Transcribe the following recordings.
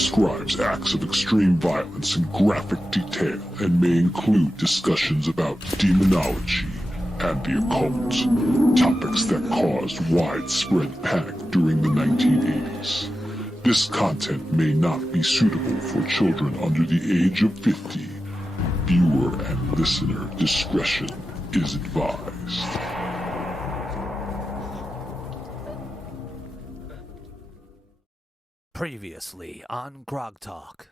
describes acts of extreme violence in graphic detail and may include discussions about demonology and the occult, topics that caused widespread panic during the 1980s. This content may not be suitable for children under the age of 50. Viewer and listener discretion is advised. Previously on Grogtalk.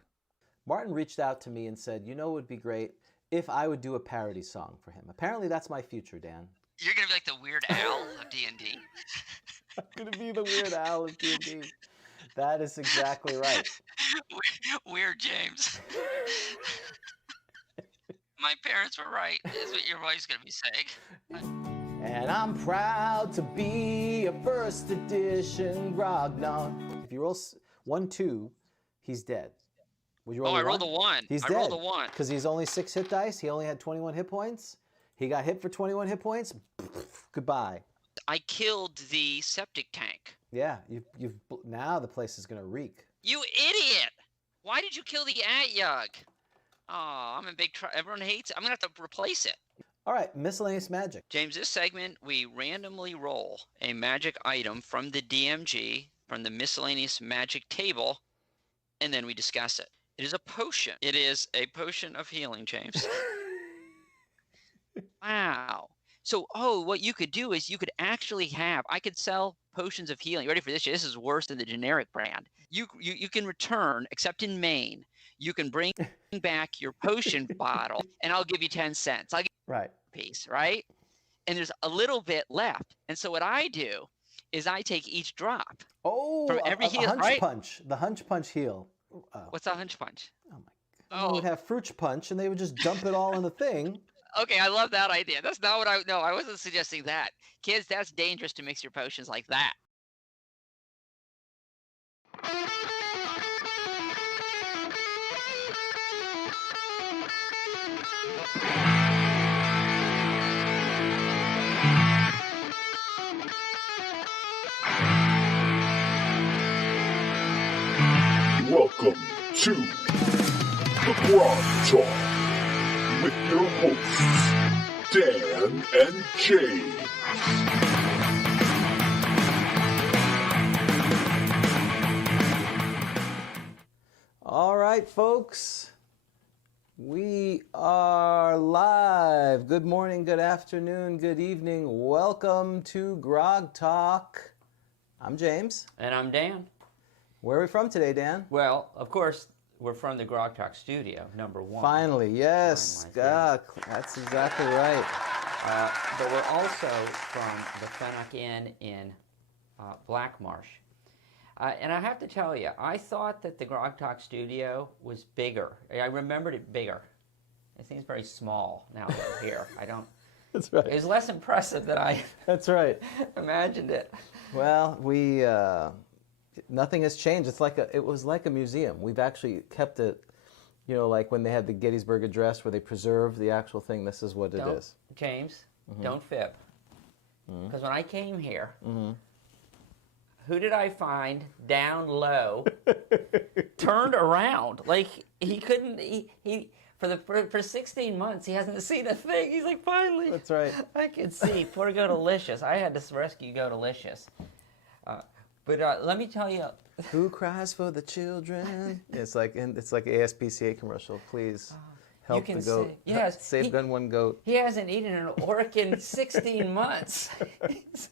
Martin reached out to me and said, you know, it would be great if I would do a parody song for him. Apparently that's my future, Dan. You're going to be like the Weird Al of D&D. I'm going to be the Weird Al of D&D. That is exactly right. Weird James. My parents were right, is what your voice is going to be saying. And I'm proud to be a first edition Grogcon. If you roll 1, 2, he's dead. Would you roll I rolled a 1. He's dead. I rolled a 1. Because he's only 6 hit dice. He only had 21 hit points. He got hit for 21 hit points. Goodbye. I killed the septic tank. Yeah, you've now the place is going to reek. You idiot! Why did you kill the Atyug? Oh, I'm in big trouble. Everyone hates it. I'm going to have to replace it. All right, miscellaneous magic. James, this segment, we randomly roll a magic item from the DMG, from the miscellaneous magic table, and then we discuss it. It is a potion. It is a potion of healing, James. Wow. So, what you could do is you could actually I could sell potions of healing. You ready for this? This is worse than the generic brand. You can return, except in Maine, you can bring back your potion bottle, and I'll give you 10 cents. I'll give you a piece, right? And there's a little bit left. And so what I do is I take each drop. From every heal, hunch right? punch. The hunch punch heal. What's a hunch punch? Oh my God. They would have fruit punch, and they would just dump it all in the thing. Okay, I love that idea. That's not what I wasn't suggesting that. Kids, that's dangerous to mix your potions like that. Welcome to the Grogtalk with your hosts, Dan and James. All right, folks. We are live. Good morning, good afternoon, good evening. Welcome to Grogtalk. I'm James. And I'm Dan. Where are we from today, Dan? Well, of course, we're from the Grogtalk studio, #1. Finally, yes. That's exactly right. But we're also from the Fennec Inn in Black Marsh. And I have to tell you, I thought that the Grogtalk studio was bigger. I remembered it bigger. It seems very small now that I'm here. I don't. That's right. It was less impressive than I. That's right. Imagined it. Well, we. Nothing has changed. It was like a museum. We've actually kept it, you know, like when they had the Gettysburg Address where they preserved the actual thing. This is what it is. James, don't fib. Because when I came here, who did I find down low, turned around? Like he couldn't. For 16 months he hasn't seen a thing. He's like, finally. That's right. I can see. Poor Go-Delicious. I had to rescue Go-Delicious. But let me tell you, who cries for the children? It's like ASPCA commercial. Please help the goat. Yes, save one goat. He hasn't eaten an orc in 16 months. He's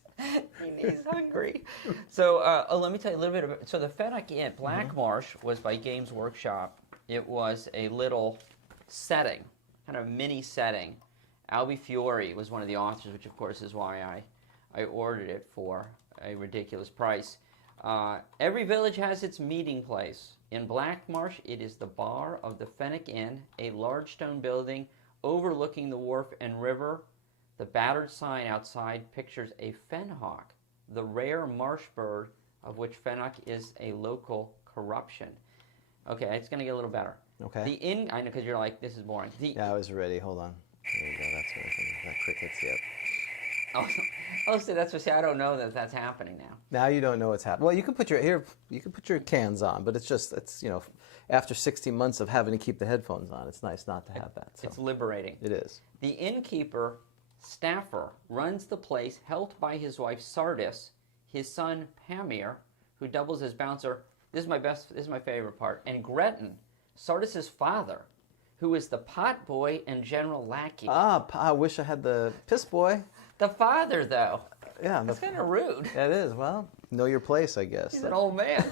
hungry. So let me tell you a little bit about. So the Fennec Inn, Black Marsh, was by Games Workshop. It was a little setting, kind of mini setting. Albie Fiore was one of the authors, which of course is why I ordered it for a ridiculous price. Every village has its meeting place. In Black Marsh, it is the bar of the Fennec Inn, a large stone building overlooking the wharf and river. The battered sign outside pictures a fenhawk, the rare marsh bird of which Fennec is a local corruption. Okay, it's going to get a little better. Okay. The inn, I know because you're like, this is boring. Yeah, I was ready. Hold on. There you go. That's what I think. That crickets, yep. Oh, so that's what. See, I don't know that that's happening now. Now you don't know what's happening. Well, you can put your cans on, but it's after 16 months of having to keep the headphones on, it's nice not to have that. So. It's liberating. It is. The innkeeper Staffer runs the place, helped by his wife Sardis, his son Pamir, who doubles as bouncer. This is my favorite part. And Gretin, Sardis's father, who is the pot boy and general lackey. I wish I had the piss boy. The father, though. Yeah. That's kind of rude. That is. Well, know your place, I guess. He's an old man.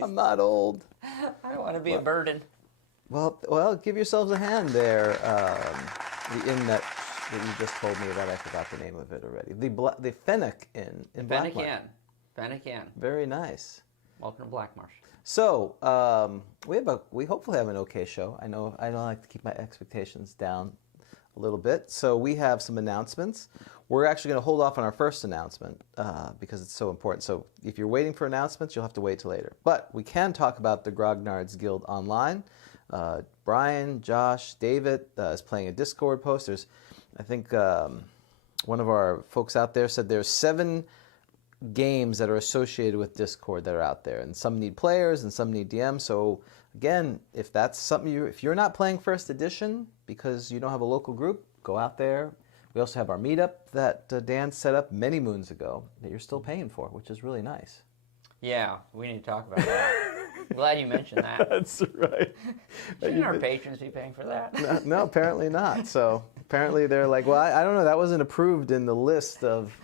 I'm not old. I don't want to be a burden. Well, give yourselves a hand there. The inn that you just told me about, I forgot the name of it already. The Fennec Inn in Blackmarsh. Fennec Inn. Very nice. Welcome to Blackmarsh. So we hopefully have an okay show. I know I don't like to keep my expectations down a little bit. So we have some announcements. We're actually going to hold off on our first announcement because it's so important. So if you're waiting for announcements, you'll have to wait till later. But we can talk about the Grognards Guild online. Brian, Josh, David is playing a Discord post. I think one of our folks out there said there's 7 games that are associated with Discord that are out there, and some need players and some need DMs. So again, if that's something if you're not playing first edition because you don't have a local group, go out there. We also have our meetup that Dan set up many moons ago that you're still paying for, which is really nice. Yeah, we need to talk about that. I'm glad you mentioned that. That's right. Shouldn't our patrons be paying for that? No, apparently not. So apparently they're like, well, I don't know. That wasn't approved in the list of.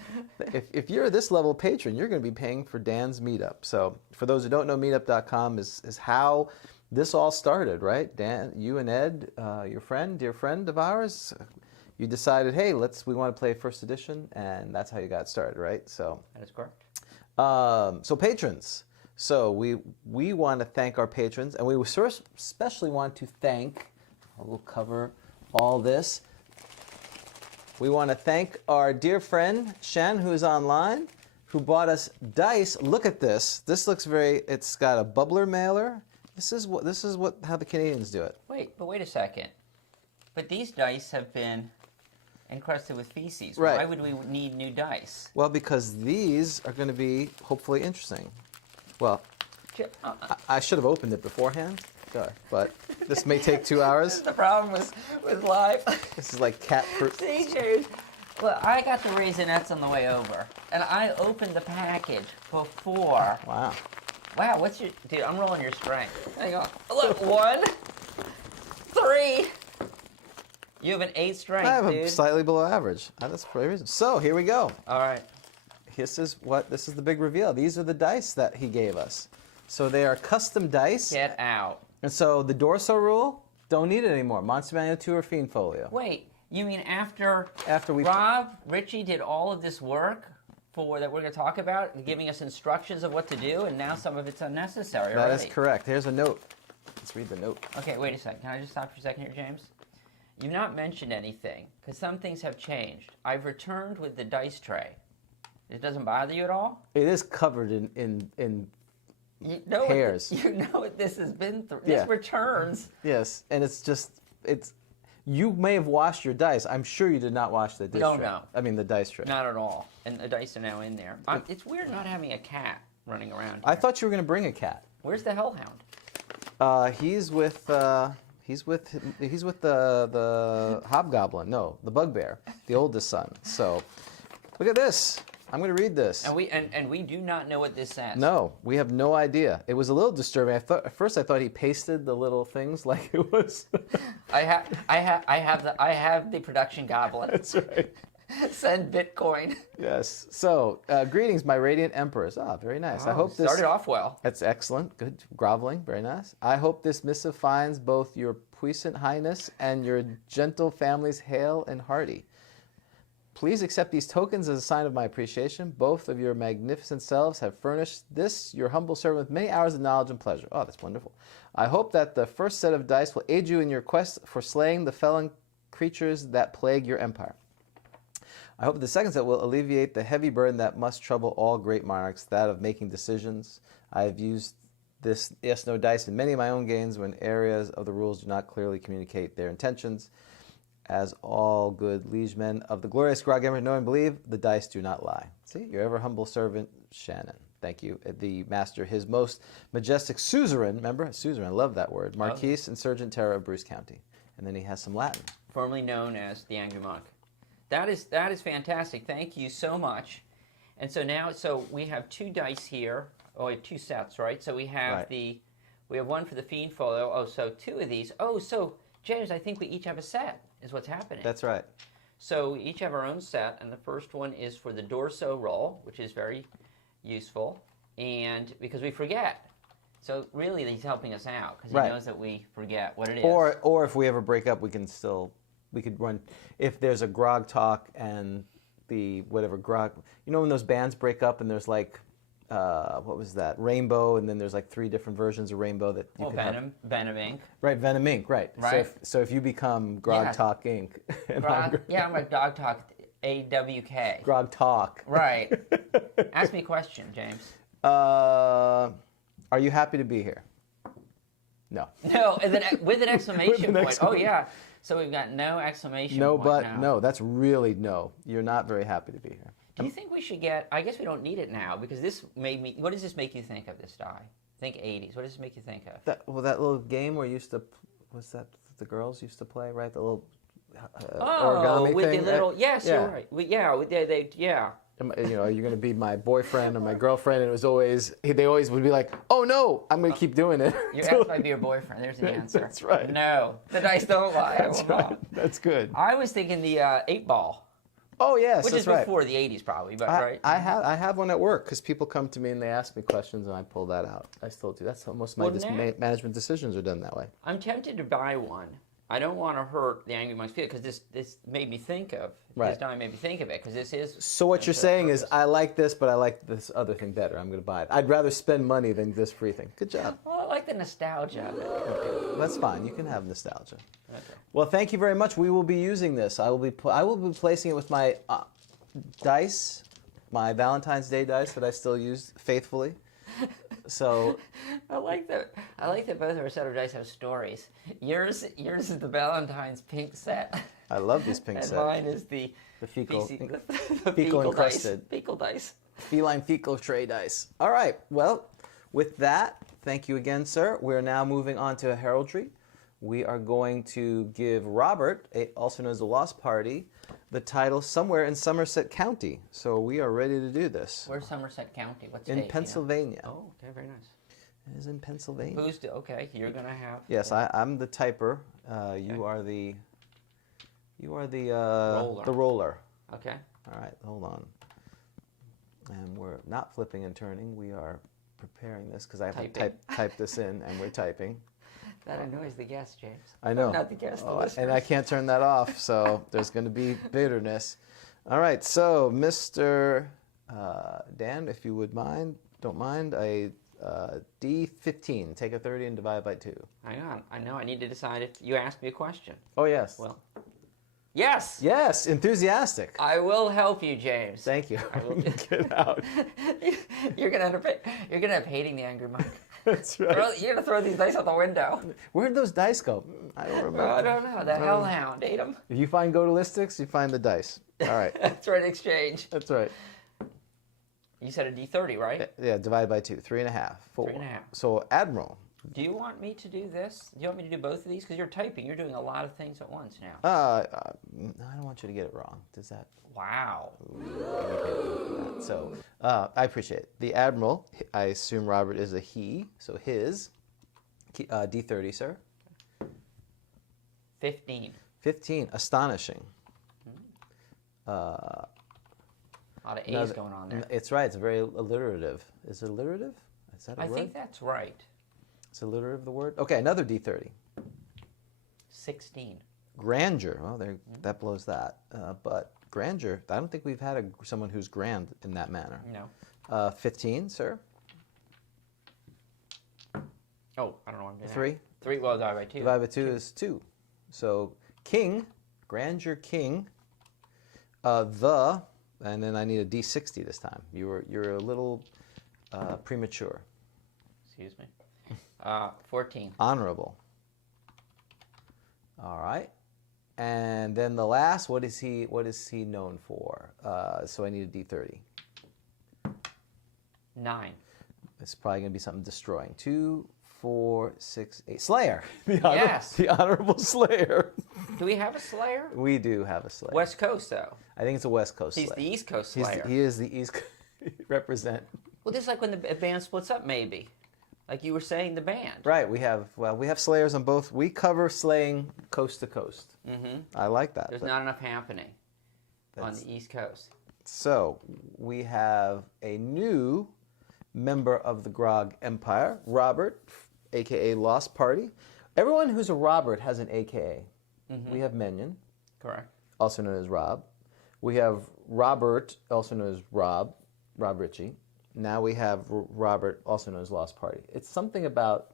If you're this level patron, you're going to be paying for Dan's meetup. So for those who don't know, meetup.com is how this all started, right? Dan, you and Ed, dear friend of ours, you decided, hey, we want to play first edition, and that's how you got started, right? So that is correct. So patrons. So we want to thank our patrons, and we especially want to thank. We'll cover all this. We want to thank our dear friend Shen, who is online, who bought us dice. Look at this. This looks it's got a bubbler mailer. This is how the Canadians do it. Wait a second. But these dice have been encrusted with feces. Right. Why would we need new dice? Well, because these are going to be hopefully interesting. Well, I should have opened it beforehand. Sorry, but this may take 2 hours. This is the problem with live. This is like cat fruit. See, James, look, I got the Raisinets on the way over, and I opened the package before. Wow. Wow, dude, I'm rolling your strength. Hang on. Look, 1, 3. You have an 8 strength, I have dude. a slightly below average. That's for a reason. So here we go. All right. This is the big reveal. These are the dice that he gave us. So they are custom dice. Get out. And so the Dorso rule, don't need it anymore. Monster Manual 2 or Fiend Folio. Wait, you mean after we Richie did all of this work that we're going to talk about, giving us instructions of what to do, and now some of it's unnecessary That already. is correct. Here's a note. Let's read the note. Okay, wait a second. Can I just stop for a second here, James? You've not mentioned anything, because some things have changed. I've returned with the dice tray. It doesn't bother you at all? It is covered in You know hairs. You know what this has been through. Yeah. This returns. Yes, and you may have washed your dice. I'm sure you did not wash the dice tray. No. I mean the dice tray. Not at all. And the dice are now in there. It's weird not having a cat running around here. I thought you were going to bring a cat. Where's the hellhound? He's with the hobgoblin. No, the bugbear, the oldest son. So, look at this. I'm going to read this. And we do not know what this says. No, we have no idea. It was a little disturbing. At first I thought he pasted the little things like it was. I have the production goblin. That's right. Send Bitcoin. Yes. So, greetings, my radiant emperors. Very nice. I hope this started off well. That's excellent. Good groveling. Very nice. I hope this missive finds both your puissant highness and your gentle families hale and hearty. Please accept these tokens as a sign of my appreciation. Both of your magnificent selves have furnished this, your humble servant, with many hours of knowledge and pleasure. Oh, that's wonderful. I hope that the first set of dice will aid you in your quest for slaying the felon creatures that plague your empire. I hope the second set will alleviate the heavy burden that must trouble all great monarchs, that of making decisions. I have used this yes-no dice in many of my own games when areas of the rules do not clearly communicate their intentions. As all good liegemen of the glorious Groggamer know and believe, the dice do not lie. See, your ever humble servant, Shannon. Thank you. The master, his most majestic suzerain, remember? Suzerain, I love that word. Marquise and Sergeant Terra of Bruce County. And then he has some Latin. Formerly known as the Angry Monk. That is fantastic. Thank you so much. And so now, we have 2 dice here. Oh, we have 2 sets, right? So we have Right. we have one for the Fiend Folio. Oh, so 2 of these. Oh, so James, I think we each have a set. Is what's happening. That's right. So we each have our own set, and the first one is for the Dorso roll, which is very useful, and because we forget. So really, he's helping us out because he knows that we forget what it is. Or if we ever break up, we could run. If there's a Grogtalk and the whatever Grog, when those bands break up and there's like, what was that? Rainbow, and then there's like 3 different versions of Rainbow that you can have. Venom Inc. Right, Venom Inc. Right. Right. So if you become Grogtalk Inc. I'm like Grogtalk AWK. Grogtalk. Right. Ask me a question, James. Are you happy to be here? No. No, and then with an exclamation point. exclamation. Oh yeah. So we've got no exclamation No, point but now. no. That's really no. You're not very happy to be here. Do you think we should get? I guess we don't need it now because this made me. What does this make you think of? This die? Think 80s. What does this make you think of? That little game where was that the girls used to play, right? The little origami with thing. the little. Yes, yeah. you're right. Yeah. You're going to be my boyfriend or my girlfriend, and they always would be like, "Oh no, I'm going to keep doing it." You asked might be your boyfriend. There's the answer. That's right. No, the dice don't lie. That's right. That's good. I was thinking the 8-ball. Oh yes, Which that's is right. before the 80s probably, but right? I have one at work because people come to me and they ask me questions and I pull that out. I still do. That's how most of my management decisions are done that way. I'm tempted to buy one. I don't want to hurt the Angry Monk's feelings because this made me think of. This die made me think of it because this is. So what you're saying is I like this, but I like this other thing better. I'm going to buy it. I'd rather spend money than this free thing. Good job. Well, I like the nostalgia of it. Okay. That's fine. You can have nostalgia. Okay. Well, thank you very much. We will be using this. I will be placing it with my dice, my Valentine's Day dice that I still use faithfully. So I like that both of our set of dice have stories. Yours is the Valentine's pink set. I love these pink and sets. mine is the fecal fecal encrusted. dice. Fecal dice. Feline fecal tray dice. All right. Well, with that, thank you again, sir. We're now moving on to heraldry. We are going to give Robert, also known as the Lost Party, the title Somewhere in Somerset County. So we are ready to do this. Where's Somerset County? What In state? Pennsylvania. Oh, okay, very nice. It is in Pennsylvania. Okay, you're gonna have. Yes, I'm the typer. You are the Roller. the roller. Okay. All right, hold on. And we're not flipping and turning. We are preparing this because I have to type this in, and we're typing. That annoys the guest, James. I know. Not the guest, the and listeners. I can't turn that off, so there's going to be bitterness. All right, so Mr. Dan, if you don't mind, a D15. Take a 30 and divide by 2. Hang on. I know. I need to decide if you asked me a question. Oh, yes. Well, yes. Yes, enthusiastic. I will help you, James. Thank you. I will Get out. You're gonna end up hating the Angry Monk. That's right. You're gonna throw these dice out the window. Where'd those dice go? I don't remember. I don't know. The Hellhound ate them. If you find Godalistics, you find the dice. All right. That's right. Exchange. That's right. You said a D30, right? Yeah, divided by 2. 3.5. 4. 3.5. So, Admiral. Do you want me to do this? Do you want me to do both of these? Because you're typing. You're doing a lot of things at once now. I don't want you to get it wrong. Does that? Wow. So, I appreciate it. The Admiral, I assume Robert is a he, so his, D30, sir. 15. 15, astonishing. A lot of A's going on there. It's right, it's very alliterative. Is it alliterative? Is that a word? I think that's right. It's alliterative, the word? Okay, another D30. 16. Grandeur, well, that blows that. But grandeur, I don't think we've had someone who's grand in that manner. No. 15, sir. Oh, I don't know what I'm doing. 3. 3, well, divide by 2. Divided by 2 is 2. So, king, grandeur, king, and then I need a D60 this time. You're a little premature. Excuse me. 14. Honorable. All right. And then the last, what is he known for? So I need a D30. 9. It's probably going to be something destroying. 2, 4, 6, 8. Slayer. Yes. The Honorable Slayer. Do we have a Slayer? We do have a Slayer. West Coast, though. I think it's a West Coast He's Slayer. the East Coast Slayer. He is the East Coast. Represent. Well, just like when the band splits up, maybe. Like you were saying, the band. Right. We have Slayers on both. We cover slaying coast to coast. Mm-hmm. I like that. There's not enough happening on the East Coast. So we have a new member of the Grog Empire, Robert, a.k.a. Lost Party. Everyone who's a Robert has an a.k.a. Mm-hmm. We have Menion, Correct. also known as Rob. We have Robert, also known as Rob Ritchie. Now we have Robert, also known as Lost Party. It's something about,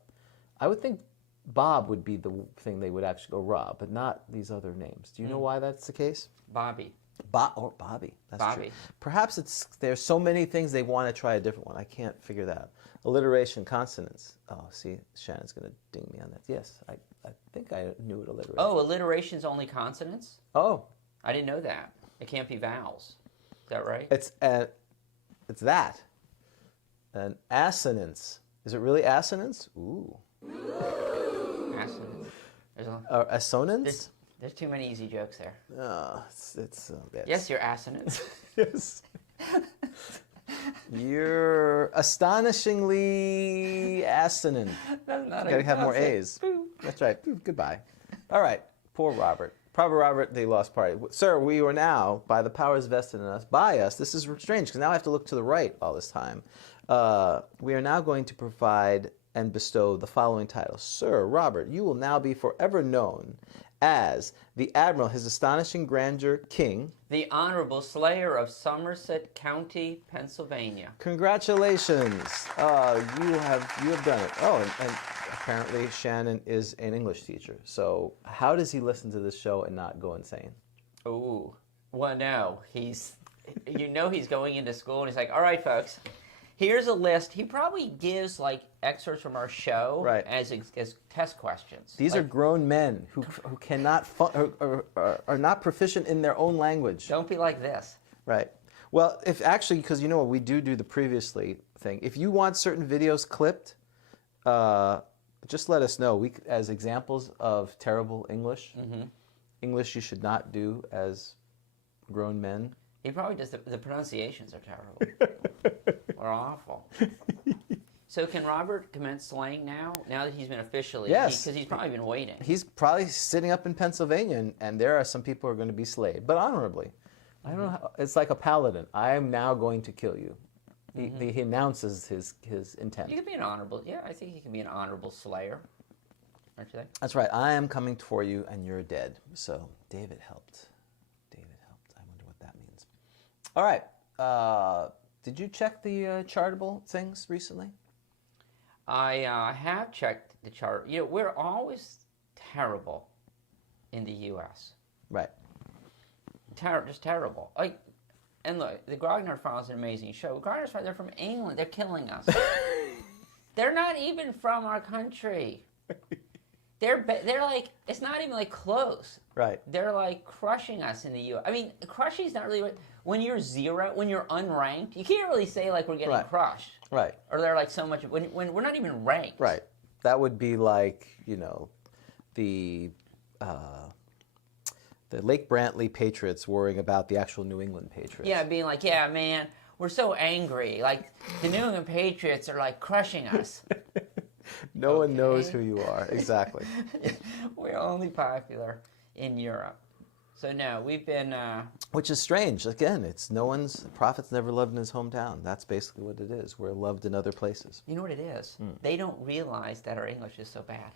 I would think Bob would be the thing they would actually go Rob, but not these other names. Do you know why that's the case? Bobby. Bobby. That's Bobby. true. Perhaps there's so many things they want to try a different one. I can't figure that out. Alliteration, consonants. Oh, see, Shannon's going to ding me on that. Yes, I think I knew what alliteration. Oh, alliteration's only consonants? Oh, I didn't know that. It can't be vowels. Is that right? it's that. An assonance. Is it really assonance? Ooh. Assonance. Assonance? There's too many easy jokes there. It's bad. Yes, you're assonance. Yes. You're astonishingly assonant. That's not Gotta have more A's. That's right. Goodbye. All right. Poor Robert. Poor Robert, the Lost Party. Sir, we are now, by the powers vested in us, by us, this is strange because now I have to look to the right all this time. We are now going to provide and bestow the following titles. Sir Robert, you will now be forever known as the Admiral, His Astonishing Grandeur King. The Honorable Slayer of Somerset County, Pennsylvania. Congratulations. You have done it. Oh, and apparently Shannon is an English teacher. So how does he listen to this show and not go insane? Ooh. Well, no. He's going into school and he's like, all right, folks, here's a list. He probably gives like excerpts from our show Right. as test questions. These are grown men who cannot are not proficient in their own language. Don't be like this. Right. Well, if actually, because you know what, we do the previously thing. If you want certain videos clipped, just let us know. We, as examples of terrible English, English you should not do as grown men. He probably does. The pronunciations are terrible. Or awful. So can Robert commence slaying now? Now that he's been officially, Yes. because he's probably been waiting. He's probably sitting up in Pennsylvania, and there are some people who are going to be slayed, but honorably. I don't know how, it's like a paladin. I am now going to kill you. He announces his intent. You can be an honorable. Yeah, I think he can be an honorable slayer. Aren't you? That's right. I am coming for you, and you're dead. So David helped. I wonder what that means. All right. Did you check the chartable things recently? I have checked the chart. You know, we're always terrible in the U.S. Right. Just terrible. Like, and look, the Grognard File is an amazing show. Grognard File, they're from England. They're killing us. They're not even from our country. They're like, it's not even like close. Right. They're like crushing us in the U.S. I mean, crushing is not really what, when you're zero, when you're unranked, you can't really say like we're getting crushed. Right. Or they're like so much, when we're not even ranked. Right. That would be like, the Lake Brantley Patriots worrying about the actual New England Patriots. Yeah, being like, yeah, man, we're so angry. Like, the New England Patriots are like crushing us. No one knows who you are. Exactly. We're only popular in Europe. So no, we've been... Which is strange. Again, it's prophet's never loved in his hometown. That's basically what it is. We're loved in other places. You know what it is? They don't realize that our English is so bad.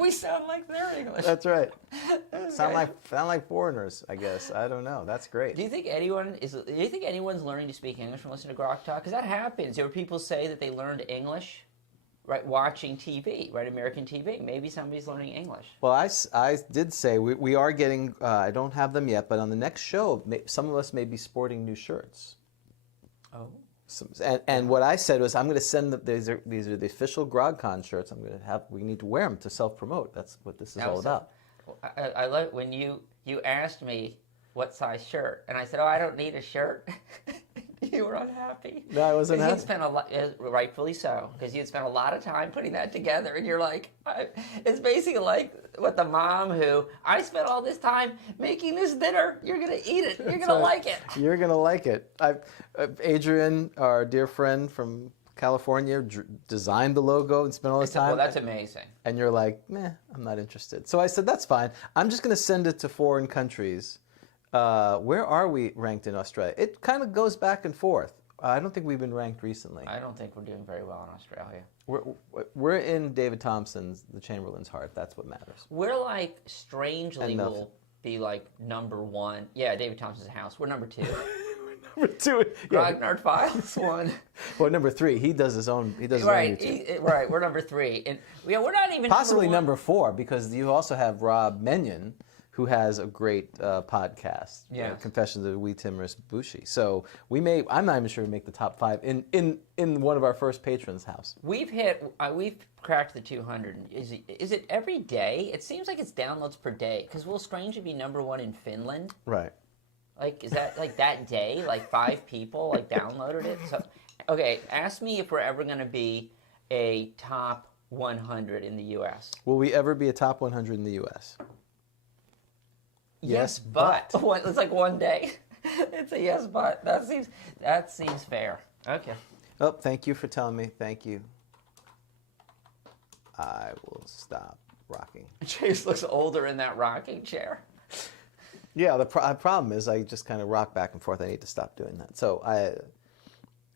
We sound like their English. That's right. Sound like foreigners, I guess. I don't know. That's great. Do you think anyone's learning to speak English from listening to Grogtalk? Because that happens. There were people say that they learned English, right, watching TV, right, American TV. Maybe somebody's learning English. Well, I did say we are getting. I don't have them yet, but on the next show, some of us may be sporting new shirts. Oh. And what I said was, I'm going to send them. These are the official Grogcon shirts. We need to wear them to self-promote. That's what this is all about. I love when you asked me what size shirt, and I said, "Oh, I don't need a shirt." You were unhappy. No, I wasn't happy. You'd spent a lot, rightfully so, because you'd spent a lot of time putting that together, and you're like, it's basically like with the mom who, I spent all this time making this dinner. You're gonna eat it. You're gonna like it. You're gonna like it. Adrian, our dear friend from California, designed the logo and spent all this time. Well, that's amazing. And you're like, meh, I'm not interested. So I said, that's fine. I'm just gonna send it to foreign countries. Where are we ranked in Australia? It kind of goes back and forth. I don't think we've been ranked recently. I don't think we're doing very well in Australia. We're in David Thompson's The Chamberlain's Heart. That's what matters. We're like strangely will be like number 1. Yeah, David Thompson's house. We're number 2. Number 2. Grognard Files 1. Well, number 3. He does his own. He does his own YouTube. Right. We're number 3, and we're not even possibly number 4 because you also have Rob Menion, who has a great podcast, Confessions of a Wee Timorous Bushi. So I'm not even sure we make the top 5 in one of our first patrons' house. We've cracked the 200. Is it every day? It seems like it's downloads per day, because we'll strangely be number 1 in Finland. Right. Like, is that like that day, like 5 people like downloaded it? So, okay, ask me if we're ever going to be a top 100 in the U.S. Will we ever be a top 100 in the U.S.? Yes, but. It's like one day. It's a yes, but. That seems fair. Okay. Oh, thank you for telling me. Thank you. I will stop rocking. Chase looks older in that rocking chair. Yeah, the problem is I just kind of rock back and forth. I need to stop doing that. So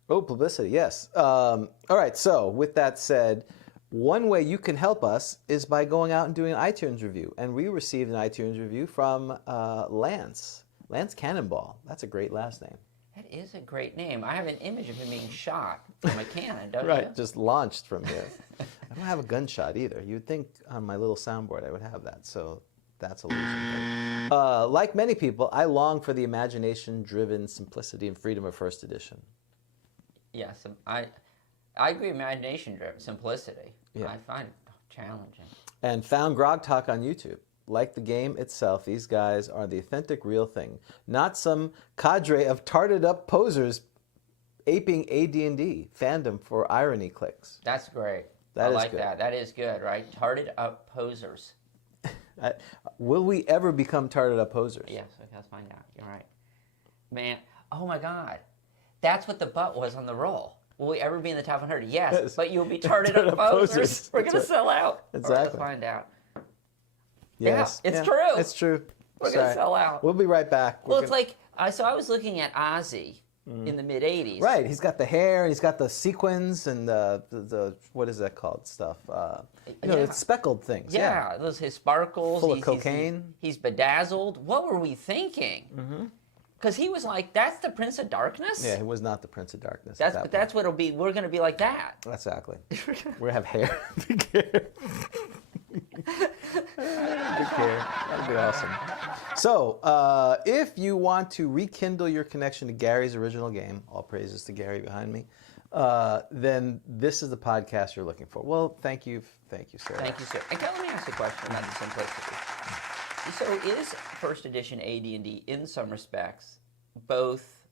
publicity, yes. All right, so with that said, one way you can help us is by going out and doing an iTunes review. And we received an iTunes review from Lance Cannonball. That's a great last name. That is a great name. I have an image of him being shot from a cannon, don't you? Right, just launched from here. I don't have a gunshot either. You'd think on my little soundboard I would have that. So that's illusion. Like many people, I long for the imagination-driven simplicity and freedom of first edition. Yes, I agree. Imagination-driven simplicity. Yeah. I find it challenging. And found Grogtalk on YouTube. Like the game itself, these guys are the authentic, real thing, not some cadre of tarted-up posers aping AD&D fandom for irony clicks. That's great. I like good. that. That is good, right? Tarted-up posers. Will we ever become tarted-up posers? Yes, let's find out. You're right. Man, oh my God. That's what the butt was on the roll. Will we ever be in the top 100? Yes, but you'll be tarted-up posers. We're going to sell out. Exactly. Let's find out. Yes. Yeah, it's true. It's true. We're going to sell out. We'll be right back. It's like, so I was looking at Ozzy in the mid-'80s. Right. He's got the hair, and he's got the sequins, and the what is that called stuff? The speckled things. Yeah, those his sparkles. Full of cocaine. He's bedazzled. What were we thinking? Because he was like, that's the Prince of Darkness? Yeah, he was not the Prince of Darkness. That's what it'll be. We're going to be like that. Exactly. We're going to have hair. Big hair. Big hair. That'd be awesome. So, if you want to rekindle your connection to Gary's original game, all praises to Gary behind me, then this is the podcast you're looking for. Well, thank you, sir. Thank you, sir. And let me ask you a question about the simplicity. So is first edition AD&D, in some respects, both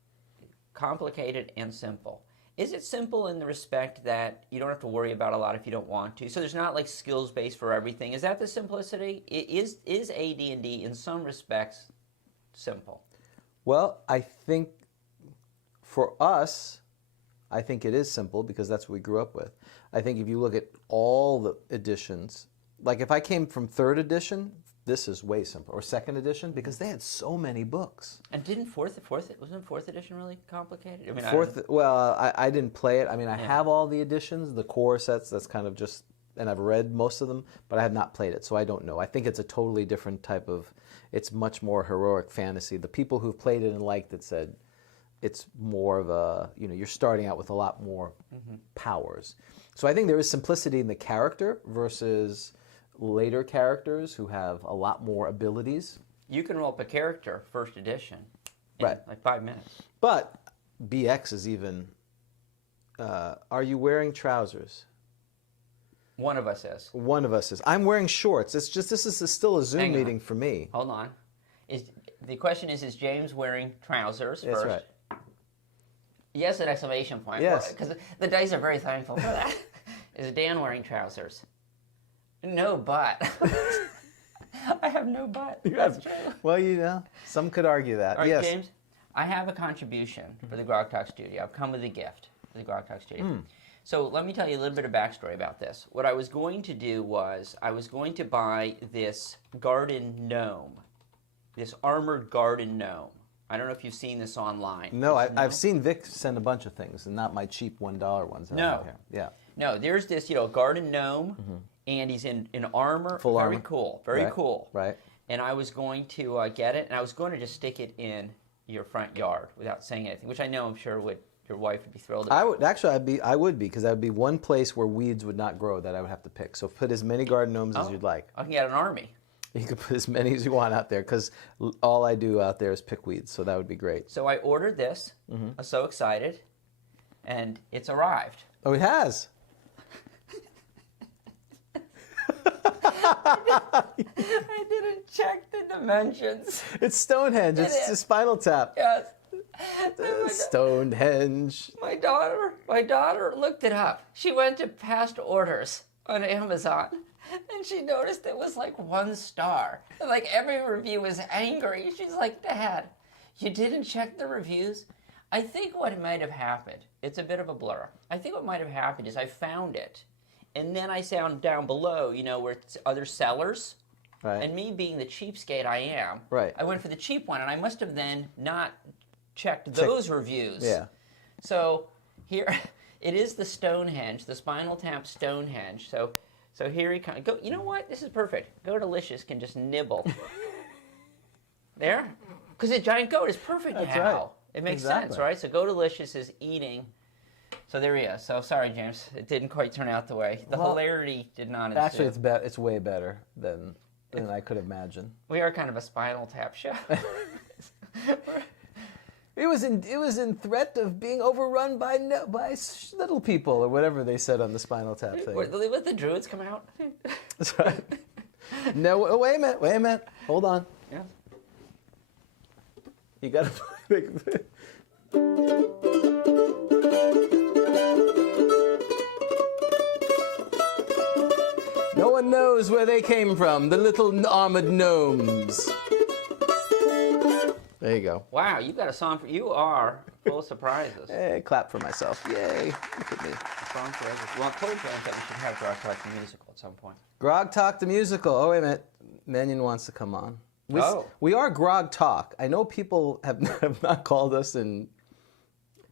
complicated and simple? Is it simple in the respect that you don't have to worry about a lot if you don't want to? So there's not like skills based for everything. Is that the simplicity? Is AD&D in some respects simple? Well, I think for us, I think it is simple because that's what we grew up with. I think if you look at all the editions, like if I came from 3rd edition, this is way simpler, or 2nd edition, because they had so many books. And didn't wasn't 4th edition really complicated? I mean, I didn't play it. I mean, I have all the editions, the core sets. That's kind of just, and I've read most of them, but I have not played it, so I don't know. I think it's a totally different type of. It's much more heroic fantasy. The people who've played it and liked it said it's more of a, you're starting out with a lot more powers. So I think there is simplicity in the character versus later characters who have a lot more abilities. You can roll up a character, 1st edition, in like 5 minutes. But BX is even, are you wearing trousers? One of us is. One of us is. I'm wearing shorts. It's just this is still a Zoom Hang on. meeting for me. Hold on. The question is James wearing trousers That's first? right. Yes, an exclamation point. Yes. Because the dice are very thankful for that. Is Dan wearing trousers? No butt. I have no butt. That's true. Well, you know, some could argue that. All right, yes. James, I have a contribution for the Grogtalk studio. I've come with a gift for the Grogtalk studio. So let me tell you a little bit of backstory about this. What I was going to do was I was going to buy this garden gnome, this armored garden gnome. I don't know if you've seen this online. No, I've seen Vic send a bunch of things, and not my cheap $1 ones. That I have No. here. Yeah. No, there's this, garden gnome, and he's in armor. Full very armor. cool. Very Right, cool. right. And I was going to get it, and I was going to just stick it in your front yard without saying anything, which I know I'm sure your wife would be thrilled about. I would actually. I would be because that would be one place where weeds would not grow that I would have to pick. So put as many garden gnomes as you'd like. I can get an army. You can put as many as you want out there because all I do out there is pick weeds. So that would be great. So I ordered this. I was so excited, and it's arrived. Oh, it has. I didn't check the dimensions. It's Stonehenge. It's is. the Spinal Tap. Yes. Stonehenge. My daughter looked it up. She went to past orders on Amazon, and she noticed it was like 1 star. And like every review was angry. She's like, Dad, you didn't check the reviews? I think what might have happened, it's a bit of a blur. I think what might have happened is I found it, and then I found down below, where it's other sellers. Right. And me being the cheapskate I am, Right. I went for the cheap one, and I must have then not checked those reviews. Yeah. So here, it is the Stonehenge, the Spinal Tap Stonehenge. So here he comes. Go. You know what? This is perfect. Go Delicious can just nibble. There, because a giant goat is perfect That's now. right. It makes Exactly. sense, right? So Go Delicious is eating. So there he is. So sorry, James. It didn't quite turn out the way. The hilarity did not ensue. Actually, it's way better than I could imagine. We are kind of a Spinal Tap show. It was in threat of being overrun by little people or whatever they said on the Spinal Tap thing. Let the druids come out. That's right. No, wait a minute. Hold on. Yeah. You got to. No one knows where they came from. The little armored gnomes. There you go. Wow, you got a song for you are full of surprises. Hey, clap for myself. Yay. Look at me. Song for everything. Well, I told James that we should have Grogtalk the musical at some point. Grogtalk the musical. Oh, wait a minute. Menion wants to come on. We are Grogtalk. I know people have not called us in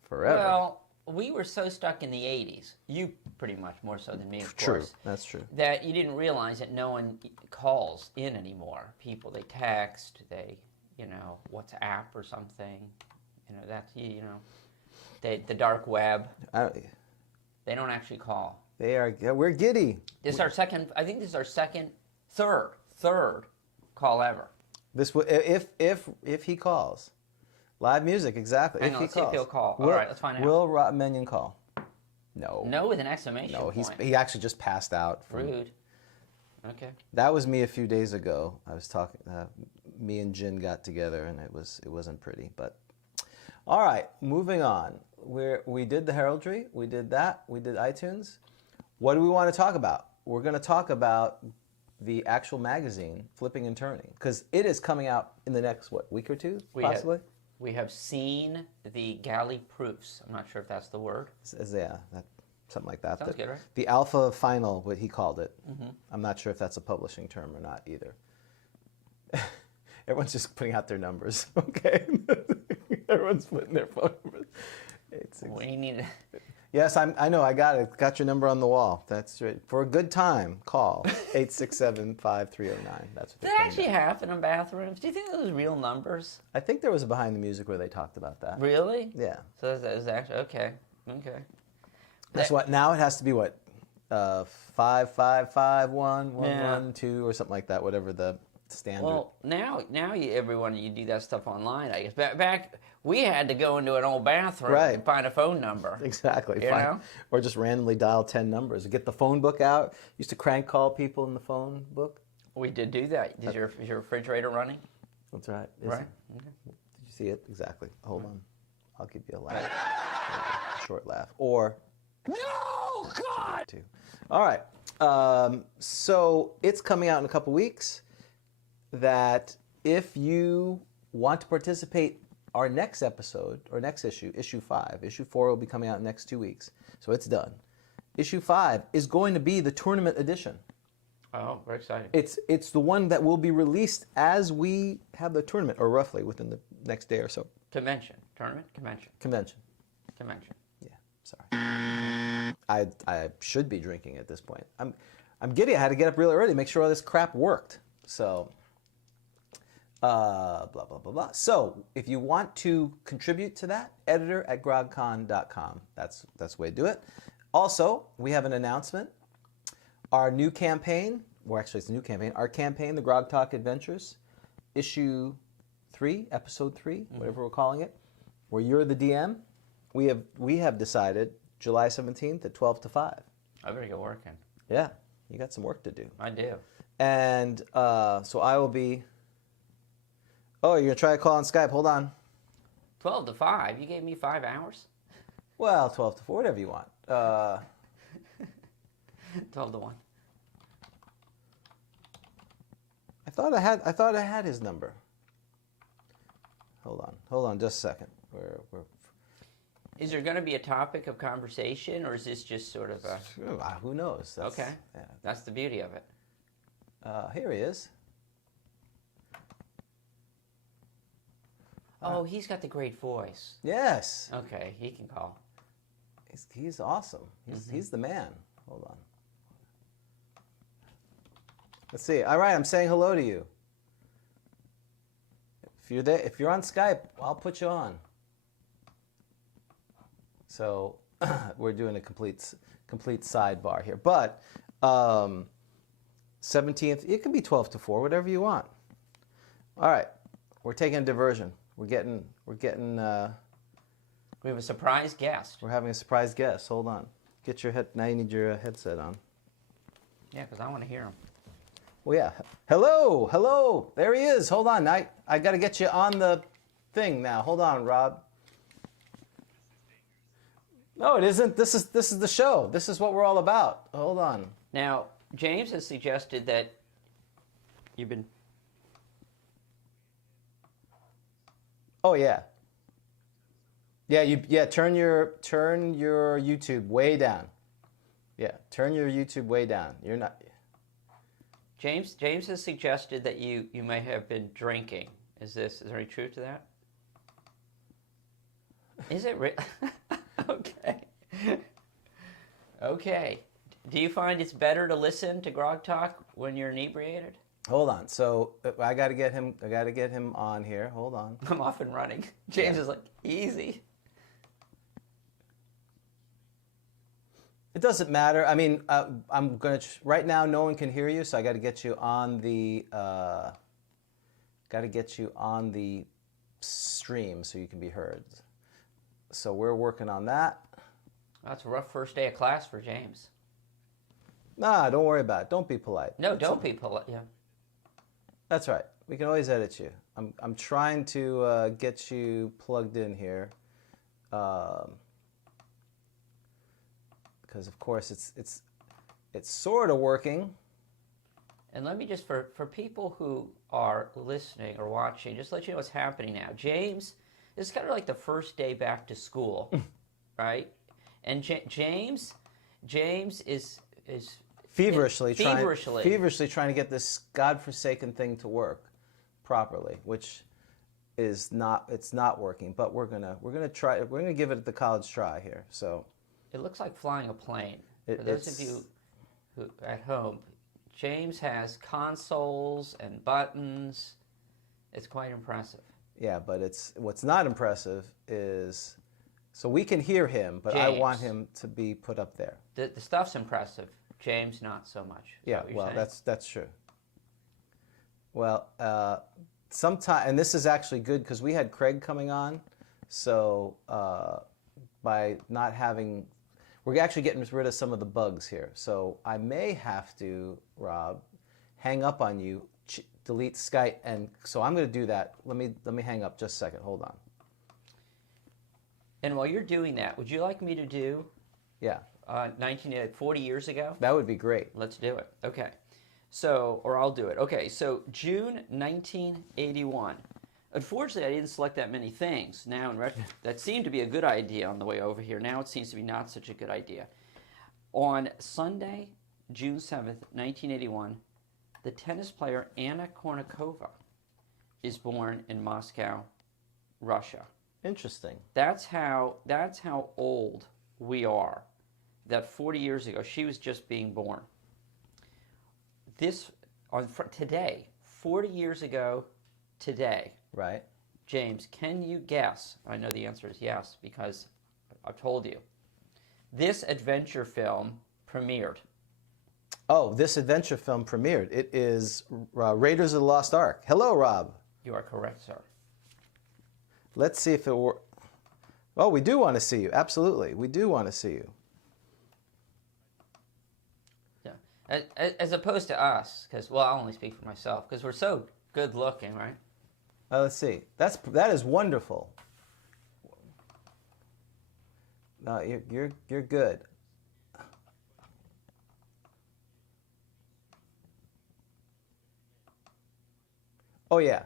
forever. Well, we were so stuck in the 80s, you pretty much more so than me, of True. course, That's true. that you didn't realize that no one calls in anymore. People, they text, they, WhatsApp or something. That's, the dark web. They don't actually call. We're giddy. This is our second, I think this is our third call ever. If he calls. Live music, exactly. Hang on, let's see if he'll call. All right, let's find out. Will Menion call? No. No with an exclamation No, point. he actually just passed out. Rude. Okay. That was me a few days ago. I was talking. Me and Jin got together, and it wasn't pretty. But all right, moving on. We did the heraldry. We did that. We did iTunes. What do we want to talk about? We're going to talk about the actual magazine, Flipping and Turning, because it is coming out in the next week or two, possibly. We have seen the galley proofs. I'm not sure if that's the word. Something like that. Sounds good, right? The alpha final, what he called it. Mm-hmm. I'm not sure if that's a publishing term or not either. Everyone's just putting out their numbers, okay? Everyone's putting their phone numbers. We need. Yes, I know. I got it. Got your number on the wall. That's right. For a good time, call 867-5309. That's what Did they're that actually happen in bathrooms? Do you think those are real numbers? I think there was a behind the music where they talked about that. Really? Yeah. So that was actually okay. That's what. Now it has to be what 5551112 or something like that. Whatever the standard. Well, now everyone you do that stuff online. I guess back we had to go into an old bathroom Right. and find a phone number. Exactly. You know? Or just randomly dial 10 numbers. Get the phone book out. Used to crank call people in the phone book. We did do that. Is your refrigerator running? That's right. Right. Did you see it? Exactly. Hold on. I'll give you a laugh. A short laugh. Or No, God! two. All right. So it's coming out in a couple weeks that if you want to participate our next episode or next issue, issue 5, issue 4 will be coming out in the next 2 weeks. So it's done. Issue 5 is going to be the tournament edition. Oh, very exciting. It's the one that will be released as we have the tournament, or roughly within the next day or so. Convention. Tournament? Convention. Convention. Convention. Yeah, sorry. I should be drinking at this point. I'm giddy. I had to get up really early to make sure all this crap worked. So, blah, blah, blah, blah. So, if you want to contribute to that, editor@grogcon.com. That's the way to do it. Also, we have an announcement. Our new campaign, well, actually, it's a new campaign. Our campaign, the Grogtalk Adventures, issue 3, episode 3, whatever we're calling it, where you're the DM. We have decided July 17th at 12 to 5. I better get working. Yeah, you got some work to do. I do. And so I will be. Oh, you're gonna try a call on Skype? Hold on. 12 to 5? You gave me 5 hours? Well, 12 to 4, whatever you want. 12 to 1. I thought I had his number. Hold on, just a second. Is there going to be a topic of conversation, or is this just sort of a... Who knows? Okay. Yeah. That's the beauty of it. Here he is. Oh, he's got the great voice. Yes. Okay, he can call. He's awesome. He's the man. Hold on. Let's see. All right, I'm saying hello to you. If you're there, if you're on Skype, I'll put you on. So we're doing a complete sidebar here, but 17th, it can be 12 to 4, whatever you want. All right, we're taking a diversion. We're getting. We have a surprise guest. We're having a surprise guest. Hold on. Get your head. Now you need your headset on. Yeah, because I want to hear him. Well, yeah. Hello. There he is. Hold on. I got to get you on the thing now. Hold on, Rob. No, it isn't. This is the show. This is what we're all about. Hold on. Now, James has suggested that you've been... Oh yeah. Yeah. Turn your YouTube way down. Yeah. Turn your YouTube way down. You're not. James has suggested that you may have been drinking. Is there any truth to that? Is it really? Okay. Do you find it's better to listen to Grogtalk when you're inebriated? Hold on. So I got to get him on here. Hold on. I'm off and running. James is like, easy. It doesn't matter. I mean, I'm gonna right now. No one can hear you, so I got to get you on the stream so you can be heard. So we're working on that. That's a rough first day of class for James. Nah, don't worry about it. Don't be polite. No, don't be polite. Yeah. That's right. We can always edit you. I'm trying to get you plugged in here, because of course it's sort of working. And let me just, for people who are listening or watching, just let you know what's happening now. James, this is kind of like the first day back to school, right? And James is feverishly trying to get this godforsaken thing to work properly, which is not working. But we're gonna try. We're gonna give it the college try here. So it looks like flying a plane. For those of you who at home, James has consoles and buttons. It's quite impressive. Yeah, but what's not impressive is, so we can hear him, but I want him to be put up there. The stuff's impressive. James, not so much. Yeah, well, that's true. Well, sometime, and this is actually good because we had Craig coming on, so by not having, we're actually getting rid of some of the bugs here. So I may have to, Rob, hang up on you, delete Skype, and so I'm going to do that. Let me hang up just a second. Hold on. And while you're doing that, would you like me to do? Yeah. 40 years ago? That would be great. Let's do it. Okay. So, or I'll do it. Okay, so June 1981. Unfortunately, I didn't select that many things. Now, that seemed to be a good idea on the way over here. Now it seems to be not such a good idea. On Sunday, June 7th, 1981, the tennis player Anna Kournikova is born in Moscow, Russia. Interesting. That's how old we are. That 40 years ago, she was just being born. Today, 40 years ago today, Right. James, can you guess? I know the answer is yes because I've told you. This adventure film premiered. Oh, this adventure film premiered. It is Raiders of the Lost Ark. Hello, Rob. You are correct, sir. Let's see if it works. Oh, we do want to see you. Absolutely. We do want to see you. Yeah. As opposed to us, because, well, I'll only speak for myself, because we're so good looking, right? Let's see. That is wonderful. No, you're good. Oh yeah.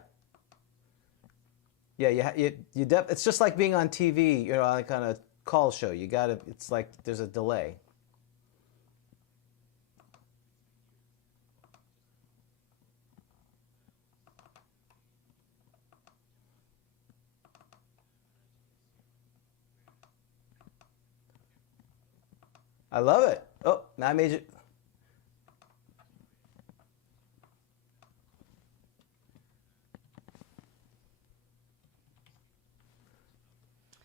Yeah, it's just like being on TV, you know, like on a call show. You gotta. It's like there's a delay. I love it. Oh, now I made you.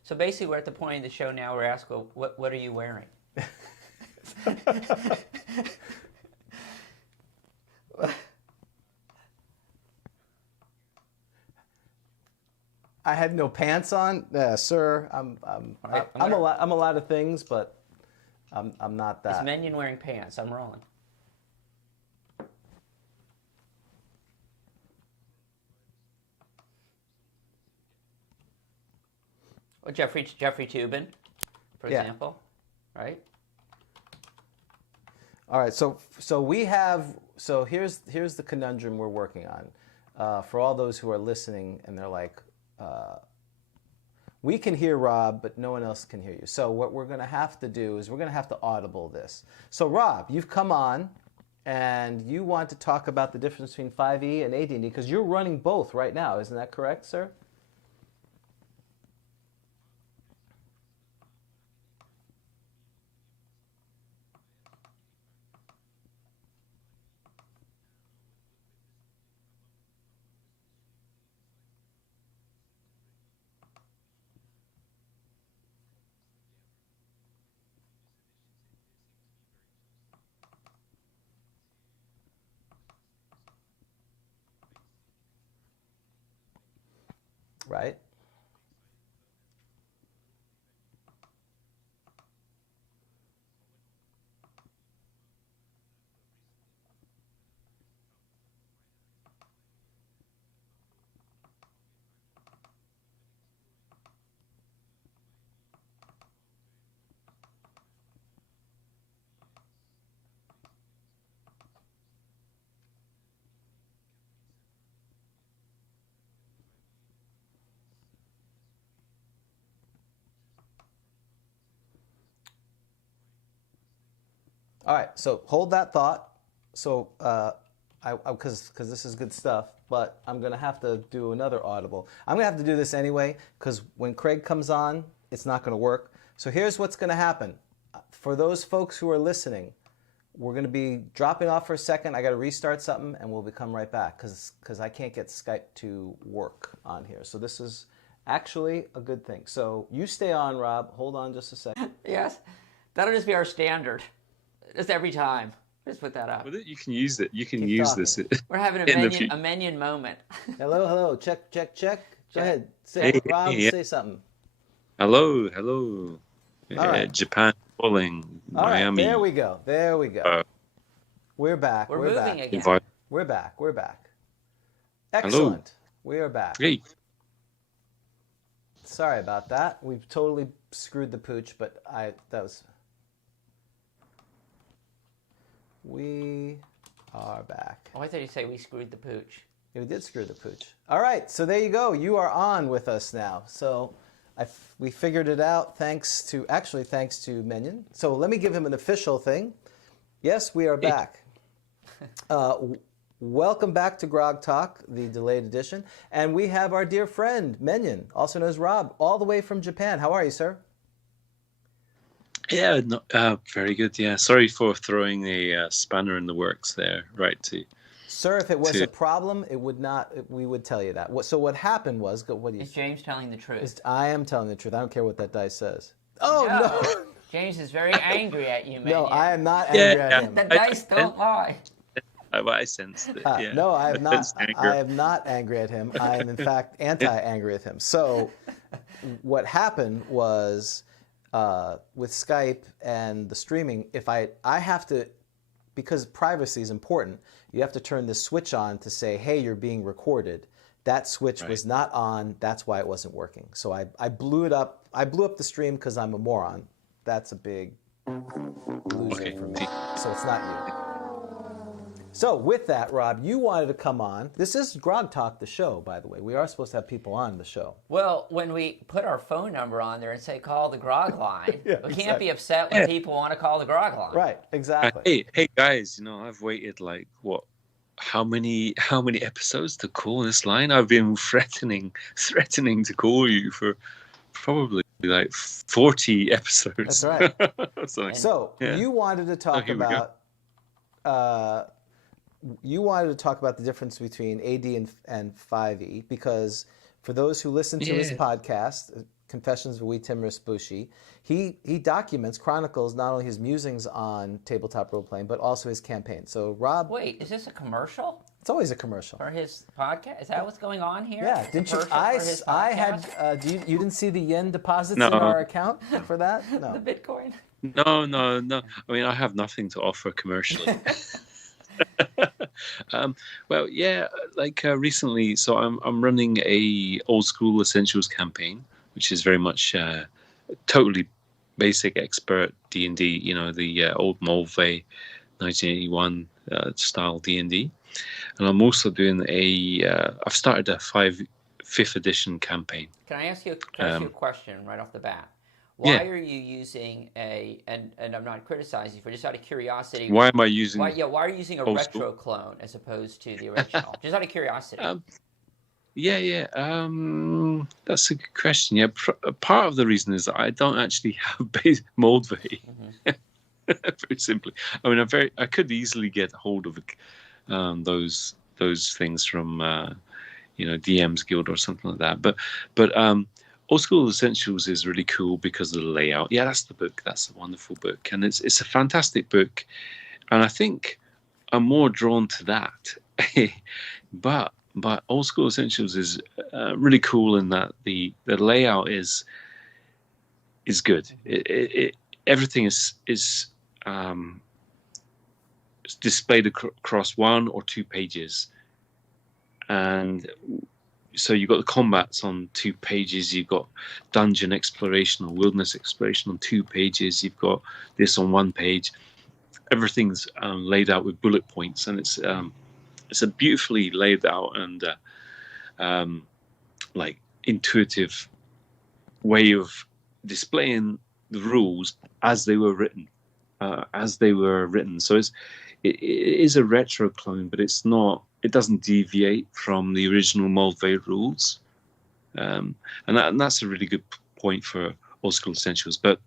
So basically, we're at the point of the show now where we ask, well, what are you wearing? I had no pants on, sir. I'm a lot of things, but I'm not that. Is Menion wearing pants? I'm rolling. Well, Jeffrey Toobin, for example, right? All right, so here's the conundrum we're working on. For all those who are listening and they're like, we can hear Rob, but no one else can hear you. So what we're going to have to do is we're going to have to audible this. So Rob, you've come on, and you want to talk about the difference between 5e and AD&D because you're running both right now. Isn't that correct, sir? Right? All right, so hold that thought. So, because this is good stuff, but I'm gonna have to do another audible. I'm gonna have to do this anyway because when Craig comes on, it's not gonna work. So here's what's gonna happen. For those folks who are listening, we're gonna be dropping off for a second. I gotta restart something, and we'll come right back because I can't get Skype to work on here. So this is actually a good thing. So you stay on, Rob. Hold on just a second. Yes, that'll just be our standard. Just every time. Just put that up. Well, you can use it. You can Keep use talking. this. We're having a in the Menion, a Menion moment. Hello. Check. Go ahead. Hey, Rob, yeah. say something. Hello. All right. Japan calling. All right. Miami. There we go. We're back. We're We're moving back. again. Invite. We're back. Excellent. We are back. Hey. Sorry about that. We've totally screwed the pooch, but we are back. Oh, I thought you'd say we screwed the pooch. Yeah, we did screw the pooch. All right, so there you go. You are on with us now. So we figured it out thanks to Menion. So let me give him an official thing. Yes, we are back. Welcome back to Grogtalk, the delayed edition. And we have our dear friend, Menion, also known as Rob, all the way from Japan. How are you, sir? Yeah, very good. Yeah, sorry for throwing a spanner in the works there. Right to. Sir, if it was a problem, it would not. We would tell you that. So what happened was, what do you? Is James telling the truth? I am telling the truth. I don't care what that dice says. Oh no! James is very angry at you, man. No, I am not angry at him. The dice don't lie. I sensed it. Yeah. No, I have not. Anger. I am not angry at him. I am in fact anti-angry at him. So, what happened was with Skype and the streaming. If I have to, because privacy is important, you have to turn the switch on to say, "Hey, you're being recorded." That switch was not on. That's why it wasn't working. So I blew it up. I blew up the stream because I'm a moron. That's a big loser for me. So it's not you. So with that, Rob, you wanted to come on. This is Grogtalk, the show, by the way. We are supposed to have people on the show. Well, when we put our phone number on there and say call the Grog line, we can't be upset when people want to call the Grog line. Right, exactly. Hey guys, I've waited like how many episodes to call this line? I've been threatening to call you for probably like 40 episodes. That's right. So you wanted to talk about the difference between AD and 5e, because for those who listen to his podcast, Confessions of a Wee Timorous Bushi, he chronicles not only his musings on tabletop role-playing, but also his campaign. So Rob... Wait, is this a commercial? It's always a commercial. For his podcast? Is that what's going on here? Yeah, didn't you? I had. You didn't see the yen deposits in our account for that? No. The Bitcoin? No. I mean, I have nothing to offer commercially. Well, yeah, recently, so I'm running a old school essentials campaign, which is very much totally basic expert D&D, the old Mulvey 1981 style D&D. And I'm also doing I've started a 5th edition campaign. Can I ask you a question right off the bat? Why are you using and I'm not criticizing you, for just out of curiosity. Why am I using? Why are you using a retro clone as opposed to the original? Just out of curiosity. That's a good question. Yeah, part of the reason is that I don't actually have base Moldvay. Very simply, I mean, I could easily get hold of those things from DM's Guild or something like that. But Old School Essentials is really cool because of the layout. Yeah, that's the book. That's a wonderful book, and it's a fantastic book. And I think I'm more drawn to that. but Old School Essentials is really cool in that the layout is good. Everything is displayed across 1 or 2 pages, and so you've got the combats on 2 pages, you've got dungeon exploration or wilderness exploration on 2 pages, you've got this on 1 page. Everything's laid out with bullet points, and it's a beautifully laid out and intuitive way of displaying the rules as they were written. So it is a retro clone, but it's not. It doesn't deviate from the original Moldvay rules, and that's a really good point for Old School Essentials. But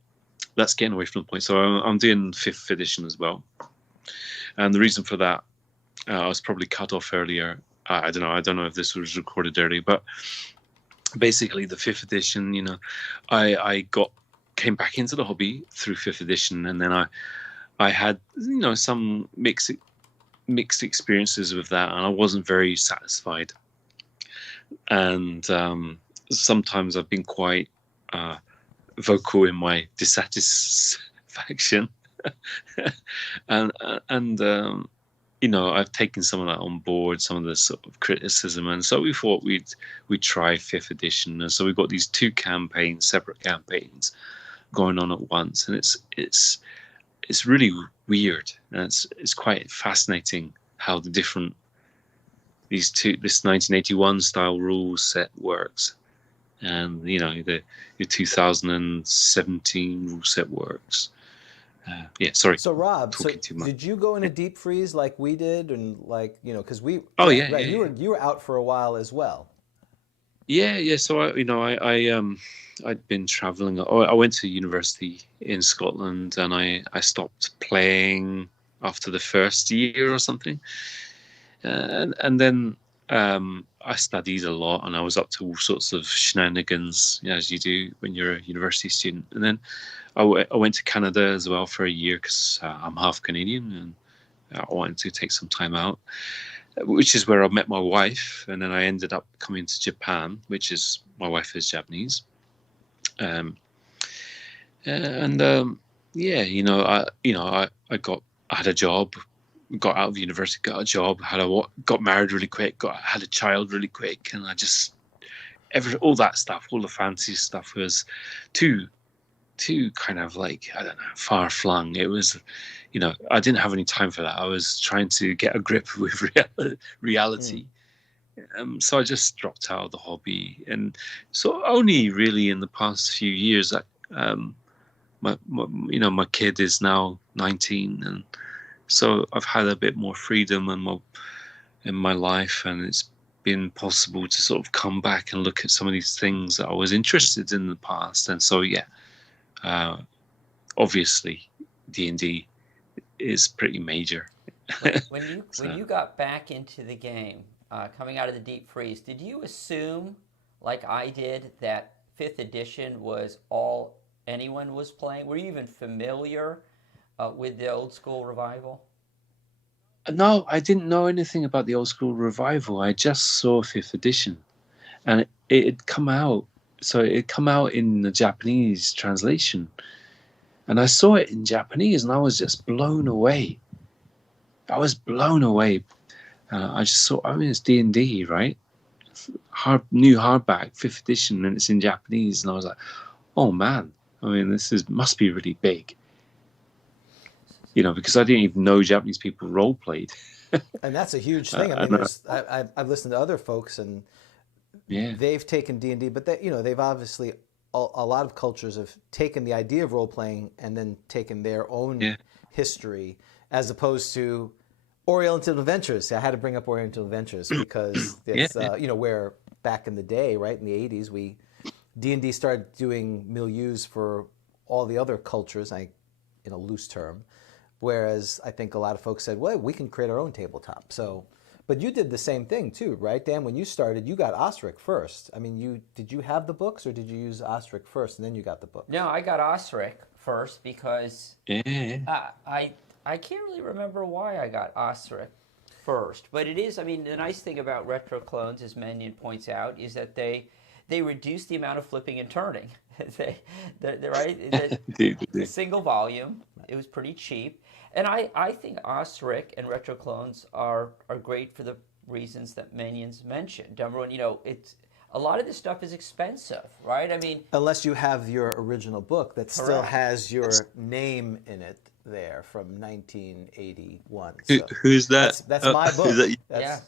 that's getting away from the point. So I'm doing 5th edition as well, and the reason for that, I was probably cut off earlier. I don't know if this was recorded earlier, but basically the 5th edition, I came back into the hobby through 5th edition, and then I had some mixed experiences with that, and I wasn't very satisfied. And sometimes I've been quite vocal in my dissatisfaction, and I've taken some of that on board, some of the sort of criticism, and so we thought we'd try 5th edition, and so we've got these 2 separate campaigns going on at once, and it's really weird, and it's quite fascinating how the different this 1981 style rule set works, and the 2017 rule set works. Sorry. So Rob, too much. did you go into deep freeze like we did, and because we? Oh right, yeah, you were out for a while as well. Yeah. So I'd been traveling. I went to university in Scotland, and I stopped playing after the first year or something, and then I studied a lot, and I was up to all sorts of shenanigans, as you do when you're a university student. And then I went to Canada as well for a year because I'm half Canadian, and I wanted to take some time out, which is where I met my wife. And then I ended up coming to Japan, my wife is Japanese. I had a job, got out of university, got a job, got married really quick, had a child really quick, and I just all that stuff, all the fancy stuff was too kind of like, I don't know, far flung. It was, I didn't have any time for that. I was trying to get a grip with reality. So I just dropped out of the hobby, and so only really in the past few years that my kid is now 19, and so I've had a bit more freedom in my life, and it's been possible to sort of come back and look at some of these things that I was interested in the past. And so obviously D&D is pretty major. When you got back into the game, coming out of the deep freeze, did you assume, like I did, that 5th edition was all anyone was playing? Were you even familiar with the old school revival? No, I didn't know anything about the old school revival. I just saw 5th edition, and it had come out. So it had come out in the Japanese translation, and I saw it in Japanese, and I was just blown away. I was blown away. I just saw, it's D&D, right? New hardback, 5th edition, and it's in Japanese, and I was like, oh man, must be really big. Because I didn't even know Japanese people role played. And that's a huge thing. I've listened to other folks, and they've taken D&D, but they've obviously, a lot of cultures have taken the idea of role playing and then taken their own history, as opposed to Oriental Adventures. I had to bring up Oriental Adventures because it's where back in the day, right in the 80s, D&D started doing milieus for all the other cultures, in a loose term. Whereas I think a lot of folks said, well, we can create our own tabletop. So, but you did the same thing too, right, Dan? When you started, you got Osric first. Did you have the books, or did you use Osric first and then you got the book? No, I got Osric first because I can't really remember why I got Osric first. But it is, the nice thing about retro clones, as Menion points out, is that they reduce the amount of flipping and turning. They're right. The single volume, it was pretty cheap. And I think Osric and retro clones are great for the reasons that Menion's mentioned. Number one, it's a lot of this stuff is expensive, right? Unless you have your original book that still Correct. has your name in it there from 1981. Who's that? That's my book. Yeah.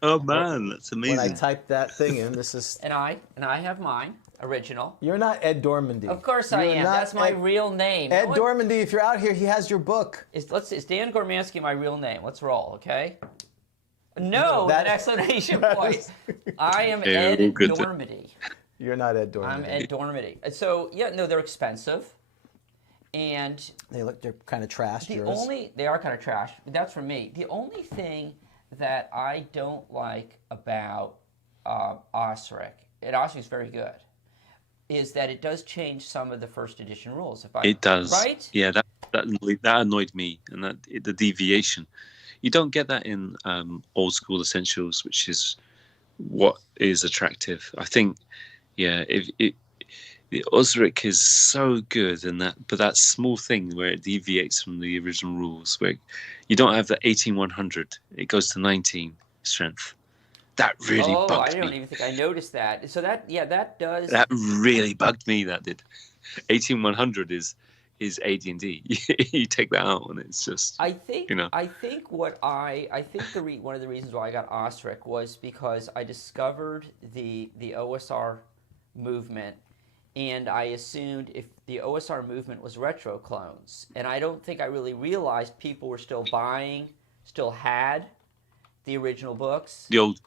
Oh man, that's amazing. When I typed that thing in, this is. And I have mine. Original. You're not Ed Dormandy. Of course I am. That's my real name. Ed Dormandy, if you're out here, he has your book. Is Dan Gormansky my real name? Let's roll, okay? No, an exclamation point. I am Ed Dormandy. You're not Ed Dormandy. I'm Ed Dormandy. So, they're expensive. And they're kind of trash. They are kind of trash. That's for me. The only thing that I don't like about Osric, and Osric is very good, is that it does change some of the 1st edition rules. It does. Right? Yeah, that annoyed me, and that the deviation. You don't get that in old school essentials, which is what is attractive. I think, yeah, the Osric is so good, and but that small thing where it deviates from the original rules, where you don't have the 18-100, it goes to 19 strength. That really Oh, I bugged don't me. even think I noticed that. So that does. That really bugged me. That did. 18-100 is AD&D. You take that out, and it's just. I think you know. I think one of the reasons why I got Ostrich was because I discovered the OSR movement, and I assumed if the OSR movement was retro clones, and I don't think I really realized people were still had the original books. The old,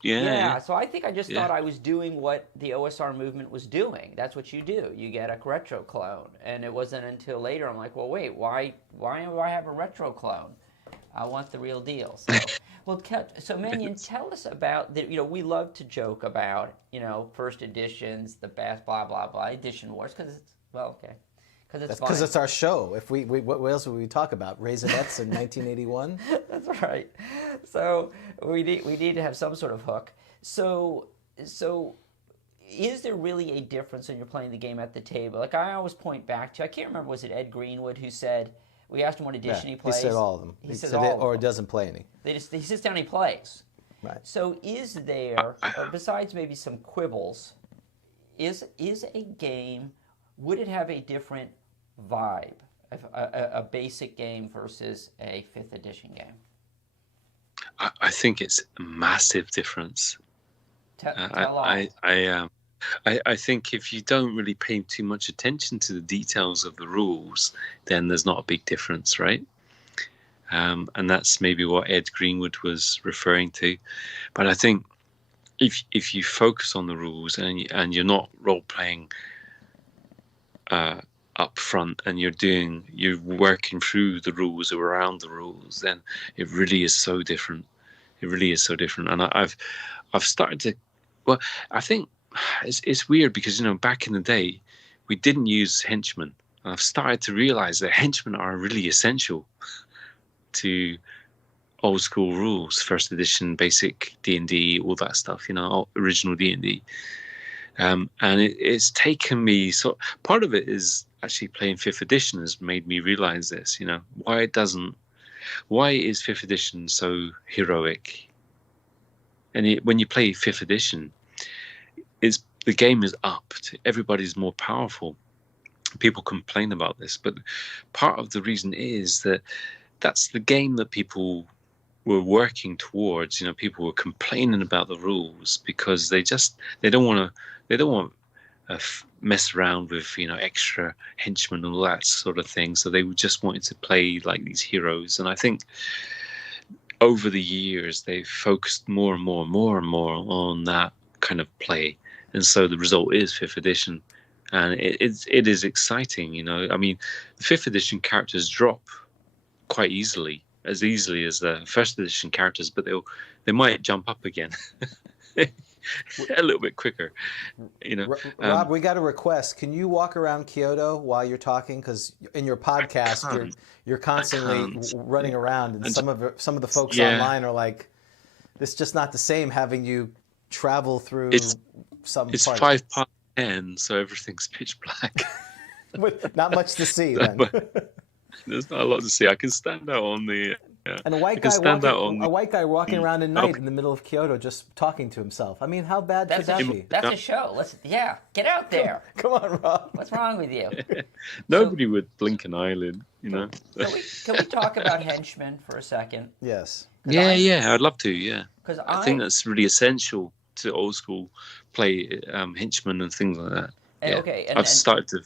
Yeah, so I think I just thought I was doing what the OSR movement was doing. That's what you do. You get a retro clone. And it wasn't until later I'm like, well, wait, why do I have a retro clone? I want the real deal. So, so Menion, tell us about we love to joke about, first editions, the best blah, blah, blah, edition wars, because it's, Because it's our show. If what else would we talk about? Raisinets in 1981? That's right. So we need to have some sort of hook. So is there really a difference when you're playing the game at the table? Like I always point back to, I can't remember, was it Ed Greenwood who said, we asked him what edition he plays. He said all of them. He said said all it, of or them. doesn't play any. He sits down and he plays. Right. So is there, besides maybe some quibbles, is a game, would it have a different vibe, a basic game versus a 5th edition game? I think it's a massive difference. Tell all. I think if you don't really pay too much attention to the details of the rules, then there's not a big difference, right? And that's maybe what Ed Greenwood was referring to. But I think if you focus on the rules and you're not role playing up front, and you're working through the rules or around the rules, then it really is so different. It really is so different. And I've started to, well, I think it's weird because back in the day we didn't use henchmen, and I've started to realize that henchmen are really essential to old school rules, first edition, basic D&D, all that stuff, original D&D. And it's taken me, so part of it is actually playing 5th edition has made me realize this, why is 5th edition so heroic? And when you play 5th edition, the game is upped. Everybody's more powerful. People complain about this, but part of the reason is that that's the game that people were working towards. People were complaining about the rules because they don't want to mess around with extra henchmen and all that sort of thing. So they just wanted to play like these heroes. And I think over the years they've focused more and more on that kind of play. And so the result is 5th edition, and it is exciting. I mean, the 5th edition characters drop quite easily as the 1st edition characters, but they might jump up again. A little bit quicker, Rob, we got a request. Can you walk around Kyoto while you're talking? Because in your podcast, you're constantly running around, and some of the folks online are like, "It's just not the same having you travel through some." It's part 5:10, so everything's pitch black. With not much to see then. There's not a lot to see. I can stand out on the. And a white guy walking around at night in the middle of Kyoto just talking to himself. I mean, how bad could that be? That's a show. Get out there. Come on, Rob. What's wrong with you? Nobody would blink an eyelid, Can we talk about henchmen for a second? Yes. Yeah, I'd love to. Yeah, because I think that's really essential to old school play, henchmen and things like that. I've started to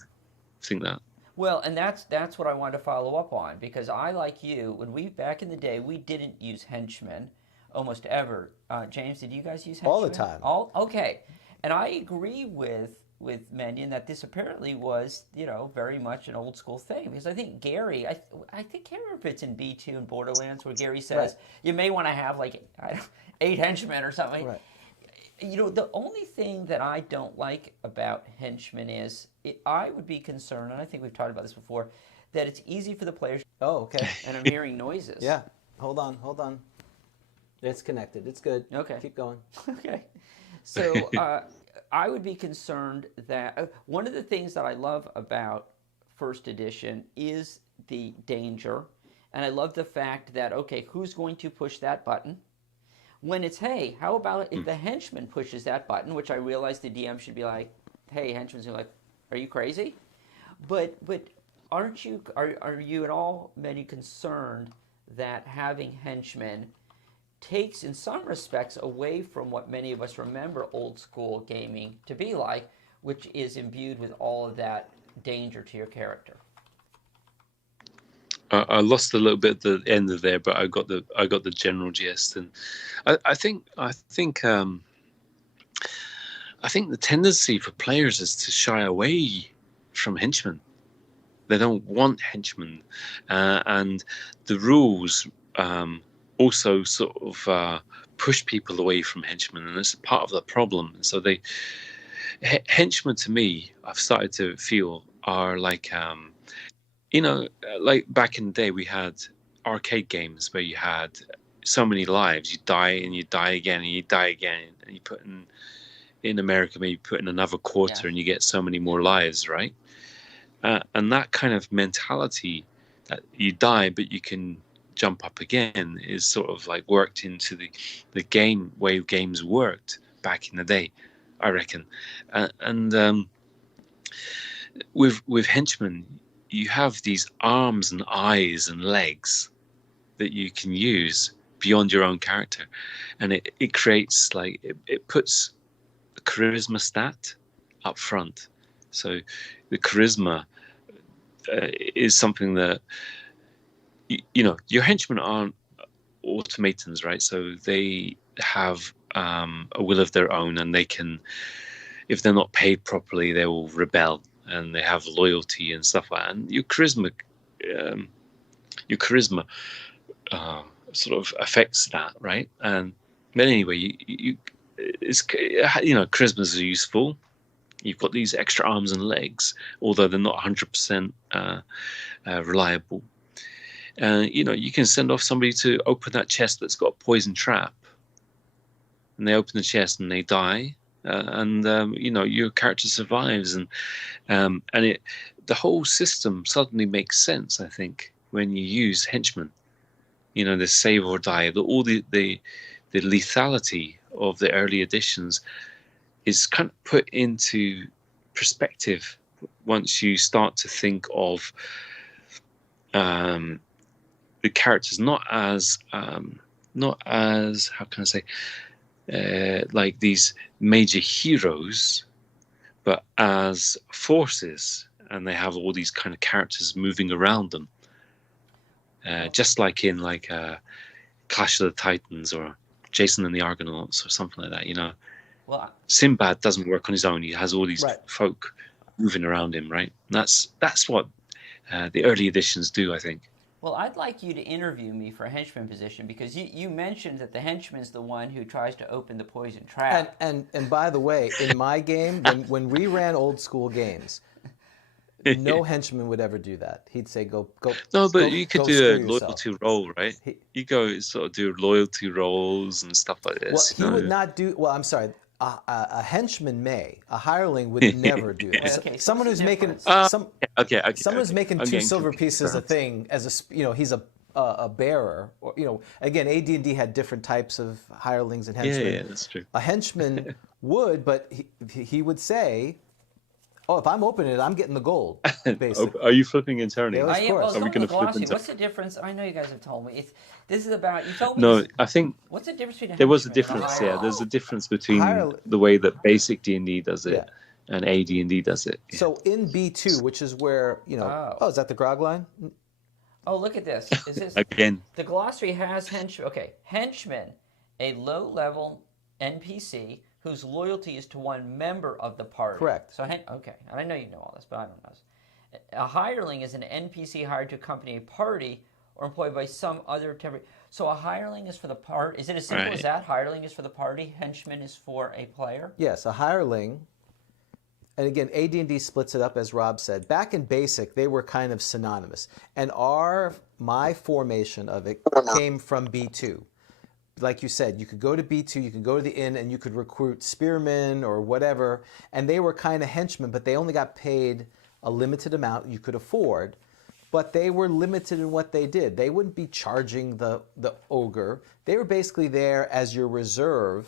think that. Well, and that's what I wanted to follow up on, because I, like you, back in the day, we didn't use henchmen almost ever. James, did you guys use henchmen? All the time. Okay. And I agree with Menion that this apparently was, very much an old school thing, because I think Gary, I can't remember if it's in B2 in Borderlands where Gary says you may want to have 8 henchmen or something. Right. The only thing that I don't like about henchmen is I would be concerned, and I think we've talked about this before, that it's easy for the players. Oh, okay. And I'm hearing noises. Yeah. Hold on. It's connected. It's good. Okay. Keep going. Okay. So I would be concerned that one of the things that I love about first edition is the danger. And I love the fact that, okay, who's going to push that button? When it's, hey, how about if the henchman pushes that button, which I realize the DM should be like, hey, henchman's like, are you crazy? But are you at all many concerned that having henchmen takes, in some respects, away from what many of us remember old school gaming to be like, which is imbued with all of that danger to your character? I lost a little bit at the end of there, but I got the general gist, and I think the tendency for players is to shy away from henchmen. They don't want henchmen, and the rules also sort of push people away from henchmen, and it's part of the problem. So henchmen, to me, I've started to feel are like. Like back in the day, we had arcade games where you had so many lives. You die and you die again and you die again, and you put in America, maybe put in another quarter, and you get so many more lives, right? And that kind of mentality that you die but you can jump up again is sort of like worked into the game way games worked back in the day, I reckon. And with henchmen, you have these arms and eyes and legs that you can use beyond your own character, and it creates like it puts a charisma stat up front. So the charisma is something that your henchmen aren't automatons, right? So they have a will of their own, and they can, if they're not paid properly, they will rebel. And they have loyalty and stuff like that. And your charisma sort of affects that, right? And but anyway, charismas are useful. You've got these extra arms and legs, although they're not 100% reliable. You can send off somebody to open that chest that's got a poison trap, and they open the chest and they die. Your character survives, and the whole system suddenly makes sense, I think, when you use henchmen. The save or die, all the lethality of the early editions is kind of put into perspective once you start to think of the characters not as how can I say, like these major heroes, but as forces, and they have all these kind of characters moving around them, just like in Clash of the Titans or Jason and the Argonauts or something like that. Well, Sinbad doesn't work on his own. He has all these folk moving around him, right? And that's what the early editions do, I think. Well, I'd like you to interview me for a henchman position, because you mentioned that the henchman's the one who tries to open the poison trap. And by the way, in my game, when we ran old school games, no henchman would ever do that. He'd say, "Go." No, but you could do a screw loyalty yourself. roll, right? You go sort of do loyalty rolls and stuff like this. Well, he would not do. Well, I'm sorry. A henchman may. A hireling would never do that. Okay, so Someone what's who's the making difference? someone who's making I'm two getting silver confused, pieces a perhaps. thing as he's a bearer. Or again, AD&D had different types of hirelings and henchmen. Yeah, that's true. A henchman would, but he would say, "Oh, if I'm opening it, I'm getting the gold." Basically. Are you flipping internally? Yeah, of course. Are we going to flip glossy. into? What's the difference? I know you guys have told me. This is about. You told me. No, this, I think what's the difference between there was a henchman and difference. hireling? Yeah, there's a difference between Hirel- the way that basic D&D does it and AD&D does it. Yeah. So in B2, which is where is that the grog line? Oh, look at this. Is this Again, the glossary has henchman? Okay, henchman, a low-level NPC whose loyalty is to one member of the party. Correct. So okay, and I know you know all this, but I don't know this. A hireling is an NPC hired to accompany a party or employed by some other temporary. So a hireling is for the part. Is it as simple as Right. that? Hireling is for the party. Henchman is for a player. Yes, a hireling And again, AD&D splits it up, as Rob said. Back in Basic, they were kind of synonymous. And my formation of it came from B2. Like you said, you could go to B2, you could go to the inn, and you could recruit spearmen or whatever. And they were kind of henchmen, but they only got paid a limited amount you could afford. But they were limited in what they did. They wouldn't be charging the ogre. They were basically there as your reserve,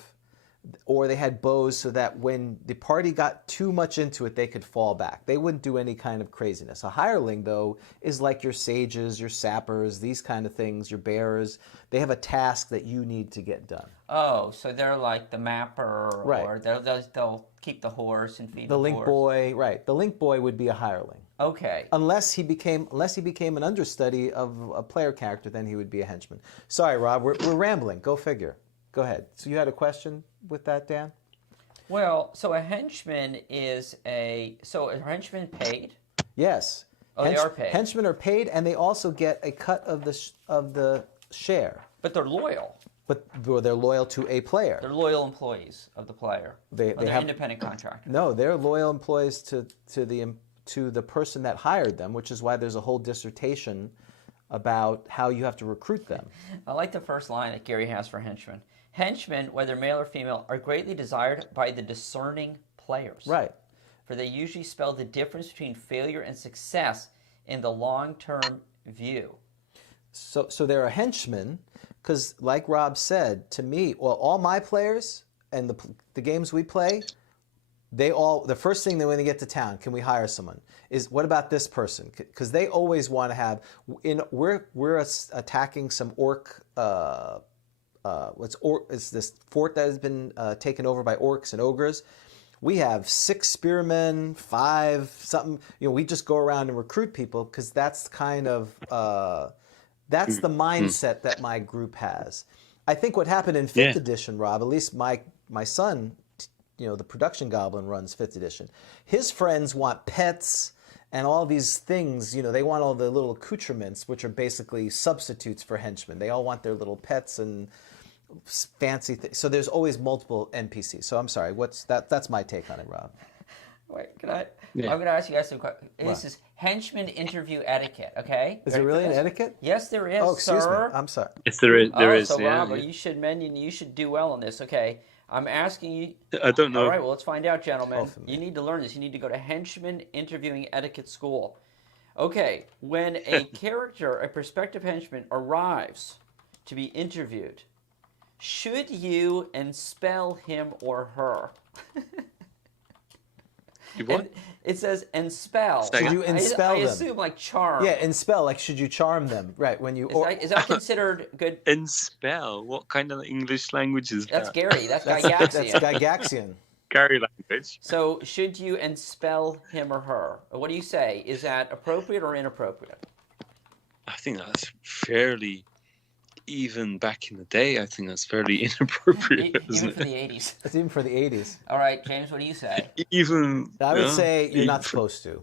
or they had bows so that when the party got too much into it, they could fall back. They wouldn't do any kind of craziness. A hireling, though, is like your sages, your sappers, these kind of things, your bearers. They have a task that you need to get done. Oh, so they're like the mapper, Right. or they'll keep the horse and feed The the link horse. boy, right. The link boy would be a hireling. Okay. Unless he became an understudy of a player character, then he would be a henchman. Sorry, Rob, we're rambling. Go figure. Go ahead. So you had a question with that, Dan? Well, so a henchman are henchmen paid? Yes. Oh, they are paid. Henchmen are paid, and they also get a cut of the share. But they're loyal. But they're loyal to a player. They're loyal employees of the player. They're They're independent contractors. No, they're loyal employees to the person that hired them, which is why there's a whole dissertation about how you have to recruit them. I like the first line that Gary has for henchmen. Henchmen, whether male or female, are greatly desired by the discerning players. Right. For they usually spell the difference between failure and success in the long-term view. So they're a henchman, because like Rob said, to me, well, all my players and the games we play, the first thing that when they get to town, can we hire someone? Is what about this person? Because they always want to have. We're attacking some orc. It's this fort that has been taken over by orcs and ogres. We have 6 spearmen, 5 something. We just go around and recruit people because that's kind of that's the mindset that my group has. I think what happened in 5th edition, Rob, at least my son, the production goblin runs 5th edition. His friends want pets and all these things. They want all the little accoutrements, which are basically substitutes for henchmen. They all want their little pets and fancy things. So there's always multiple NPCs. So I'm sorry. That's my take on it, Rob. Wait, can I? Yeah. I'm going to ask you guys some questions. This is henchman interview etiquette, okay? Is there really an etiquette? Yes, there is, Oh, excuse sir. me. I'm sorry. Yes, there is. So, Yeah, Robert, yeah. you should do well on this, okay? I'm asking you. I don't know. All right, well, let's find out, gentlemen. Oh, for me. You need to learn this. You need to go to henchman interviewing etiquette school. Okay, when a character, a prospective henchman, arrives to be interviewed, should you enspell him or her? You what? And it says enspell. Should you enspell I them? assume like charm. Yeah, enspell, like should you charm them? Right, when you... Is that considered good? And spell? What kind of English language is That's that? Gary. That's that's Gygaxian. Gygaxian. Gary language. So should you enspell him or her? What do you say? Is that appropriate or inappropriate? I think that's fairly, even back in the day, I think that's fairly inappropriate, Even isn't for it? the 80s. That's even for the 80s. All right, James, what do you say? Even. I would yeah, say you're not even- supposed to.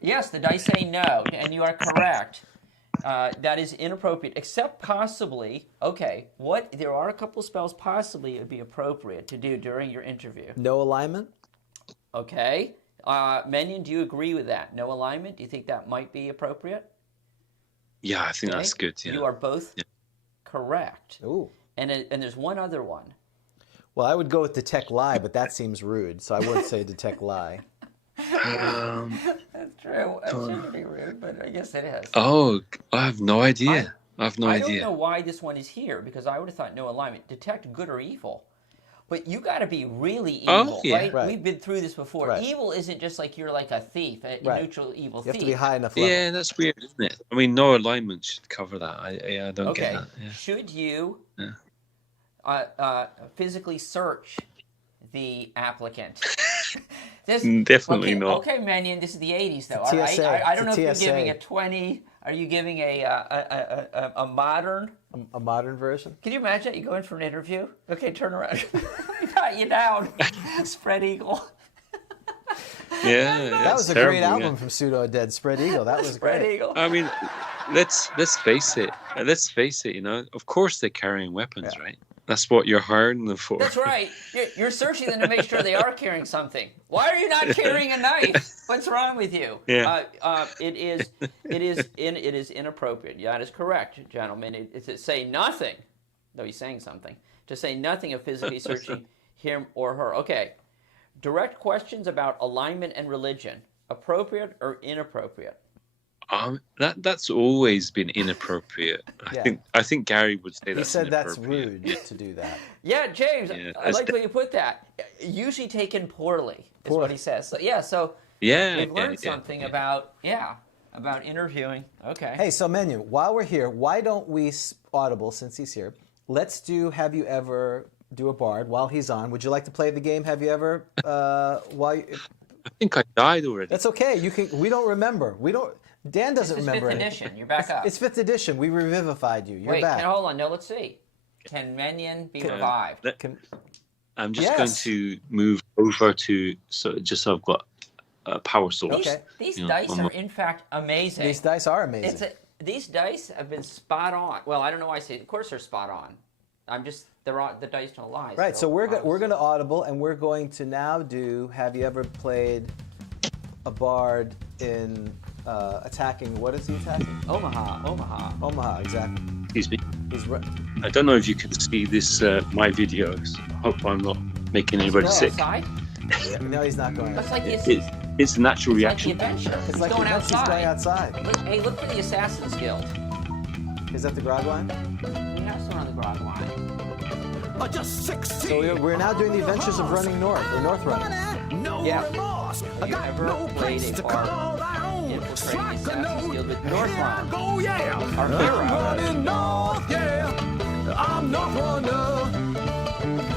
Yes, the dice say no, and you are correct. That is inappropriate, except possibly, there are a couple of spells possibly it would be appropriate to do during your interview. No alignment? Okay. Menion, do you agree with that? No alignment? Do you think that might be appropriate? Yeah, I think Okay. that's good. Yeah. You are both correct. Ooh. And there's one other one. Well, I would go with detect lie, but that seems rude, so I wouldn't say detect lie. That's true. It shouldn't be rude, but I guess it is. Oh, I have no idea. I have no I don't idea. know why this one is here, because I would have thought no alignment. Detect good or evil. But you got to be really evil, yeah. right? Right. We've been through this before. Right. Evil isn't just like you're like a thief, a Right. neutral evil You thief. have to be high enough level. Yeah, that's weird, isn't it? I mean, no alignment should cover that. I don't Okay. get that. Yeah. Should you Yeah. physically search the applicant? Definitely okay, not. Okay, Menion, this is the 80s, though. It's a All right? TSA. I don't know It's if a you're giving TSA. a 20. Are you giving a modern? A modern version? Can you imagine that? You go in for an interview? Okay, turn around. We got you down. Spread eagle. Yeah, That was a terrible, great yeah. album from Pseudo Dead, Spread Eagle. That was Spread great. eagle. I mean, let's face it. Let's face it. Of course they're carrying weapons, right? That's what you're hiring them for. That's right. You're searching them to make sure they are carrying something. Why are you not carrying a knife? What's wrong with you? Yeah. It is inappropriate. Yeah, that is correct, gentlemen. It's to say nothing, though he's saying something, to say nothing of physically searching him or her. Okay. Direct questions about alignment and religion. Appropriate or inappropriate? That's always been inappropriate. Yeah. I think Gary would say He that's said that's inappropriate. rude to do that. Yeah, James, Yeah, I like the way you put that. Usually taken poorly is what he says. So, so we've learned something about interviewing. Okay. Hey, so Menion, while we're here, why don't we Audible, since he's here, let's do Have You Ever do a Bard while he's on. Would you like to play the game Have You Ever I think I died already. That's okay. We don't remember. Dan doesn't remember It's 5th anything. edition. You're back up. It's 5th edition. We revivified you. You're back. Hold on. No, let's see. Can Menion be revived? I'm just going to move over to so I've got a power source. Okay. These dice are in fact amazing. These dice are amazing. These dice have been spot on. Well, I don't know why I say. Of course, they're spot on. The dice don't lie. Right. So we're going to Audible, and we're going to now do. Have you ever played a bard in attacking? What is he attacking? Omaha. Exactly. Excuse me. He's I don't know if you can see this my videos. I hope I'm not making anybody sick. Outside? No, he's not going. That's like It's a natural reaction. Like the adventure. It's like going outside. He's going outside. Look for the Assassin's Guild. Is that the Grog line? We have someone on the Grog line. Just 16. So we're now doing the adventures of running north, or north running. Yeah. Have you ever played a bard infiltrating the Assassin's Guild with Northrun? Oh yeah. Our hero. Running north, yeah. I'm north runner.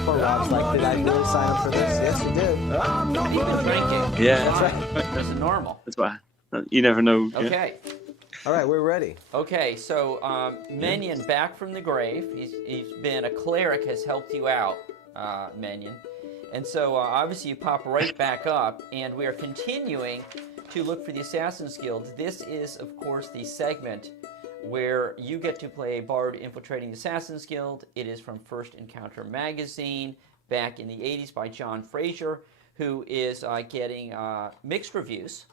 Poor Rob's like, did I really sign up for this? Yes, you did. I'm north He's been drinking. Yeah. That's right. This is normal. That's why you never know. Yeah. Okay. All right, we're ready. Okay, so Menion back from the grave. He's been a cleric, has helped you out, Menion. And so obviously you pop right back up, and we are continuing to look for the Assassin's Guild. This is, of course, the segment where you get to play a bard infiltrating the Assassin's Guild. It is from First Encounter magazine back in the 80s by John Fraser, who is getting mixed reviews.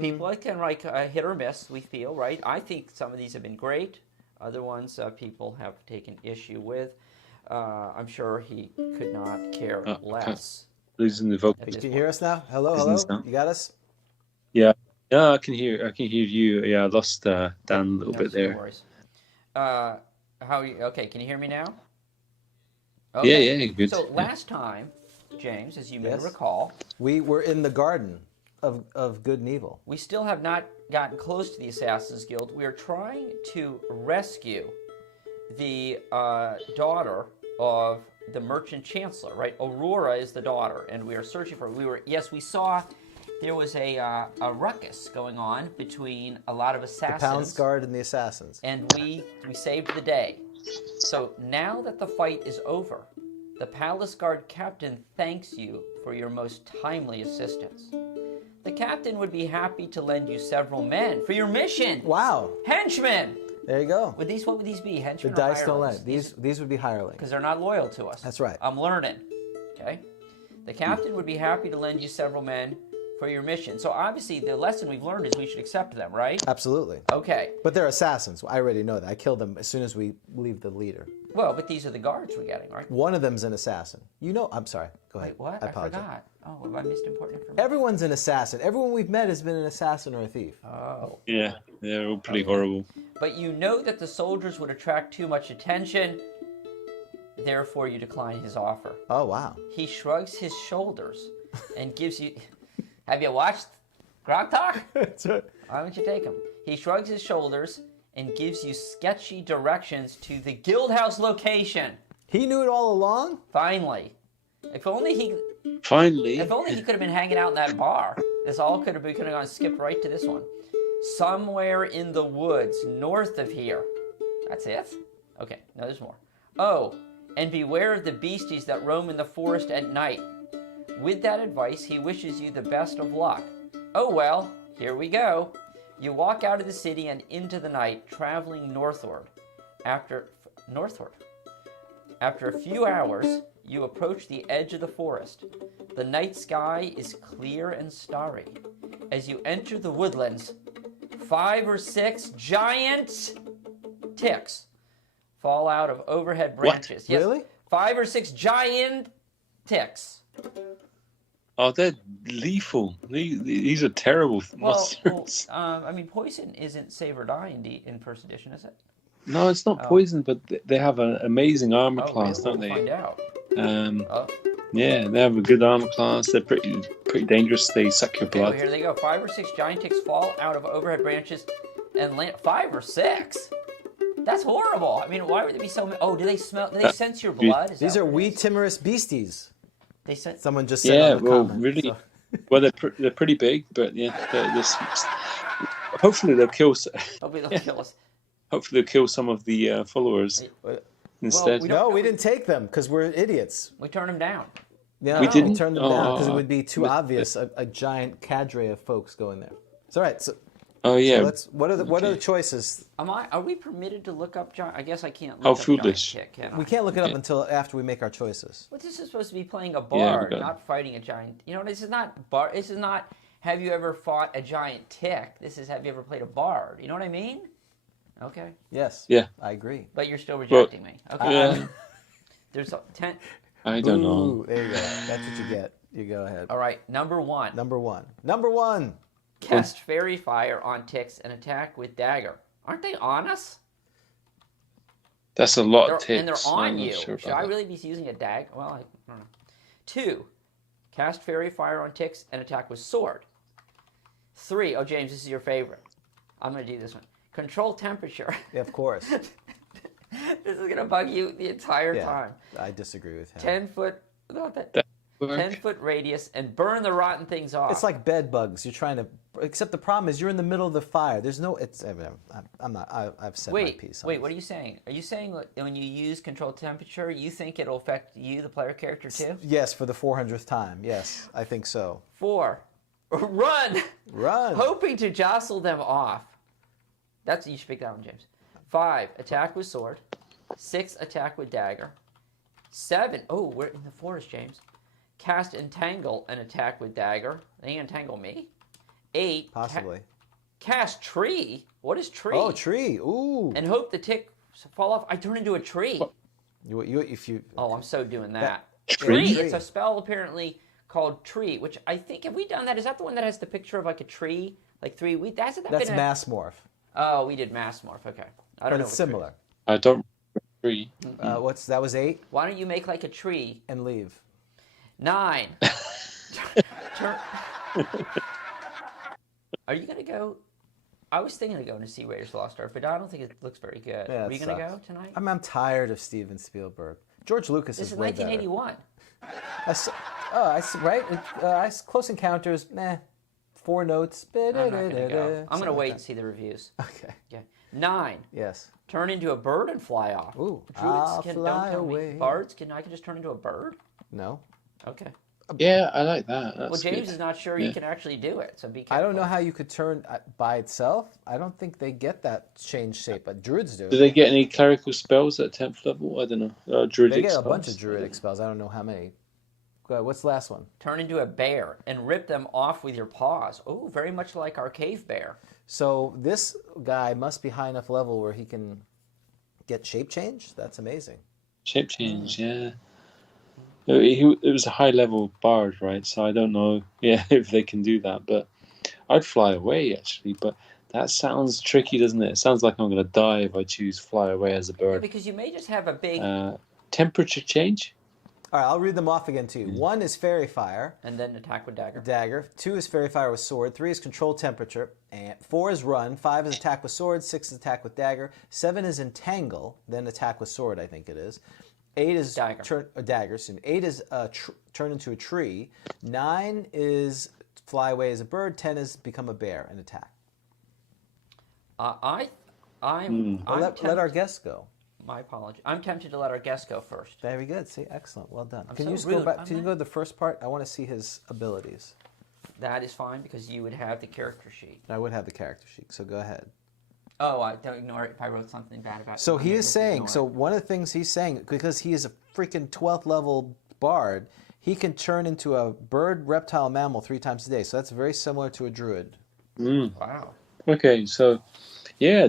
People can like hit or miss, we feel, right? I think some of these have been great. Other ones people have taken issue with. I'm sure he could not care less. Losing the vocal. Can you hear us now? Hello? You got us? Yeah, I can hear you. Yeah, I lost Dan a little bit there. No worries. Okay, can you hear me now? Okay. Yeah, good. So last time, James, as you may recall, we were in the garden of good and evil. We still have not gotten close to the Assassin's Guild. We are trying to rescue the daughter of the Merchant Chancellor, right? Aurora is the daughter, and we are searching for her. We saw there was a ruckus going on between a lot of assassins. The Palace Guard and the assassins. And we saved the day. So now that the fight is over, the Palace Guard captain thanks you for your most timely assistance. The captain would be happy to lend you several men for your mission. Wow. Henchmen. There you go. What would these be? Henchmen The or dice don't hirelings? let. These would be hirelings. Because they're not loyal to us. That's right. I'm learning. Okay? The captain would be happy to lend you several men for your mission. So obviously the lesson we've learned is we should accept them, right? Absolutely. Okay. But they're assassins. I already know that. I killed them as soon as we leave the leader. Well, but these are the guards we're getting, right? One of them's an assassin. I'm sorry. Go ahead. Wait, what? I apologize. Forgot. Oh, have I missed important information? Everyone's an assassin. Everyone we've met has been an assassin or a thief. Oh. Yeah, they're all pretty horrible. But you know that the soldiers would attract too much attention, therefore you decline his offer. Oh, wow. He shrugs his shoulders and gives you... Have you watched Grogtalk? That's right. Why don't you take him? He shrugs his shoulders and gives you sketchy directions to the guild house location. He knew it all along? Finally. If only he Finally. could have been hanging out in that bar. This all could have gone skipped right to this one. Somewhere in the woods north of here. That's it? Okay, no, there's more. Oh, and beware of the beasties that roam in the forest at night. With that advice, he wishes you the best of luck. Oh well, here we go. You walk out of the city and into the night, traveling northward. After a few hours, you approach the edge of the forest. The night sky is clear and starry. As you enter the woodlands, 5 or 6 giant ticks fall out of overhead branches. Yes, Really? 5 or 6 giant ticks. Oh, they're lethal. These are terrible monsters. I mean, poison isn't save or die in first edition, is it? No, it's not poison, but they have an amazing armor class, really? don't they? We'll find out. Yeah, they have a good armor class. They're pretty dangerous. They suck your Okay, blood. well, here they go. 5 or 6 giant ticks fall out of overhead branches and land. 5 or 6? That's horrible. I mean, why would there be so many? Oh, do they smell? Do they sense your blood? These are wee timorous beasties. They sense. Someone just said Yeah, on the well, comment, really. so. Well, they're pretty big, but yeah, hopefully they'll kill. Hopefully they'll kill us. Hopefully they'll kill some of the followers instead. We didn't take them because we're idiots. We turned them down. Yeah, We didn't? turned them down because it Oh, would be too obvious. A giant cadre of folks going there. It's all right. So Oh yeah. what are the choices? Are we permitted to look up giant? I guess I can't. Look How up foolish. Giant tick, can I? We can't look it up until after we make our choices. Well, this is supposed to be playing a Yeah, bard, we got it. not fighting a giant. You know, this is not bar. This is not. Have you ever fought a giant tick? This is have you ever played a bard? You know what I mean? Okay. Yes. Yeah. I agree. But you're still rejecting me. Okay. Yeah. There's 10. I don't know. Ooh, there you go. That's what you get. You go ahead. All right. Number one. Number one. Cast fairy fire on ticks and attack with dagger. Aren't they on us? That's a lot of ticks. And they're on I'm not you. sure Should about I that. really be using a dagger? Well, I don't know. 2. Cast fairy fire on ticks and attack with sword. 3. Oh, James, this is your favorite. I'm going to do this one. Control temperature. Yeah, of course. This is going to bug you the entire time. I disagree with him. 10 foot. Work. 10-foot radius and burn the rotten things off. It's like bed bugs. You're trying to, except the problem is you're in the middle of the fire. There's no. I'm not. I've said my piece. On Wait, this. what are you saying? Are you saying that when you use control temperature, you think it'll affect you, the player character, too? Yes, for the 400th time. Yes, I think so. 4. Run! Hoping to jostle them off. You should pick that one, James. 5. Attack with sword. 6. Attack with dagger. 7. Oh, we're in the forest, James. Cast entangle and attack with dagger. They entangle me. 8. Possibly. Cast tree. What is tree? Oh, tree. Ooh. And hope the tick fall off. I turn into a tree. If you. Oh, I'm so doing that. Tree? It's a spell apparently called tree, which I think, have we done that? Is that the one that has the picture of like a tree? Like 3 weeks? That's mass morph. Oh, we did mass morph. Okay. I don't But know. it's similar. I don't agree. That was 8 Why don't you make like a tree? and leave. 9. Are you going to go? I was thinking of going to see Raiders of the Lost Ark, but I don't think it looks very good. Yeah, Are you going to go tonight? I'm tired of Steven Spielberg. George Lucas This is way better. 1981. Right? Close Encounters, 4 notes. I'm not going to go. I'm going to wait and see the reviews. Okay. 9. Yes. Turn into a bird and fly off. Ooh, Druids I'll don't fly tell me. away. Bards, I can just turn into a bird? No. Okay. Yeah, I like that. That's Well, James good. is not sure you can actually do it, so be careful. I don't know how you could turn by itself. I don't think they get that change shape, but druids do. Do they get any clerical spells at 10th level? I don't know. Druidic They get a spells? bunch of druidic spells. I don't know how many. Go ahead, what's the last one? Turn into a bear and rip them off with your paws. Oh, very much like our cave bear. So this guy must be high enough level where he can get shape change? That's amazing. Shape change, yeah. It was a high level bard, right? So I don't know, if they can do that. But I'd fly away actually. But that sounds tricky, doesn't it? It sounds like I'm going to die if I choose fly away as a Yeah, bird. because you may just have a big... Temperature change. All right, I'll read them off again to you. 1 is Fairy Fire. And then attack with dagger. Dagger. 2 is Fairy Fire with Sword. 3 is Control Temperature. And 4 is Run. 5 is Attack with Sword. 6 is Attack with Dagger. 7 is Entangle. Then Attack with Sword, I think it is. 8 is Dagger. Dagger. Excuse me. 8 is Turn into a Tree. 9 is Fly Away as a Bird. 10 is Become a Bear and Attack. Let our guests go. My apology. I'm tempted to let our guest go first. Very good. See, excellent. Well done. I'm Can so you just rude. go back? I'm Can you not- go to the first part? I want to see his abilities. That is fine because you would have the character sheet. I would have the character sheet, so go ahead. Oh, don't ignore it if I wrote something bad about it. So he is Just saying, ignore so it. one of the things he's saying, because he is a freaking 12th level bard, he can turn into a bird, reptile, mammal 3 times a day. So that's very similar to a druid. Wow. Okay, so yeah,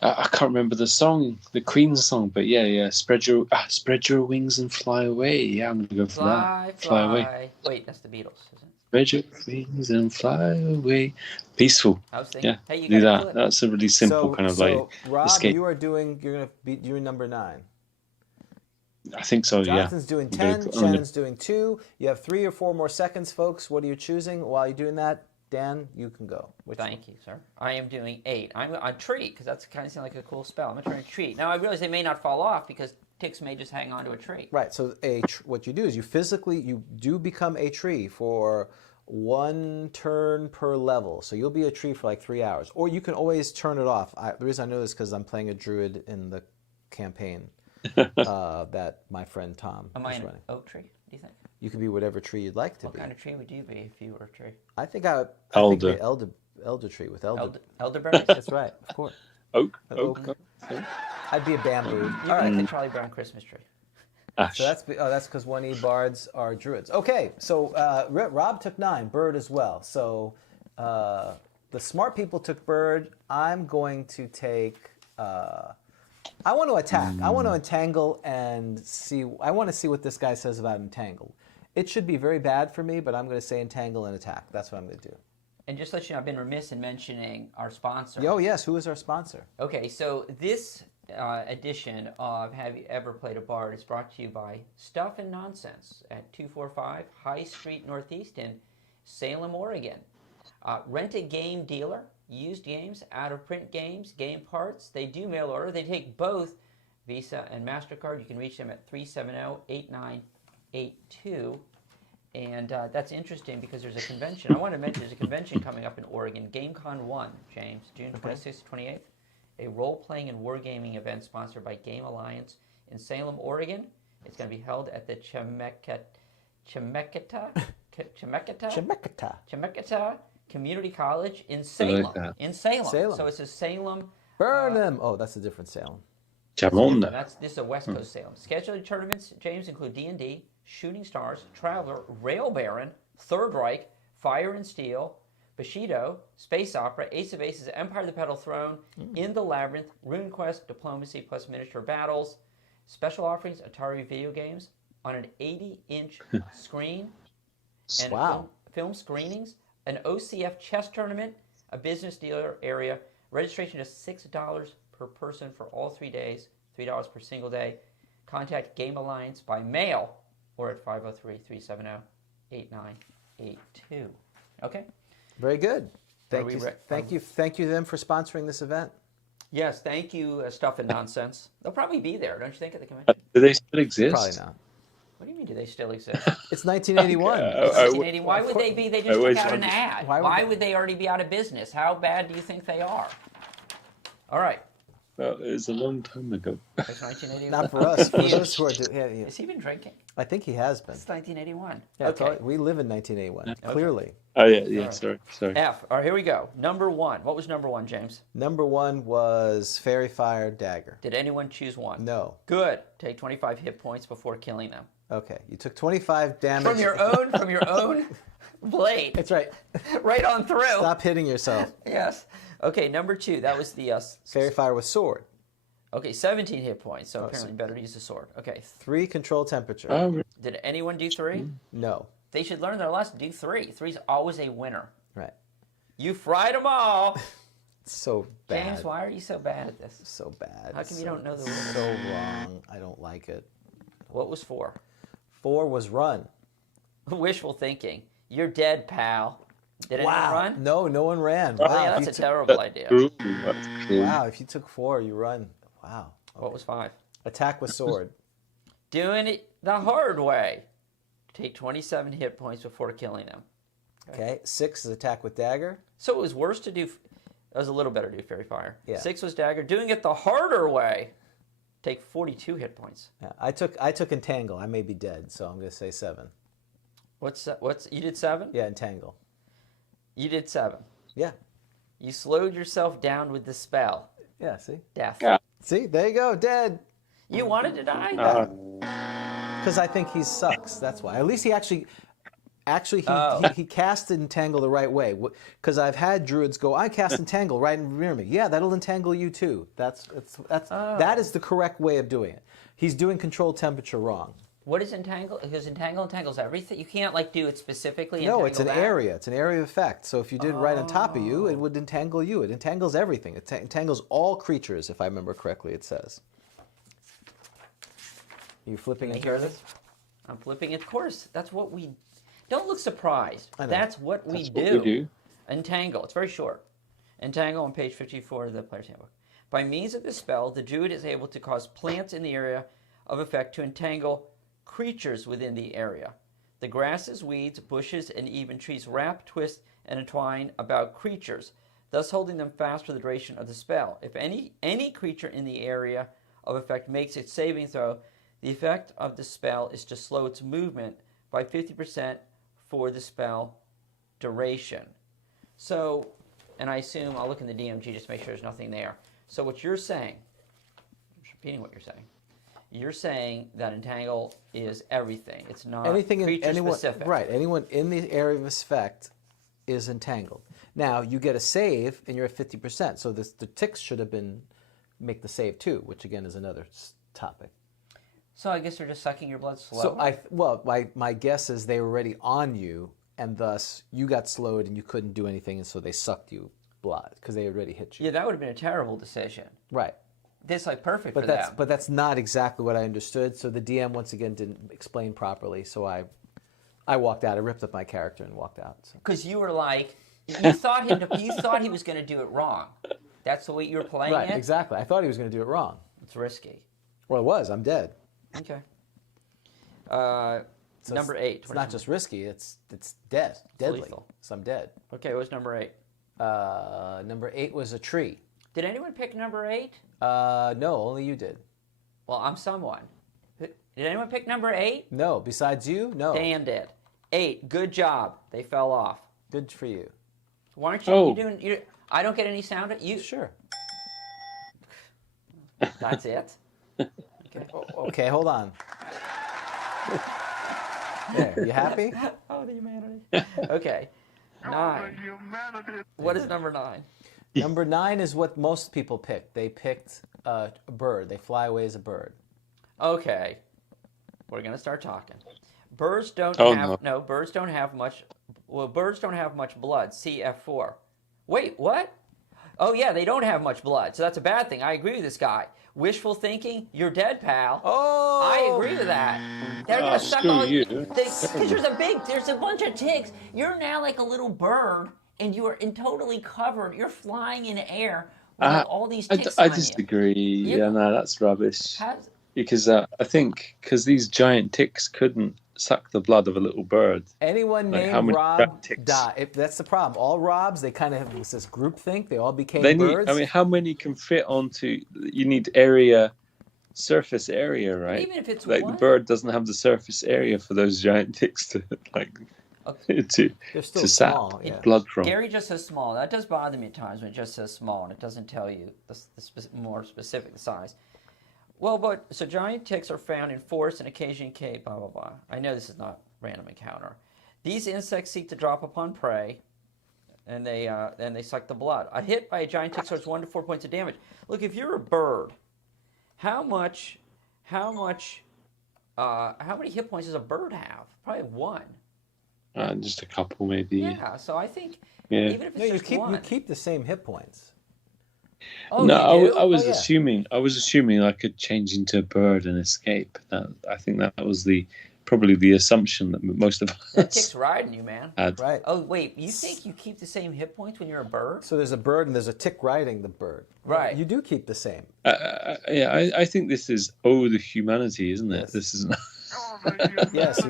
I can't remember the song, the Queen's song, but yeah, spread your wings and fly away. Yeah, I'm gonna go for that. Fly away. Wait, that's the Beatles, isn't it? Spread your wings and fly away. Peaceful. I was thinking, Yeah, hey, you do got a that. clip. That's a really simple kind of so Rob, escape. you're number 9. I think so. Jonathan's yeah. doing I'm gonna 10, put- I'm gonna- Shannon's doing 2. You have 3 or 4 more seconds, folks. What are you choosing? While you're doing that, Dan, you can go. Thank you, sir. I am doing 8. I'm on tree because that's kind of sound like a cool spell. I'm going to turn a tree. Now I realize they may not fall off because ticks may just hang on to a tree. Right. So what you do is you do become a tree for 1 turn per level. So you'll be a tree for like 3 hours, or you can always turn it off. The reason I know this is because I'm playing a druid in the campaign that my friend Tom Am I is an running. oak tree? Do you think? You can be whatever tree you'd like to What be. kind of tree would you be if you were a tree? I think I would. Elder. I think the elder tree with elder. Elderberries? That's right, of course. Oak. Oak. I'd be a bamboo. You're like the Charlie Brown Christmas tree. Ash. So that's because 1E bards are druids. Okay, so Rob took 9, bird as well. So the smart people took bird. I'm going to take. I want to attack. I want to entangle and see. I want to see what this guy says about entangle. It should be very bad for me, but I'm going to say entangle and attack. That's what I'm going to do. And just to let you know, I've been remiss in mentioning our sponsor. Oh yes, who is our sponsor? Okay, so this edition of Have You Ever Played a Bard is brought to you by Stuff and Nonsense at 245 High Street Northeast in Salem, Oregon. Rent a game dealer, used games, out-of-print games, game parts. They do mail order. They take both Visa and MasterCard. You can reach them at 370-8982. And that's interesting because there's a convention. I want to mention there's a convention coming up in Oregon, GameCon 1, James, June 26th to 28th. A role-playing and wargaming event sponsored by Game Alliance in Salem, Oregon. It's going to be held at the Chemeketa Community College in Salem. that. In Salem. Salem. So it's a Salem. Burn them. Oh, that's a different Salem. Jamon. This is a West Coast Salem. Scheduled tournaments, James, include D&D, Shooting Stars, Traveler, Rail Baron, Third Reich, Fire and Steel, Bushido, Space Opera, Ace of Aces, Empire of the Petal Throne, In the Labyrinth, Rune Quest, Diplomacy plus Miniature Battles, special offerings, Atari video games on an 80-inch screen, and Wow. film screenings, an OCF chess tournament, a business dealer area. Registration is $6 per person for all 3 days, $3 per single day. Contact Game Alliance by mail or at 503-370-8982. Okay? Very good. Are Thank we you. re- Thank you them for sponsoring this event. Yes, thank you, Stuff and Nonsense. They'll probably be there, don't you think, at the convention? Do they still exist? Probably not. What do you mean, do they still exist? It's 1981. 1980. Why would they be? They just always took out an wondered- ad. Why Why would would they already be out of business? How bad do you think they are? All right. Well, it was a long time ago. It's 1981. Not for us. For those who are, yeah. Has he been drinking? I think he has been. It's 1981. Yeah, it's okay. we live in 1981. Clearly, Oh yeah. Sorry. F. All right, here we go. Number 1. What was number 1, James? number 1 was Fairy Fire Dagger. Did anyone choose 1? No. Good. Take 25 hit points before killing them. Okay, you took 25 damage From your own blade. That's right. Right on through. Stop hitting yourself. Yes. Okay, number 2. That was the Fairy Fire with sword. Okay, 17 hit points. So apparently better to use the sword. Okay. 3 control temperature. Oh, Did anyone do 3? No. They should learn their lesson. Do 3. 3's always a winner. Right. You fried them all. It's so bad. James, why are you so bad at this? So bad. How come you don't know the rules? So wrong. I don't like it. What was 4? 4 was run. Wishful thinking. You're dead, pal. Did anyone run? No, no one ran. Oh, Wow. yeah, if that's you a terrible idea. Ooh, that's cool. Wow, if you took 4, you run. Wow. What was 5? Attack with sword. Doing it the hard way. Take 27 hit points before killing them. Okay. 6 is attack with dagger. So it was worse to do. It was a little better to do Fairy Fire. Yeah. 6 was dagger. Doing it the harder way. Take 42 hit points. Yeah, I took entangle. I may be dead, so I'm going to say 7. What's you did 7? Yeah, entangle. You did 7. Yeah. You slowed yourself down with the spell. Yeah, see? Death. Yeah. See, there you go, dead. You wanted to die? Because I think he sucks. That's why. At least he actually Oh. he cast Entangle the right way. Because I've had druids go, I cast Entangle right near me. Yeah, that'll entangle you too. That is the correct way of doing it. He's doing controlled temperature wrong. What is entangle? Because entangle entangles everything. You can't like do it specifically. No, it's an entangle that? area. It's an area of effect. So if you did it right on top of you, it would entangle you. It entangles everything. It entangles all creatures, if I remember correctly, it says. You flipping Can I into hear it? this? I'm flipping it. Of course, that's what we. Don't look surprised. I know. That's what we That's do. what we do. Entangle. It's very short. Entangle on page 54 of the Player's Handbook. By means of this spell, the druid is able to cause plants in the area of effect to entangle creatures within the area. The grasses, weeds, bushes, and even trees wrap, twist, and entwine about creatures, thus holding them fast for the duration of the spell. If any creature in the area of effect makes its saving throw, the effect of the spell is to slow its movement by 50% for the spell duration. So, and I assume I'll look in the DMG just to make sure there's nothing there. So what you're saying, I'm just repeating what you're saying. You're saying that entangle is everything. It's not creature specific. Right. Anyone in the area of effect is entangled. Now you get a save and you're at 50%. So the ticks should have been make the save too, which again is another topic. So I guess they're just sucking your blood slower? So my guess is they were already on you, and thus you got slowed and you couldn't do anything, and so they sucked you blood because they already hit you. Yeah, that would have been a terrible decision. Right. This like perfect for But them. but that's not exactly what I understood. So the DM once again didn't explain properly. So I walked out. I ripped up my character and walked out. Because you were like, you thought he was going to do it wrong. That's the way you were playing Right. it? Exactly. I thought he was going to do it wrong. It's risky. Well, it was. I'm dead. Okay. So number 8. It's not just risky. It's dead. Deadly. lethal. So I'm dead. Okay, what's number 8? Number 8 was a tree. Did anyone pick number 8? No, only you did. Well, I'm someone. Did anyone pick number 8? No, besides you, no. Dan did. 8. Good job. They fell off. Good for you. Why aren't you doing? I don't get any sound. You Sure. That's it. Okay. Okay, hold on. There, you happy? Oh, the humanity. Okay. 9. What is number 9? Number 9 is what most people picked. They picked a bird. They fly away as a bird. Okay. We're gonna start talking. Birds don't birds don't have much. Well, birds don't have much blood. CF4. Wait, what? Oh yeah, they don't have much blood, so that's a bad thing. I agree with this guy. Wishful thinking, you're dead, pal. Oh! I agree with that. They're gonna suck screw all you. Because there's a bunch of ticks. You're now like a little bird, and you are totally covered. You're flying in air with all these ticks I on disagree. you. Yeah, no, that's rubbish. How's- Because I think these giant ticks couldn't suck the blood of a little bird. Anyone Like, named how many Rob ticks? died. That's the problem. All Robs, they kind of have this group think. They all became They need. birds. I mean, how many can fit onto? You need area, surface area, right? Even if it's like one? the bird doesn't have the surface area for those giant ticks to like They're still to sap small. Yeah. blood from. Gary just says small. That does bother me at times when it just says small and it doesn't tell you the more specific size. Well, so giant ticks are found in forests and occasionally cave, blah, blah, blah. I know this is not random encounter. These insects seek to drop upon prey, and they suck the blood. A hit by a giant tick starts 1 to 4 points of damage. Look, if you're a bird, how many hit points does a bird have? Probably 1. Just a couple, maybe. Yeah, so I think Yeah. even if it's No, you just 1. keep the same hit points. Oh, No, you do? I was Oh, yeah. assuming. I was assuming I could change into a bird and escape. I think that was probably the assumption that most of That us tick's riding you, man. had. Right. Oh, wait, you think you keep the same hit points when you're a bird? So there's a bird and there's a tick riding the bird. Right. You do keep the same. Yeah, I think this is the humanity, isn't it? Yes. This is not. Yes,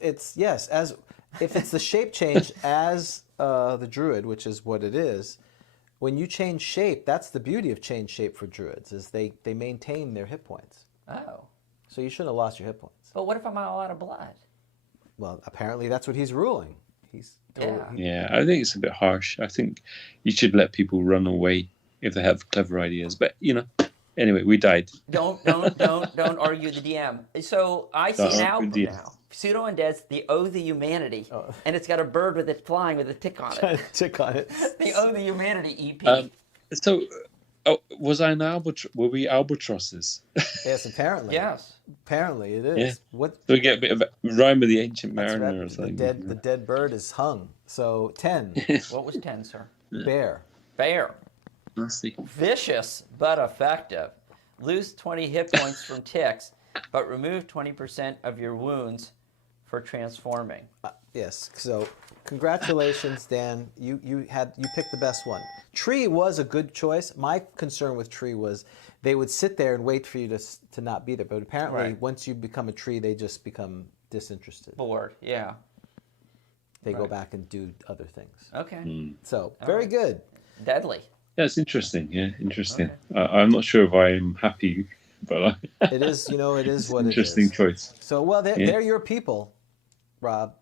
it's yes. As if it's the shape change as the druid, which is what it is. When you change shape, that's the beauty of change shape for druids, is they maintain their hit points. Oh. So you shouldn't have lost your hit points. But what if I'm all out of blood? Well, apparently that's what he's ruling. He's Yeah. Yeah, I think it's a bit harsh. I think you should let people run away if they have clever ideas. But anyway, we died. Don't argue the DM. So I see an Don't argue album the DM. now. Pseudo Undead's The Oath of Humanity, and it's got a bird with it flying with a tick on it. Tick on it. The Oath of Humanity EP. So, was I an albatross? Were we albatrosses? Yes, apparently. Yes. Apparently it is. Yeah. What? So we get a bit of a rhyme with the ancient That's mariner right. or something. The dead bird is hung. So 10. What was 10, sir? Bear. Bear. Nasty. Vicious but effective. Lose 20 hit points from ticks, but remove 20% of your wounds for transforming. Yes. So congratulations, Dan. You picked the best one. Tree was a good choice. My concern with tree was they would sit there and wait for you to not be there. But apparently, Right. once you become a tree, they just become disinterested. Bored, yeah. They go Right. back and do other things. Okay. So very right. good. Deadly. Yeah, it's interesting. Yeah, interesting. I'm not sure if I'm happy, but It is. It is what it interesting is. choice. So they're Yeah. your people, Rob.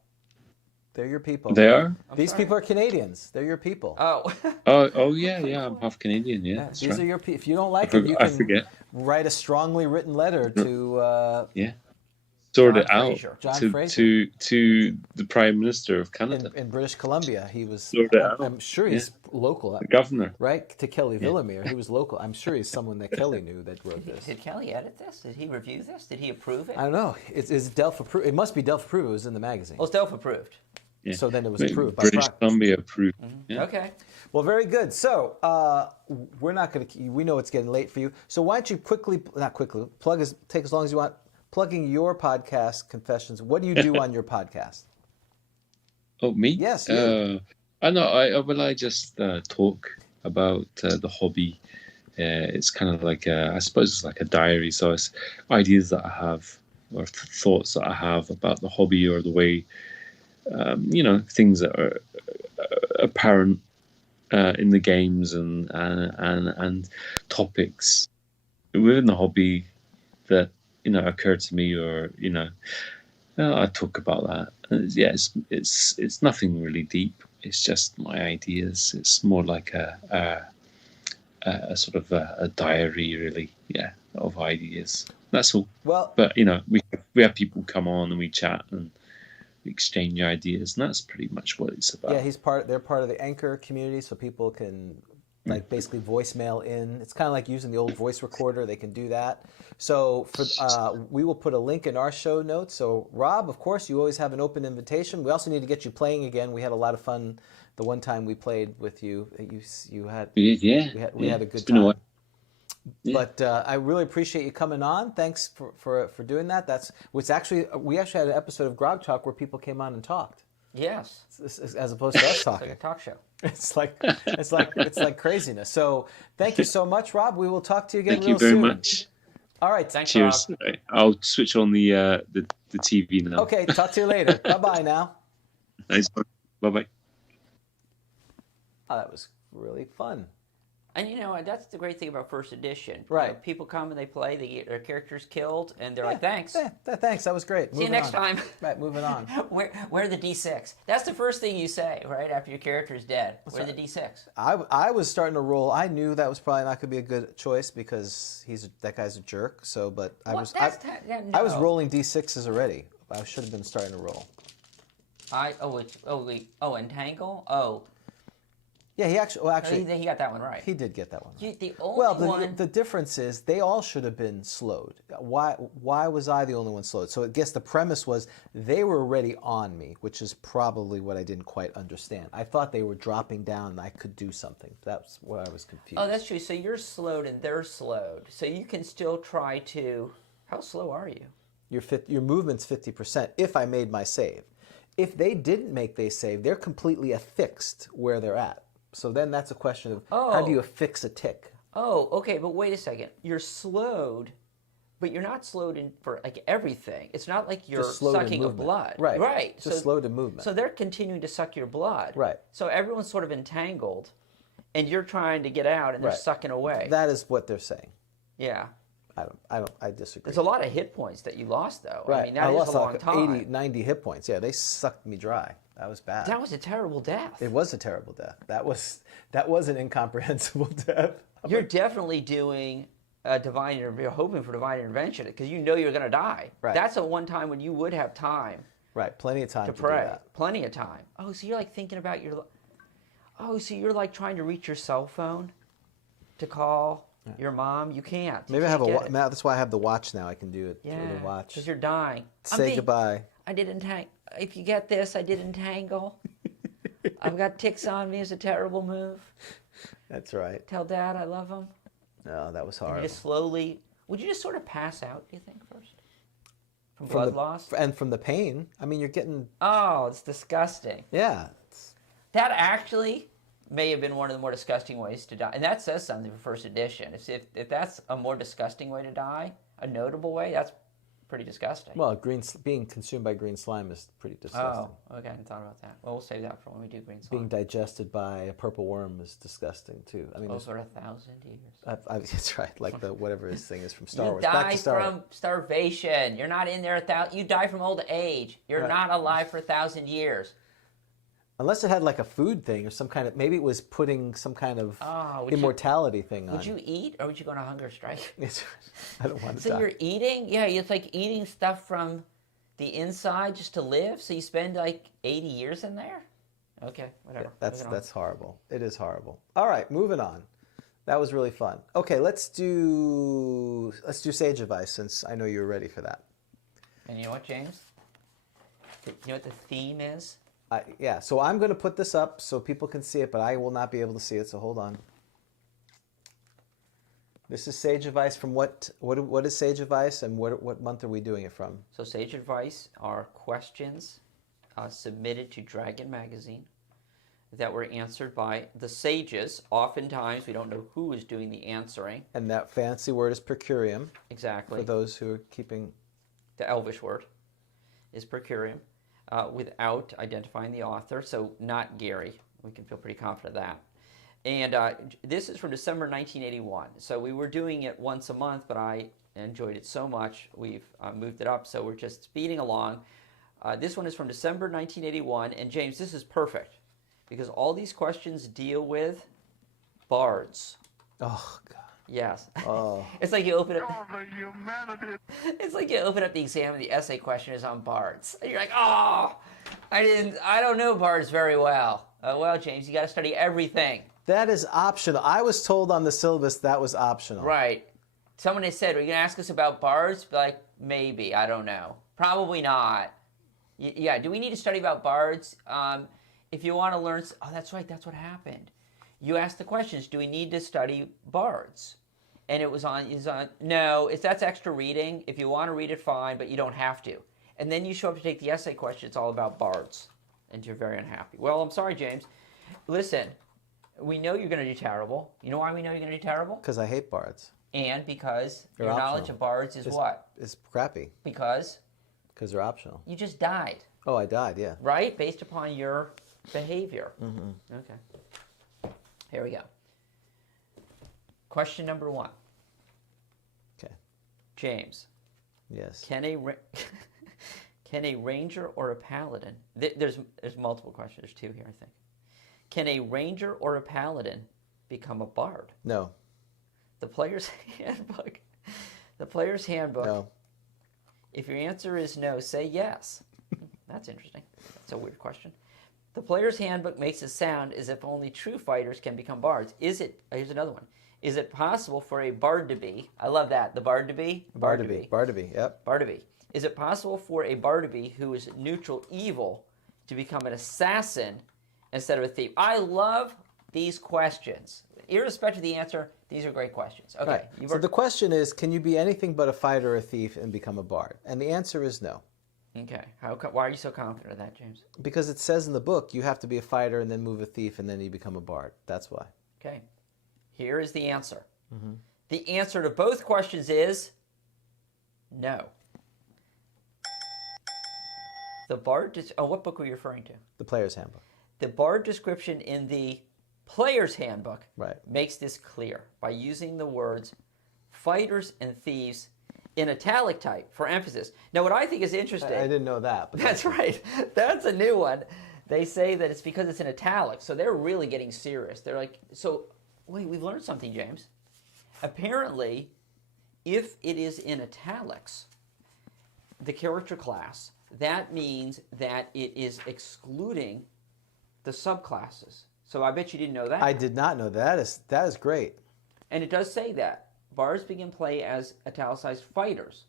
They're your people. They are. These people are Canadians. They're your people. Oh. Oh yeah. I'm half Canadian. Yeah, that's These right. are your people. If you don't like I it, you I can forget. write a strongly written letter to Yeah. Sort John it out Fraser. John to, Fraser. to the Prime Minister of Canada, in British Columbia. He was. Sort it out. I'm sure he's local, the governor. right? To Kelly Villamere. He was local. I'm sure he's someone that Kelly knew that wrote this. Did Kelly edit this? Did he review this? Did he approve it? I don't know. Is Delph approved? It must be Delph approved. It was in the magazine. Well, Delph approved. Yeah. So then it was approved by British Brock. Columbia approved. Yeah. Okay. Well, very good. So we're not going to. We know it's getting late for you. So why don't you take as long as you want. Plugging your podcast, Confessions. What do you do on your podcast? Oh, me? Yes, you. I know. I just talk about the hobby. It's kind of like I suppose it's like a diary. So it's ideas that I have or thoughts that I have about the hobby or the way, things that are apparent in the games and topics within the hobby that occurred to me, or I talk about that. And it's nothing really deep. It's just my ideas. It's more like a sort of a diary, really. Yeah, of ideas. That's all. Well, But we have people come on and we chat and exchange ideas, and that's pretty much what it's about. yeah, they're part of the Anchor community, so people can basically voicemail in. It's kind of like using the old voice recorder. They can do that. So we will put a link in our show notes. So Rob, of course, you always have an open invitation. We also need to get you playing again. We had a lot of fun the one time we played with you. We had a good It's been a time. while. Yeah. But I really appreciate you coming on. Thanks for doing that. We actually had an episode of Grogtalk where people came on and talked, Yes. as opposed to us It's like talking. a talk show. It's like craziness. So thank you so much, Rob. We will talk to you again Thank real you very soon. much. All right. Thanks, Cheers. Rob. Right, I'll switch on the TV now. Okay. Talk to you later. Bye-bye now. Nice one. Bye-bye. Oh, that was really fun. And that's the great thing about first edition. Right. People come and they play, they get their characters killed, and they're like, thanks. Thanks. That was great. See you Moving next on. time. Right. Moving on. Where the D6? That's the first thing you say, right, after your character's dead. Where the D6? I was starting to roll. I knew that was probably not going to be a good choice because that guy's a jerk. So, but I was rolling D6s already. I should have been starting to roll. Entangle? Oh. Yeah, he actually He got that one right. he did get that one. The only one. The difference is they all should have been slowed. Why was I the only one slowed? So I guess the premise was they were already on me, which is probably what I didn't quite understand. I thought they were dropping down and I could do something. That's where I was confused. Oh, that's true. So you're slowed and they're slowed. So you can still try to. How slow are you? Your movement's 50% if I made my save. If they didn't make their save, they're completely affixed where they're at. So then that's a question of how do you affix a tick? Oh, okay, but wait a second. You're slowed, but you're not slowed for like everything. It's not like you're Just slowed in sucking of movement. blood. Right. Right. Just slowed in movement. So they're continuing to suck your blood. Right. So everyone's sort of entangled, and you're trying to get out, and they're Right. sucking away. That is what they're saying. Yeah. I disagree. There's a lot of hit points that you lost, though. Right. I mean, that is lost a long like time. 80, 90 hit points. Yeah, they sucked me dry. That was bad. That was a terrible death. It was a terrible death. That was an incomprehensible death. You're definitely doing you're hoping for divine intervention because you know you're going to die. Right. That's a one time when you would have time Right, plenty of time to to pray. do that. Plenty of time. Oh, so you're like thinking about so you're like trying to reach your cell phone to call your mom. You can't. Maybe I have that's why I have the watch now. I can do it through Yeah, the watch. because you're dying. Say goodbye. I didn't if you get this, I didn't tangle. I've got ticks on me is a terrible move. That's right. Tell Dad I love him. No, that was And hard. you just slowly, would you just sort of pass out, do you think, first? From blood loss? And from the pain. I mean, you're getting... Oh, it's disgusting. Yeah. That actually may have been one of the more disgusting ways to die. And that says something for first edition. If that's a more disgusting way to die, a notable way, that's pretty disgusting. Well, being consumed by green slime is pretty disgusting. Oh, okay, I hadn't thought about that. Well, we'll save that for when we do green slime. Being digested by a purple worm is disgusting, too. I mean, Over 1,000 years. that's right, like whatever his thing is from Star Wars. You Back die to Star Wars. from starvation. You're not in there 1,000. You die from old age. You're Right. not alive for 1,000 years. Unless it had like a food thing or some kind of... Maybe it was putting some kind of immortality thing on. Would you eat or would you go on a hunger strike? I don't want to So die. you're eating? Yeah, it's like eating stuff from the inside just to live. So you spend like 80 years in there? Okay, whatever. That's horrible. It is horrible. All right, moving on. That was really fun. Okay, let's do Sage Advice since I know you're ready for that. And you know what, James? You know what the theme is? Yeah, so I'm going to put this up so people can see it, but I will not be able to see it, so hold on. This is Sage Advice from what is Sage Advice and what month are we doing it from? So Sage Advice are questions submitted to Dragon Magazine that were answered by the sages. Oftentimes, we don't know who is doing the answering. And that fancy word is per curiam. Exactly. For those who are keeping... The Elvish word is per curiam. Without identifying the author, so not Gary. We can feel pretty confident of that. And this is from December 1981. So we were doing it once a month, but I enjoyed it so much, we've moved it up, so we're just speeding along. This one is from December 1981, and James, this is perfect, because all these questions deal with bards. Oh, God. Yes. Oh. It's like you open up. It's like you open up the exam and the essay question is on bards, and you're like, oh, I don't know bards very well. Well, James, you got to study everything. That is optional. I was told on the syllabus that was optional. Right. Someone has said, "Are you gonna ask us about bards?" Like, maybe. I don't know. Probably not. Yeah. Do we need to study about bards? If you want to learn, oh, that's right. That's what happened. You asked the questions, do we need to study bards? And it was on, no, that's extra reading. If you want to read it, fine, but you don't have to. And then you show up to take the essay question, it's all about bards. And you're very unhappy. Well, I'm sorry, James. Listen, we know you're going to do terrible. You know why we know you're going to do terrible? Because I hate bards. And because They're your optional. knowledge of bards is what? It's crappy. Because they're optional. you just died. Oh, I died, yeah. Right? Based upon your behavior. Mm-hmm. Okay. Here we go. Question number 1. Okay. James, Yes. can a ranger or a paladin? There's multiple questions. There's 2 here, I think. Can a ranger or a paladin become a bard? No. The player's handbook. The player's handbook. No. If your answer is no, say yes. That's interesting. That's a weird question. The player's handbook makes it sound as if only true fighters can become bards. Here's another one. Is it possible for a bard to be, I love that, the bard to be? Bard to be, yep. Bard to be. Is it possible for a bard to be who is neutral evil to become an assassin instead of a thief? I love these questions. Irrespective of the answer, these are great questions. Okay. Right. So the question is, can you be anything but a fighter or a thief and become a bard? And the answer is no. Okay. Why are you so confident of that, James? Because it says in the book you have to be a fighter and then move a thief and then you become a bard. That's why. Okay. Here is the answer. Mm-hmm. The answer to both questions is no. The bard... what book were you referring to? The player's handbook. The bard description in the player's handbook Right. makes this clear by using the words fighters and thieves in italic type for emphasis. Now, what I think is interesting. I didn't know that. But That's right. That's a new one. They say that it's because it's in italics, so they're really getting serious. They're like, so, wait, we've learned something, James. Apparently, if it is in italics, the character class, that means that it is excluding the subclasses. So I bet you didn't know that. I did not know that. That is great. And it does say that. Bards begin play as italicized fighters.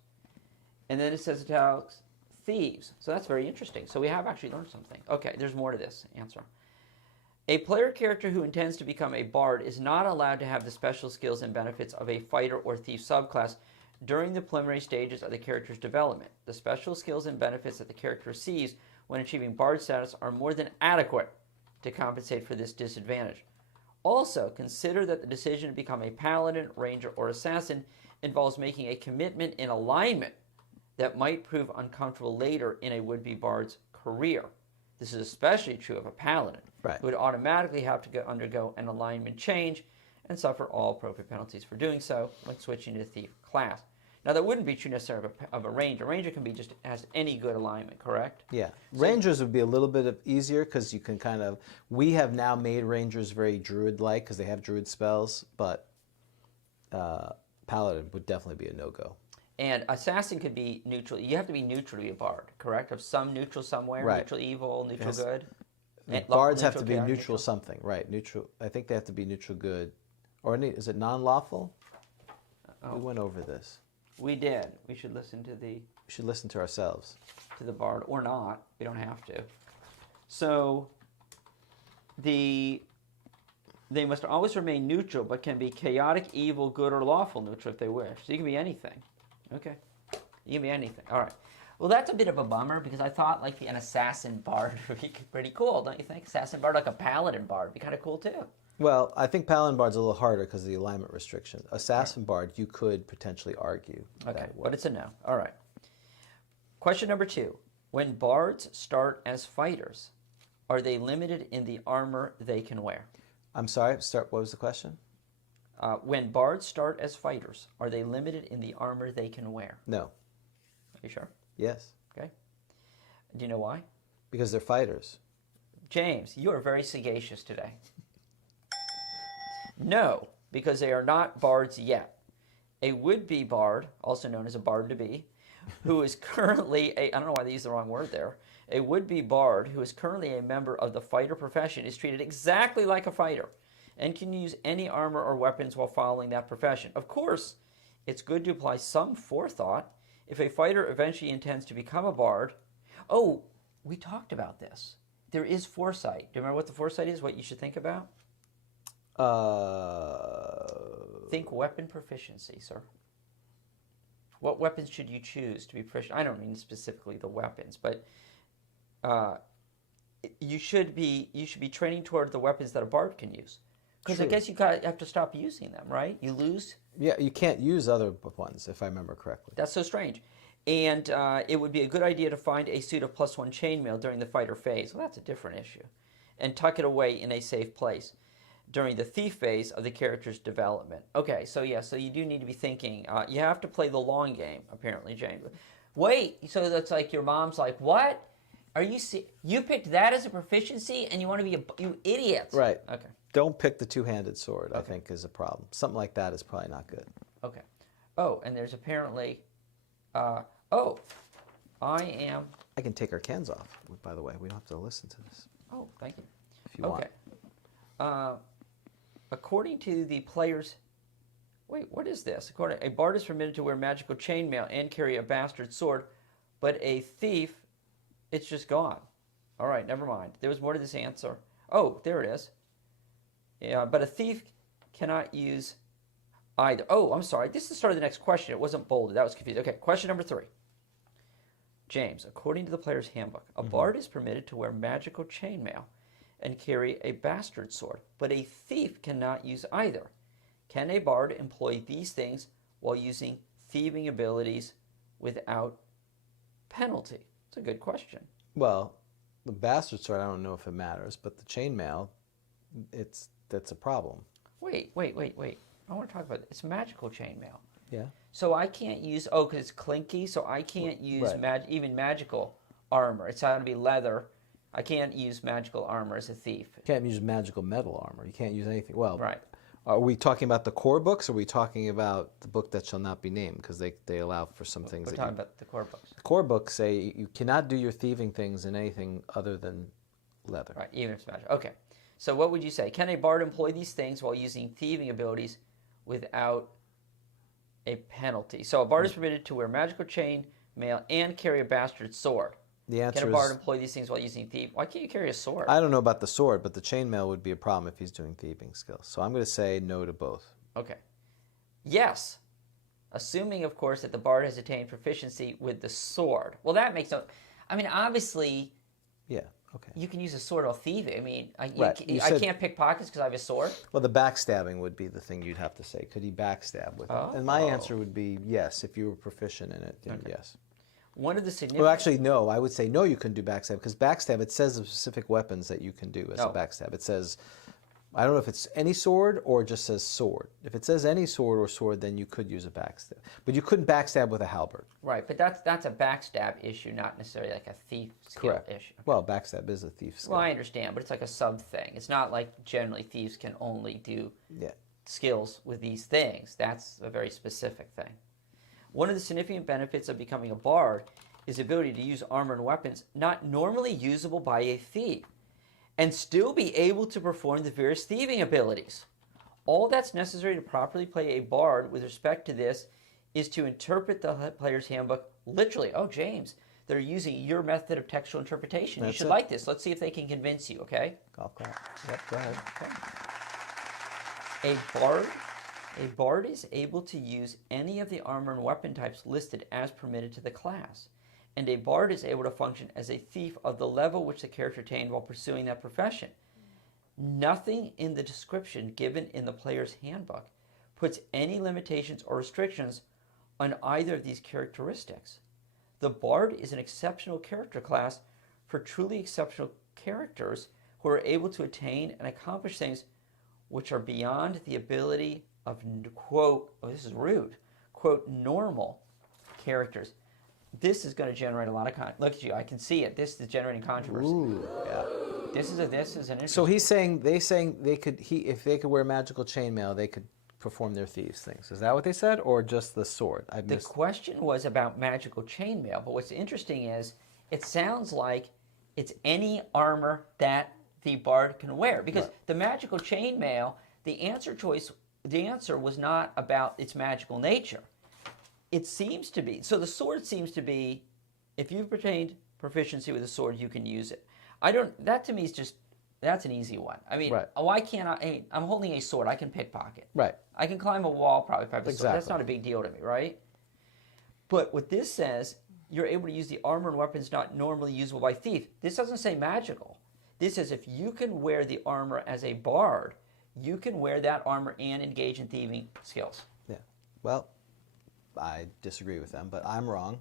And then it says italics thieves. So that's very interesting. So we have actually learned something. Okay, there's more to this answer. A player character who intends to become a bard is not allowed to have the special skills and benefits of a fighter or thief subclass during the preliminary stages of the character's development. The special skills and benefits that the character receives when achieving bard status are more than adequate to compensate for this disadvantage. Also, consider that the decision to become a paladin, ranger, or assassin involves making a commitment in alignment that might prove uncomfortable later in a would-be bard's career. This is especially true of a paladin, Right. who would automatically have to undergo an alignment change and suffer all appropriate penalties for doing so when switching to the thief class. Now, that wouldn't be true necessarily of a ranger. A ranger can be just has any good alignment, correct? Yeah. Rangers would be a little bit easier because you can kind of. We have now made Rangers very druid-like because they have druid spells, but Paladin would definitely be a no-go. And assassin could be neutral. You have to be neutral to be a bard, correct? Of some neutral somewhere, Right. neutral evil, neutral good. Bards have to be character, neutral something, right? Neutral. I think they have to be neutral good, or is it non-lawful? We went over this. We did. We should listen to We should listen to ourselves. the bard, or not. We don't have to. So they must always remain neutral, but can be chaotic, evil, good, or lawful neutral if they wish. So you can be anything. Okay. You can be anything. All right. Well, that's a bit of a bummer because I thought like an assassin bard would be pretty cool, don't you think? Assassin bard, like a paladin bard, would be kind of cool too. Well, I think Paladin Bard's a little harder because of the alignment restriction. Assassin Bard, you could potentially argue. Okay, that way. but it's a no. All right. Question number 2. When bards start as fighters, are they limited in the armor they can wear? I'm sorry. What was the question? When bards start as fighters, are they limited in the armor they can wear? No. Are you sure? Yes. Okay. Do you know why? Because they're fighters. James, you are very sagacious today. No, because they are not bards yet. A would-be bard, also known as a bard-to-be, who is currently I don't know why they used the wrong word there. A would-be bard who is currently a member of the fighter profession is treated exactly like a fighter and can use any armor or weapons while following that profession. Of course, it's good to apply some forethought if a fighter eventually intends to become a bard. Oh, we talked about this. There is foresight. Do you remember what the foresight is, what you should think about? Think weapon proficiency, sir. What weapons should you choose to be proficient? I don't mean specifically the weapons, but you should be training toward the weapons that a bard can use. Because I guess you have to stop using them, right? You lose. Yeah, you can't use other ones, if I remember correctly. That's so strange. And it would be a good idea to find a suit of +1 chainmail during the fighter phase. Well, that's a different issue. And tuck it away in a safe place during the thief phase of the character's development. Okay, so yeah, so you do need to be thinking. You have to play the long game, apparently, James. Wait, so that's like your mom's like, what? Are you you picked that as a proficiency and you want to be you idiot. Right. Okay. Don't pick the two-handed sword, I think, is a problem. Something like that is probably not good. Okay. Oh, and there's apparently, I can take our cans off, by the way. We don't have to listen to this Oh, thank you. if you want. Okay. According to the player's... Wait, what is this? A bard is permitted to wear magical chainmail and carry a bastard sword, but a thief, it's just gone. All right, never mind. There was more to this answer. Oh, there it is. Yeah, but a thief cannot use either. Oh, I'm sorry. This is the start of the next question. It wasn't bolded. That was confusing. Okay, question number 3. James, according to the player's handbook, a bard is permitted to wear magical chainmail and carry a bastard sword, but a thief cannot use either. Can a bard employ these things while using thieving abilities without penalty? It's a good question. Well, the bastard sword, I don't know if it matters, but the chainmail, that's a problem. Wait. I want to talk about it. It's magical chainmail. Yeah. So I can't use, because it's clinky, so I can't use Right. even magical armor. It's got to be leather. I can't use magical armor as a thief. You can't use magical metal armor. You can't use anything. Well, Right. Are we talking about the core books, or are we talking about the book that shall not be named? Because they allow for some things. We're that talking about the core books. The core books say you cannot do your thieving things in anything other than leather. Right, even if it's magic. Okay. So what would you say? Can a bard employ these things while using thieving abilities without a penalty? So a bard is permitted to wear magical chain, mail, and carry a bastard sword. The answer Can a is bard employ these things while using thief? Why can't you carry a sword? I don't know about the sword, but the chainmail would be a problem if he's doing thieving skills. So I'm going to say no to both. Okay. Yes. Assuming, of course, that the bard has attained proficiency with the sword. Well, that makes no... I mean, obviously, Yeah. Okay. you can use a sword while thieving. I mean, I You I said- can't pick pockets because I have a sword. Well, the backstabbing would be the thing you'd have to say. Could he backstab with it? And my answer would be yes. If you were proficient in it, then yes. One of the significant... Well, actually, no. I would say no, you couldn't do backstab, because backstab, it says the specific weapons that you can do as a backstab. It says, I don't know if it's any sword or it just says sword. If it says any sword or sword, then you could use a backstab. But you couldn't backstab with a halberd. Right, but that's a backstab issue, not necessarily like a thief skill Correct. issue. Well, backstab is a thief skill. Well, I understand, but it's like a sub thing. It's not like generally thieves can only do Yeah. skills with these things. That's a very specific thing. One of the significant benefits of becoming a bard is the ability to use armor and weapons not normally usable by a thief, and still be able to perform the various thieving abilities. All that's necessary to properly play a bard with respect to this is to interpret the player's handbook literally. Oh, James, they're using your method of textual interpretation. That's you should it. like this. Let's see if they can convince you, okay? Golf clap. Yep, go ahead. A bard is able to use any of the armor and weapon types listed as permitted to the class. And a bard is able to function as a thief of the level which the character attained while pursuing that profession. Nothing in the description given in the player's handbook puts any limitations or restrictions on either of these characteristics. The bard is an exceptional character class for truly exceptional characters who are able to attain and accomplish things which are beyond the ability of, quote, oh, this is rude, quote, normal characters. This is going to generate a lot of look at you, I can see it. This is generating controversy. Ooh, yeah. This is an interesting. So he's saying they could if they could wear magical chainmail, they could perform their thieves things. Is that what they said, or just the sword? The question was about magical chainmail, but what's interesting is it sounds like it's any armor that the bard can wear, because the magical chainmail, the answer was not about its magical nature. It seems to be, so the sword seems to be, if you've attained proficiency with a sword, you can use it. That to me is just, that's an easy one. I mean, why can't I'm holding a sword, I can pickpocket. Right. I can climb a wall probably if I have a sword. Exactly. That's not a big deal to me, right? But what this says, you're able to use the armor and weapons not normally usable by thief. This doesn't say magical. This says if you can wear the armor as a bard, you can wear that armor and engage in thieving skills. Yeah. Well, I disagree with them, but I'm wrong.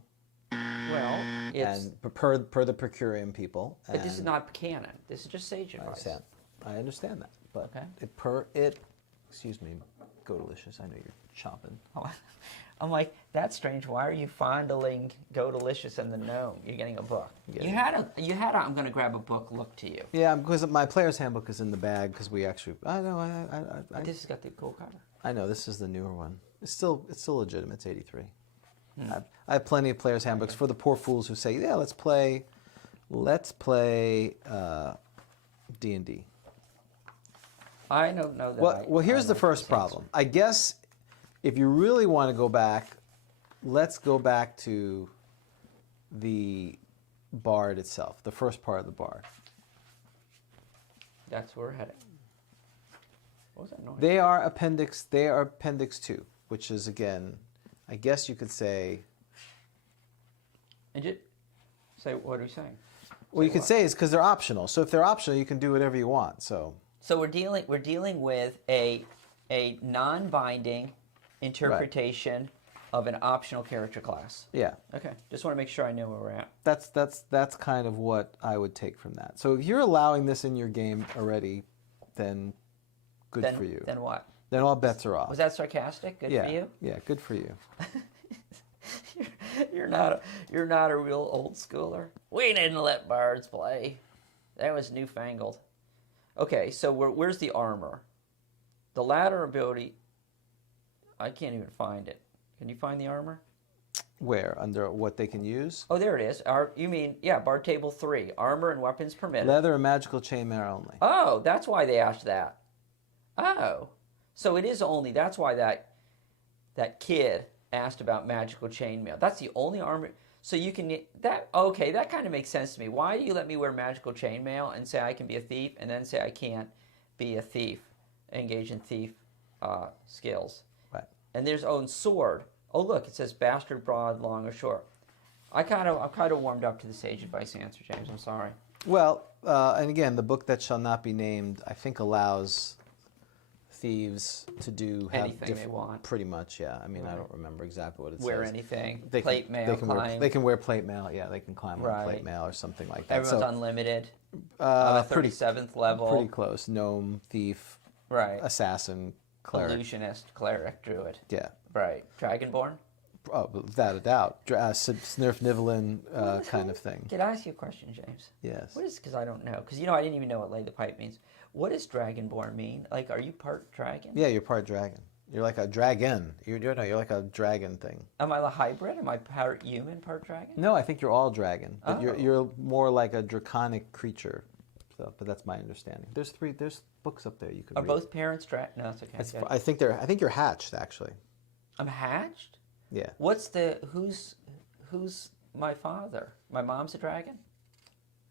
Well, it's... And per the per curiam people. But this is not canon. This is just sage advice. I understand that. But Okay. Excuse me, Go Delicious, I know you're chomping. I'm like, that's strange. Why are you fondling Go Delicious and the gnome? You're getting a book. You had a I'm going to grab a book look to you. Yeah, because my player's handbook is in the bag, because we actually, I know, But this has got the cool cover. I know, this is the newer one. It's still legitimate, it's 83. I have plenty of players' handbooks for the poor fools who say, yeah, let's play D&D. I don't know that. Well, here's the first problem. I guess if you really want to go back, let's go back to the bard itself, the first part of the bard. That's where we're heading. What was that noise? They are appendix 2, which is, again, I guess you could say... And say, what are we saying? Well, you could say it's because they're optional. So if they're optional, you can do whatever you want. So we're dealing with a non-binding interpretation of an optional character class. yeah, Okay, just want to make sure I know where we're at. that's kind of what I would take from that. So if you're allowing this in your game already, then good for you. Then what? Then all bets are off. Was that sarcastic? Good yeah. for you? Yeah, good for you. You're not a real old schooler. We didn't let bards play. That was newfangled. Okay, so where's the armor? The ladder ability, I can't even find it. Can you find the armor? Where? Under what they can use? Oh, there it is. You mean, yeah, Bard Table 3. Armor and weapons permitted. Leather and magical chainmail only. Oh, that's why they asked that. Oh. So it is only, that's why that kid asked about magical chainmail. That's the only armor. So you can, okay, that kind of makes sense to me. Why do you let me wear magical chainmail and say I can be a thief and then say I can't be a thief, engage in thief skills? Right. And there's own sword. Oh, look, it says bastard, broad, long, or short. I'm kind of warmed up to the sage advice answer, James. I'm sorry. Well, and again, the book that shall not be named, I think, allows thieves to do anything they want. Pretty much, yeah. I mean, Right. I don't remember exactly what it Wear says. anything. They plate can, mail, they can climb. wear, they can wear plate mail. Yeah, they can climb on Right. plate mail or something like that. Everyone's so, unlimited. On the pretty 37th level. pretty close. Gnome, thief, Right. assassin, cleric. Illusionist, cleric, druid. Yeah. Right. Dragonborn. Oh, without a doubt. Snurf Nivelin kind of thing. Can I ask you a question, James? Yes. What is, because I don't know, because I didn't even know what lay the pipe means. What does Dragonborn mean? Like, are you part dragon? Yeah, you're part dragon. You're like a dragon. You're like a dragon thing. Am I a hybrid? Am I part human, part dragon? No, I think you're all dragon, but Oh. you're more like a draconic creature. So, but that's my understanding. There's books up there you could Are read. both parents dragon? No, it's okay. It's- Okay. I think you're hatched actually. I'm hatched? Yeah. Who's my father? My mom's a dragon?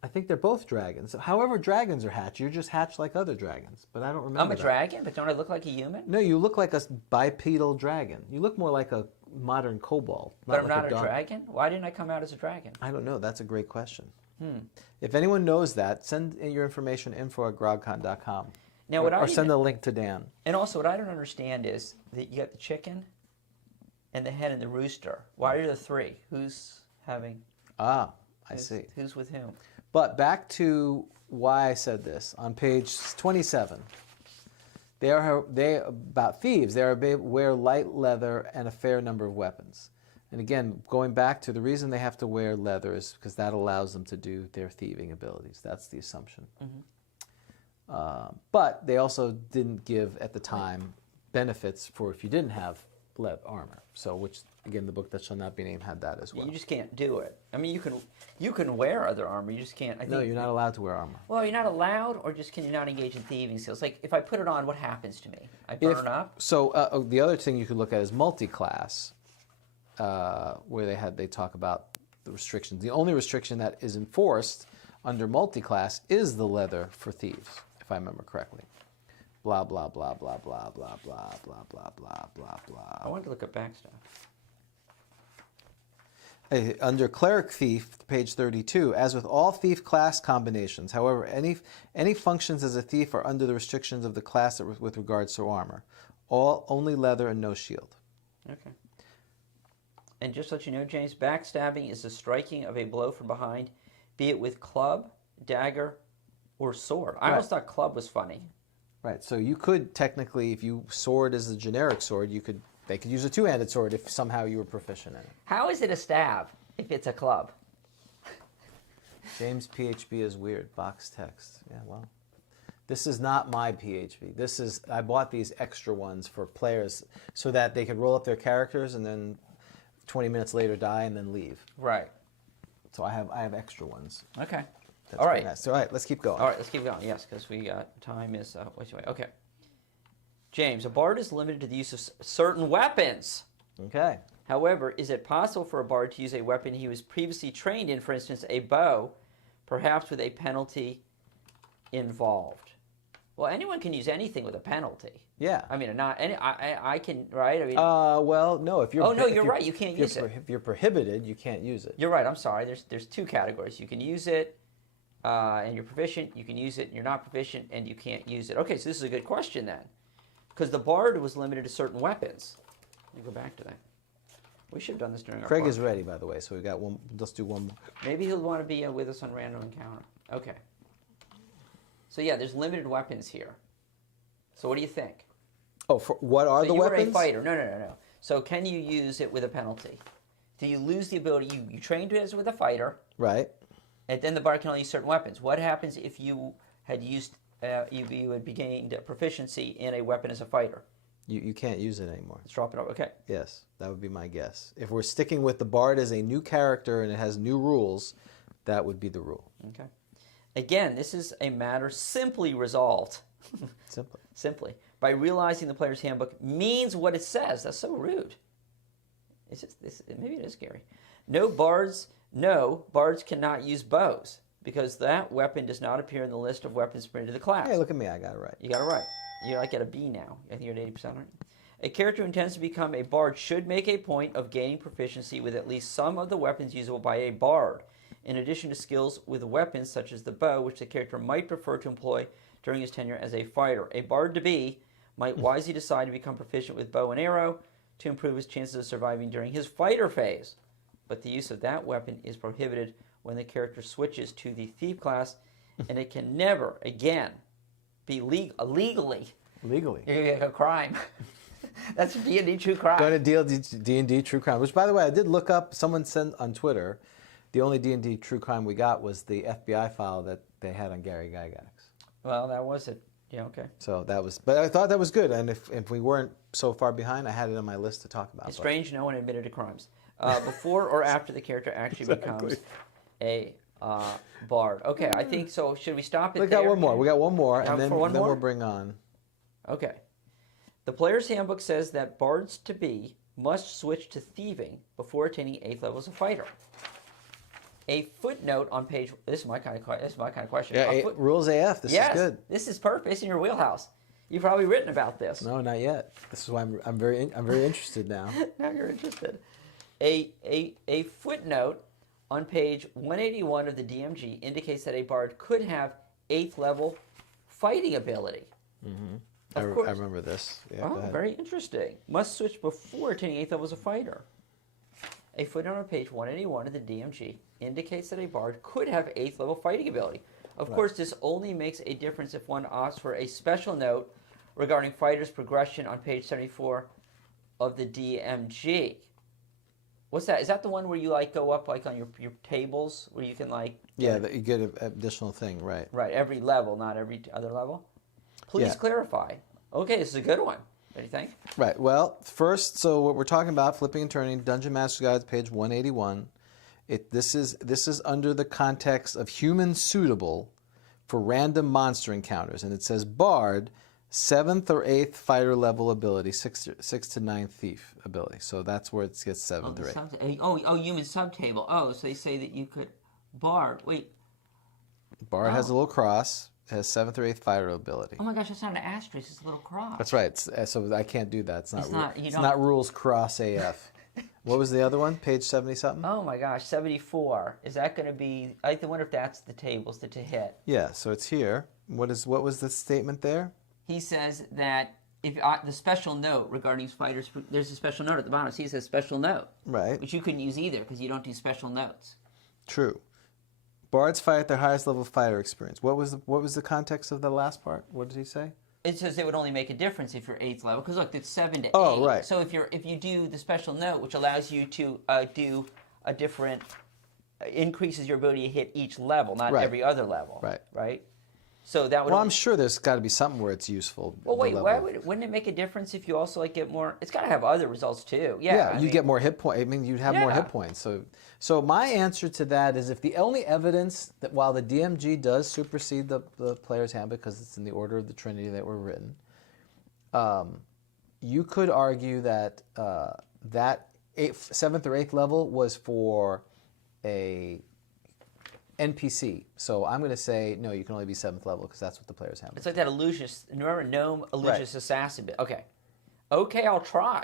I think they're both dragons. However, dragons are hatched. You're just hatched like other dragons, but I don't remember. I'm a that. dragon, but don't I look like a human? No, you look like a bipedal dragon. You look more like a modern kobold. But I'm like not a dog. dragon? Why didn't I come out as a dragon? I don't know. That's a great question. If anyone knows that, send in your information info@grogcon.com. Now, what or I send even- a link to Dan. And also, what I don't understand is that you got the chicken and the hen and the rooster. Why are there three? Who's having? I see. Who's with whom? But back to why I said this on page 27. They about thieves. They wear light leather and a fair number of weapons. And again, going back to the reason they have to wear leather is because that allows them to do their thieving abilities. That's the assumption. But they also didn't give at the time benefits for if you didn't have armor. So, which again, the book that shall not be named had that as well. You just can't do it. I mean, you can wear other armor. You just can't. I think, No, you're not allowed to wear armor. Well, you're not allowed, or just can you not engage in thieving skills? Like, if I put it on, what happens to me? I burn up. So the other thing you could look at is multi-class, where they talk about the restrictions. The only restriction that is enforced under multi-class is the leather for thieves, if I remember correctly. Blah blah blah blah blah blah blah blah blah blah blah blah. I wanted to look at back stuff. Under Cleric Thief, page 32, as with all thief class combinations, however, any functions as a thief are under the restrictions of the class with regards to armor. Only leather and no shield. Okay. And just to let you know, James, backstabbing is the striking of a blow from behind, be it with club, dagger, or sword. I almost thought club was funny. Right, so you could technically, if you sword is the generic sword, they could use a two-handed sword if somehow you were proficient in it. How is it a stab if it's a club? James PHB is weird. Box text. Yeah, well. This is not my PHB. I bought these extra ones for players so that they could roll up their characters and then 20 minutes later die and then leave. Right. So I have extra ones. Okay. That's All pretty right. nice. So, all right, let's keep going. All right, let's keep going. Yes, because we got time is wait. Okay. James, a bard is limited to the use of certain weapons. Okay. However, is it possible for a bard to use a weapon he was previously trained in, for instance, a bow, perhaps with a penalty involved? Well, anyone can use anything with a penalty. Yeah. I mean, not any. I can, right? I mean, Well, no. If you're. Oh, no, if you're right, you can't use it. If you're prohibited, you can't use it. you're right. I'm sorry. There's two categories. You can use it, and you're proficient. You can use it, and you're not proficient, and you can't use it. Okay, so this is a good question then, because the bard was limited to certain weapons. Let me go back to that. We should have done this during our. Craig podcast. is ready, by the way. So we got one. Let's do one more. Maybe he'll want to be with us on Random Encounter. Okay. So yeah, there's limited weapons here. So what do you think? Oh, for, what are So the you weapons? were a fighter. No. So can you use it with a penalty? Do you lose the ability? You trained as with a fighter, Right. and then the bard can only use certain weapons. What happens if you had used, you had gained proficiency in a weapon as a fighter? You can't use it anymore. Let's drop it over. Okay. Yes, that would be my guess. If we're sticking with the bard as a new character and it has new rules, that would be the rule. Okay. Again, this is a matter simply resolved. Simply. By realizing the player's handbook means what it says. That's so rude. It's just maybe it is scary. Bards cannot use bows because that weapon does not appear in the list of weapons permitted to the class. Hey, look at me, I got it right. You got it right. You're like at a B now. I think you're at 80% right. A character who intends to become a bard should make a point of gaining proficiency with at least some of the weapons usable by a bard, in addition to skills with weapons such as the bow, which the character might prefer to employ during his tenure as a fighter. A bard-to-be might wisely decide to become proficient with bow and arrow to improve his chances of surviving during his fighter phase, but the use of that weapon is prohibited when the character switches to the thief class, and it can never, again, be legally a crime. That's a D&D true crime. Going to D&D True Crime, which, by the way, I did look up. Someone sent on Twitter, the only D&D True Crime we got was the FBI file that they had on Gary Gygax. Well, that was it. Yeah, okay. So that was, but I thought that was good. And if we weren't so far behind, I had it on my list to talk about. It's strange no one admitted to crimes. Before or after the character actually becomes a bard. Okay, I think so. Should we stop it there? We got one more. We got one more, and then more? we'll bring on. Okay. The player's handbook says that bards-to-be must switch to thieving before attaining 8th level as a fighter. A footnote on page. This is my kind of question. Yeah, rules AF. This is good. This is perfect. It's in your wheelhouse. You've probably written about this. No, not yet. This is why I'm very interested now. Now you're interested. A footnote on page 181 of the DMG indicates that a bard could have 8th level fighting ability. Mm-hmm. I remember this. Yeah, oh, very interesting. Must switch before attaining 8th level as a fighter. A footnote on page 181 of the DMG indicates that a bard could have 8th level fighting ability. Of course, this only makes a difference if one opts for a special note regarding fighter's progression on page 74 of the DMG. What's that? Is that the one where you go up on your tables where you can Yeah, that you get an additional thing, right? Right, every level, not every other level. Please clarify. Okay, this is a good one. What do you think? Right. Well, first, so what we're talking about, flipping and turning, Dungeon Master's Guide, page 181. This is under the context of human suitable for random monster encounters, and it says Bard, 7th or 8th fighter level ability, 6 to 9 thief ability. So that's where it gets 7th or 8th. Human subtable. Oh, so they say that you could Bard. Wait. Bard has a little cross. Has 7th or 8th fighter ability. Oh my gosh, that's not an asterisk. It's a little cross. That's right. So I can't do that. It's not rules cross AF. What was the other one? Page 70 something? Oh my gosh, 74. Is that going to be? I wonder if that's the tables to hit. Yeah. So it's here. What was the statement there? He says that if the special note regarding fighters, there's a special note at the bottom. So he says special note. Right. Which you couldn't use either because you don't do special notes. True. Bards fight at their highest level of fighter experience. What was the context of the last part? What did he say? It says it would only make a difference if you're 8th level, because look, it's 7 to 8. Oh, right. So if you do the special note, which allows you to do a different, increases your ability to hit each level, not every other level. Right. Right. So that would. Well, I'm sure there's got to be something where it's useful. Well, wait. Wouldn't it make a difference if you also get more? It's got to have other results too. Yeah. You get more hit points. I mean, you'd have more hit points. So my answer to that is if the only evidence that while the DMG does supersede the player's handbook because it's in the order of the Trinity that were written, you could argue that that 7th or 8th level was for a NPC. So I'm going to say, no, you can only be 7th level because that's what the player's handbook. It's like that Illusius, remember Gnome Illusius Assassin bit. Okay, I'll try.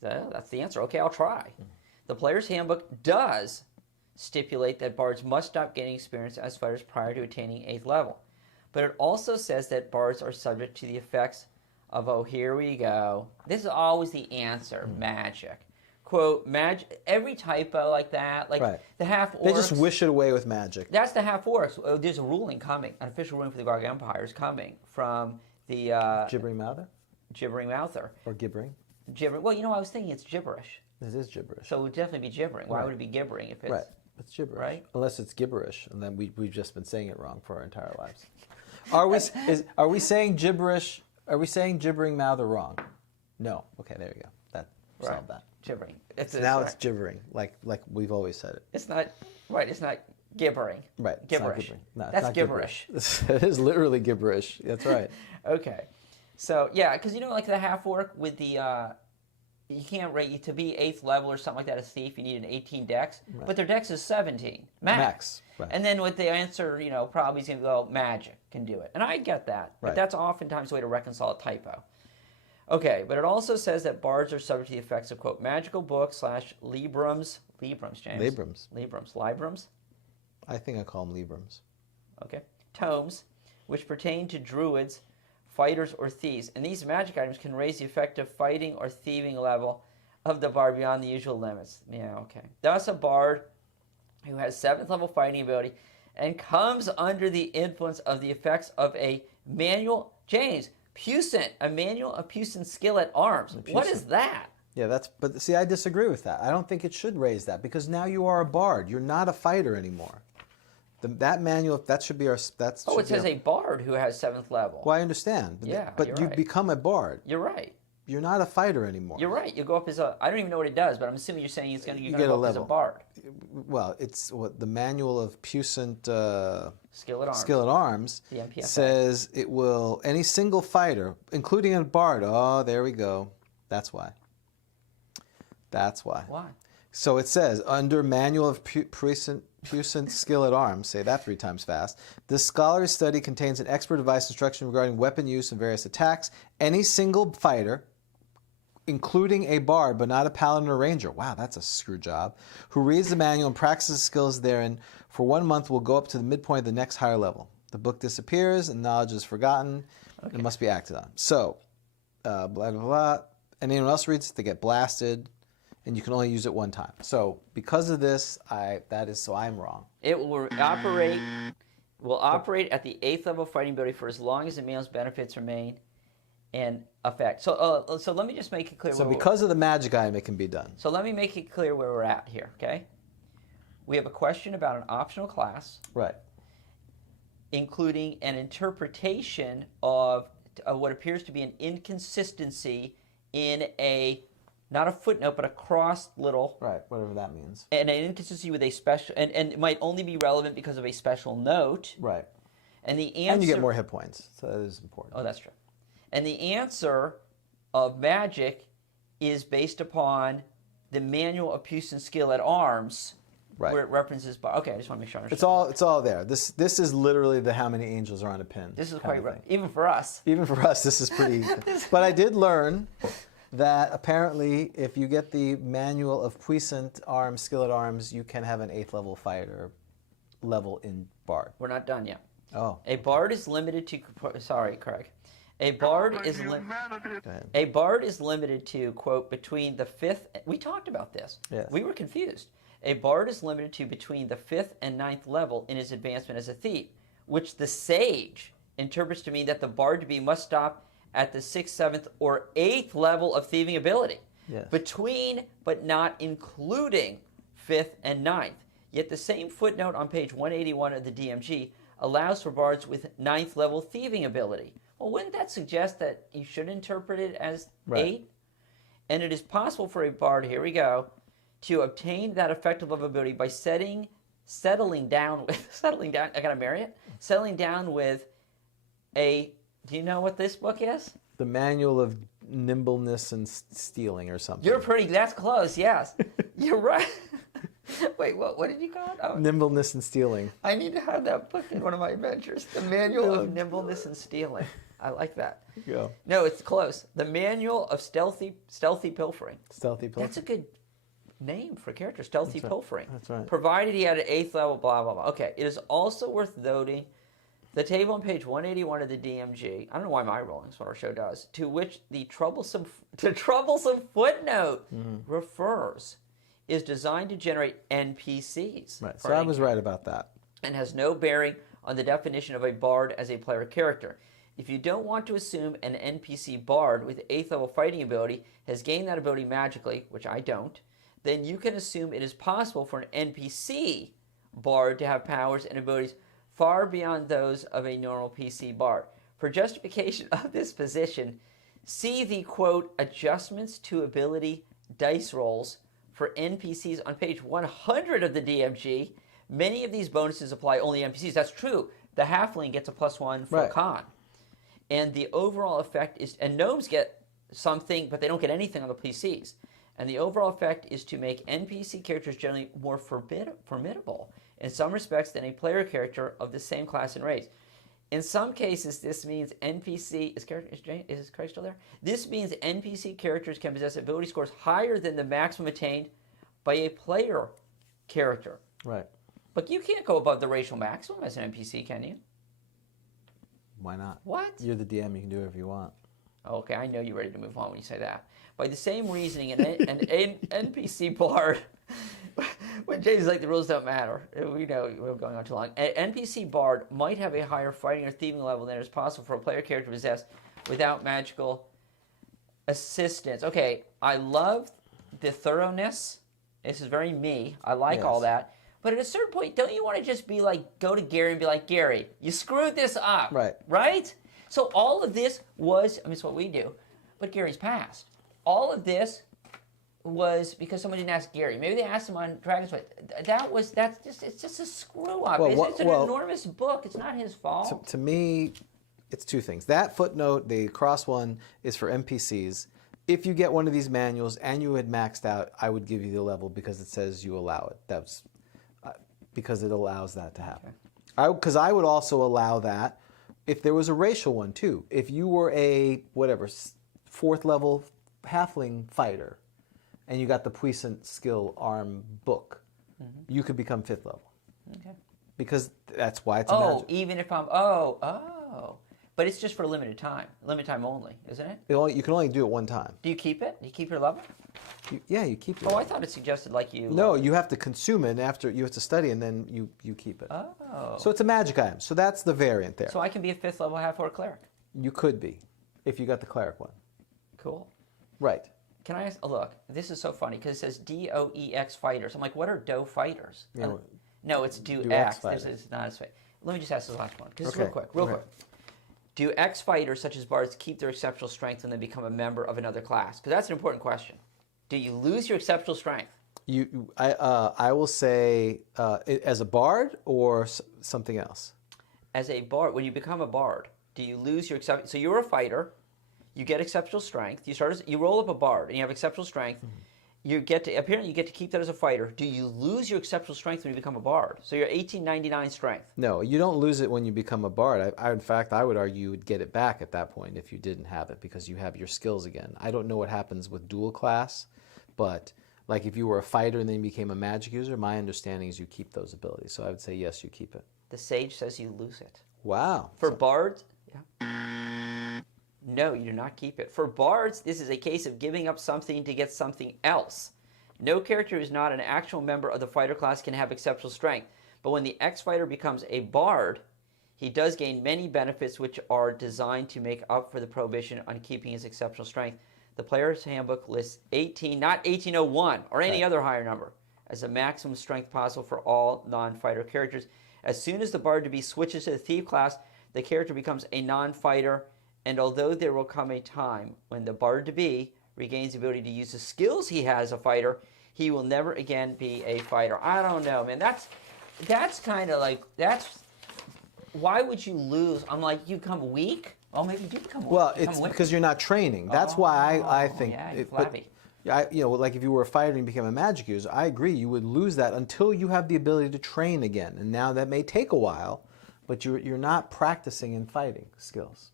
That's the answer. Okay, I'll try. The player's handbook does stipulate that bards must stop gaining experience as fighters prior to attaining 8th level. But it also says that bards are subject to the effects of, oh, here we go. This is always the answer, magic. Quote, every typo like that, the half-orcs. They just wish it away with magic. That's the half-orcs. There's a ruling coming, an official ruling for the Grog Empire is coming from the... Gibbering Mouther? gibbering mouther. Or gibbering. Gibbering. Well, I was thinking it's gibberish. It is gibberish. So it would definitely be gibbering. Why Right. would it be gibbering if it's Right. It's gibberish. Right? Unless it's gibberish, and then we've just been saying it wrong for our entire lives. Are we saying gibberish? Are we saying gibbering mouther wrong? No. Okay, there you go. That solved that. gibbering? It's right. gibbering, like we've always said it. It's not right. It's not gibbering. Right. it's not Gibberish. gibbering. No, it's That's not gibberish. It is literally gibberish. That's right. Okay. So yeah, because like the half orc with the you can't rate you to be 8th level or something like that as thief. You need an 18 dex, but their dex is 17 max. Right. And then with the answer, probably is going to go magic can do it, and I get that. But Right. that's oftentimes a way to reconcile a typo. Okay, but it also says that bards are subject to the effects of quote magical books / librums, James. Librums. I think I call them librums. Okay, tomes, which pertain to druids, fighters, or thieves, and these magic items can raise the effective fighting or thieving level of the bard beyond the usual limits. Yeah, okay. Thus, a bard who has 7th level fighting ability and comes under the influence of the effects of a manual, puissant, a manual of puissant skill at arms. What is that? Yeah, but see, I disagree with that. I don't think it should raise that because now you are a bard. You're not a fighter anymore. That manual, that should be our. That's. Oh, it says a bard who has 7th level. Well, I understand. Yeah, but you're you right. become a bard. You're right. You're not a fighter anymore. You're right. You go up as a. I don't even know what it does, but I'm assuming you're saying you're You going to get a go up as a level. bard. Well, it's what the manual of puissant Skill at arms. skill at arms The MPFA. says it will any single fighter, including a bard. Oh, there we go. That's why. That's why. Why? So it says, under Manual of Puissant Skill at Arms, say that 3 times fast, this scholarly study contains an expert advice instruction regarding weapon use and various attacks. Any single fighter, including a bard, but not a paladin or ranger, wow, that's a screw job, who reads the manual and practices skills therein for 1 month will go up to the midpoint of the next higher level. The book disappears and knowledge is forgotten and must be acted on. So, blah, blah, blah. And anyone else reads it, they get blasted. And you can only use it 1 time. So because of this, I'm wrong. It will operate at the 8th level fighting ability for as long as the manual's benefits remain in effect. So let me just make it clear. So because of the magic item, it can be done. So let me make it clear where we're at here, okay? We have a question about an optional class, Right. including an interpretation of what appears to be an inconsistency in not a footnote, but a crossed little. Right, whatever that means. And an inconsistency with a special, and it might only be relevant because of a special note. Right. And the answer. And you get more hit points, so that is important. Oh, that's true. And the answer of magic is based upon the Manual of Puissant Skill at Arms, Right. where it references. Okay, I just want to make sure I understand. It's all there. This is literally the how many angels are on a pin. This is kind quite of right, thing. even for us. Even for us, this is pretty. But I did learn that apparently, if you get the Manual of Puissant Arms, Skill at Arms, you can have an 8th level fighter level in Bard. We're not done yet. Oh. A bard is limited to. Sorry, Craig. A bard is Go ahead. A bard is limited to quote between the 5th. We talked about this. Yes. We were confused. A bard is limited to between the 5th and 9th level in his advancement as a thief, which the sage interprets to mean that the bard to be must stop at the 6th, 7th, or 8th level of thieving ability. Yes. Between, but not including, 5th and 9th. Yet the same footnote on page 181 of the DMG allows for bards with 9th level thieving ability. Well, wouldn't that suggest that you should interpret it as Right. 8? And it is possible for a bard, here we go, to obtain that effective level ability by settling down, I gotta marry it? Settling down with do you know what this book is? The Manual of Nimbleness and Stealing or something. That's close, yes. You're right. Wait, what did you call it? Oh, Nimbleness and Stealing. I need to have that book in one of my adventures. The Manual of Nimbleness and Stealing. I like that. Go. No, it's close. The Manual of Stealthy Pilfering. Stealthy Pilfer. That's a good name for a character, Stealthy Pilfering. That's right. Provided he had an 8th level, blah, blah, blah. Okay, it is also worth noting the table on page 181 of the DMG, I don't know why my rolling is what our show does, to which the troublesome footnote refers, is designed to generate NPCs. Right. for So I an was right about that. and has no bearing on the definition of a bard as a player character. If you don't want to assume an NPC bard with 8th level fighting ability has gained that ability magically, which I don't, then you can assume it is possible for an NPC bard to have powers and abilities far beyond those of a normal PC bard. For justification of this position, see the, quote, adjustments to ability dice rolls for NPCs on page 100 of the DMG. Many of these bonuses apply only to NPCs. That's true. The halfling gets a +1 for Right. con. And the overall effect is, and gnomes get something, but they don't get anything on the PCs. And the overall effect is to make NPC characters generally more formidable in some respects than a player character of the same class and race. In some cases, this means NPC is Craig still there? This means NPC characters can possess ability scores higher than the maximum attained by a player character. Right. But you can't go above the racial maximum as an NPC, can you? Why not? What? You're the DM. You can do whatever you want. Okay, I know you're ready to move on when you say that. By the same reasoning, an NPC bard, when Jay's like, the rules don't matter. We know we're going on too long. An NPC bard might have a higher fighting or thieving level than is possible for a player character to possess without magical assistance. Okay, I love the thoroughness. This is very me. I like all that. But at a certain point, don't you want to just be like, go to Gary and be like, Gary, you screwed this up. Right. Right? So all of this was, I mean, it's what we do, but Gary's passed. All of this was because someone didn't ask Gary. Maybe they asked him on Dragon's Fight. It's just a screw up. It's an enormous book. It's not his fault. To me, it's two things. That footnote, the cross one, is for NPCs. If you get one of these manuals and you had maxed out, I would give you the level because it says you allow it. That's because it allows that to happen. Because I would also allow that if there was a racial one too. If you were a, whatever, 4th level halfling fighter and you got the puissant skill arm book, you could become 5th level. Okay. Because that's why it's a magic. Even if I'm, but it's just for a limited time only, isn't it? You can only do it one time. Do you keep it? Do you keep your level? You keep it. Oh, I thought it suggested like you... No, you have to consume it, and after you have to study, and then you keep it. Oh. So it's a magic item. So that's the variant there. So I can be a 5th level half-orc cleric? You could be, if you got the cleric one. Cool. Right. Can I ask, look, this is so funny, because it says DOEX fighters. I'm like, what are DO fighters? Yeah, no, it's do X X. fighters. This is not as fake. Let me just ask this last one, because it's Okay. real quick. Do X fighters, such as bards, keep their exceptional strength when they become a member of another class? Because that's an important question. Do you lose your exceptional strength? I will say as a bard or something else. As a bard, when you become a bard, do you lose your exceptional? So you're a fighter, you get exceptional strength. You roll up a bard and you have exceptional strength. Apparently you get to keep that as a fighter. Do you lose your exceptional strength when you become a bard? So you're 1899 strength. No, you don't lose it when you become a bard. In fact, I would argue you would get it back at that point if you didn't have it because you have your skills again. I don't know what happens with dual class, but like if you were a fighter and then you became a magic user, my understanding is you keep those abilities. So I would say yes, you keep it. The sage says you lose it. Wow. For bards, no, you do not keep it. For bards, this is a case of giving up something to get something else. No character who is not an actual member of the fighter class can have exceptional strength. But when the X-fighter becomes a bard, he does gain many benefits which are designed to make up for the prohibition on keeping his exceptional strength. The player's handbook lists 18, not 1801 or any other higher number, as the maximum strength possible for all non-fighter characters. As soon as the bard to be switches to the thief class, the character becomes a non-fighter, and although there will come a time when the bard to be regains the ability to use the skills he has as a fighter, he will never again be a fighter. I don't know, man. That's kind of like, why would you lose? I'm like, you become weak? Oh, maybe you do become weak. Well, it's because you're not training. That's why I think. Yeah, you're flabby. Like if you were a fighter and you became a magic user, I agree, you would lose that until you have the ability to train again. And now that may take a while, but you're not practicing in fighting skills.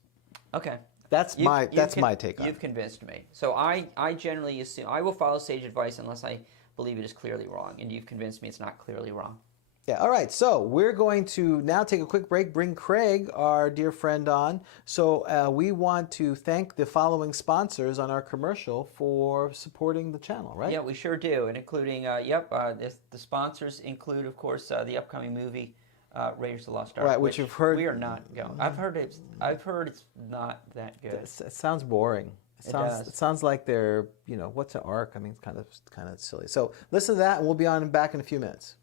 Okay. That's my take on it. You've convinced me. So I generally assume, I will follow sage advice unless I believe it is clearly wrong. And you've convinced me it's not clearly wrong. Yeah, all right. So we're going to now take a quick break, bring Craig, our dear friend, on. So we want to thank the following sponsors on our commercial for supporting the channel, right? Yeah, we sure do. And including, the sponsors include, of course, the upcoming movie, Raiders of the Lost Ark. Right, which you've heard. We are not going. I've heard it's not that good. It sounds boring. does. It sounds like they're, what's an arc? I mean, it's kind of silly. So listen to that, and we'll be on back in a few minutes.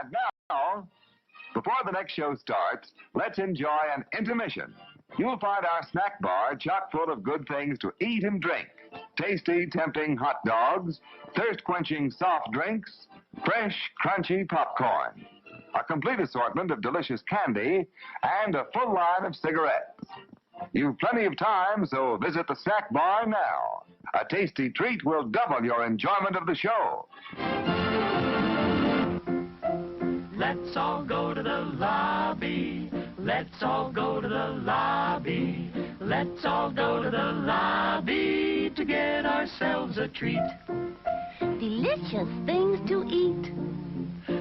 And now, before the next show starts, let's enjoy an intermission. You'll find our snack bar chock full of good things to eat and drink. Tasty, tempting hot dogs, thirst-quenching soft drinks, fresh, crunchy popcorn, a complete assortment of delicious candy, and a full line of cigarettes. You've plenty of time, so visit the snack bar now. A tasty treat will double your enjoyment of the show. Let's all go to the lobby. Let's all go to the lobby. Let's all go to the lobby to get ourselves a treat. Delicious things to eat.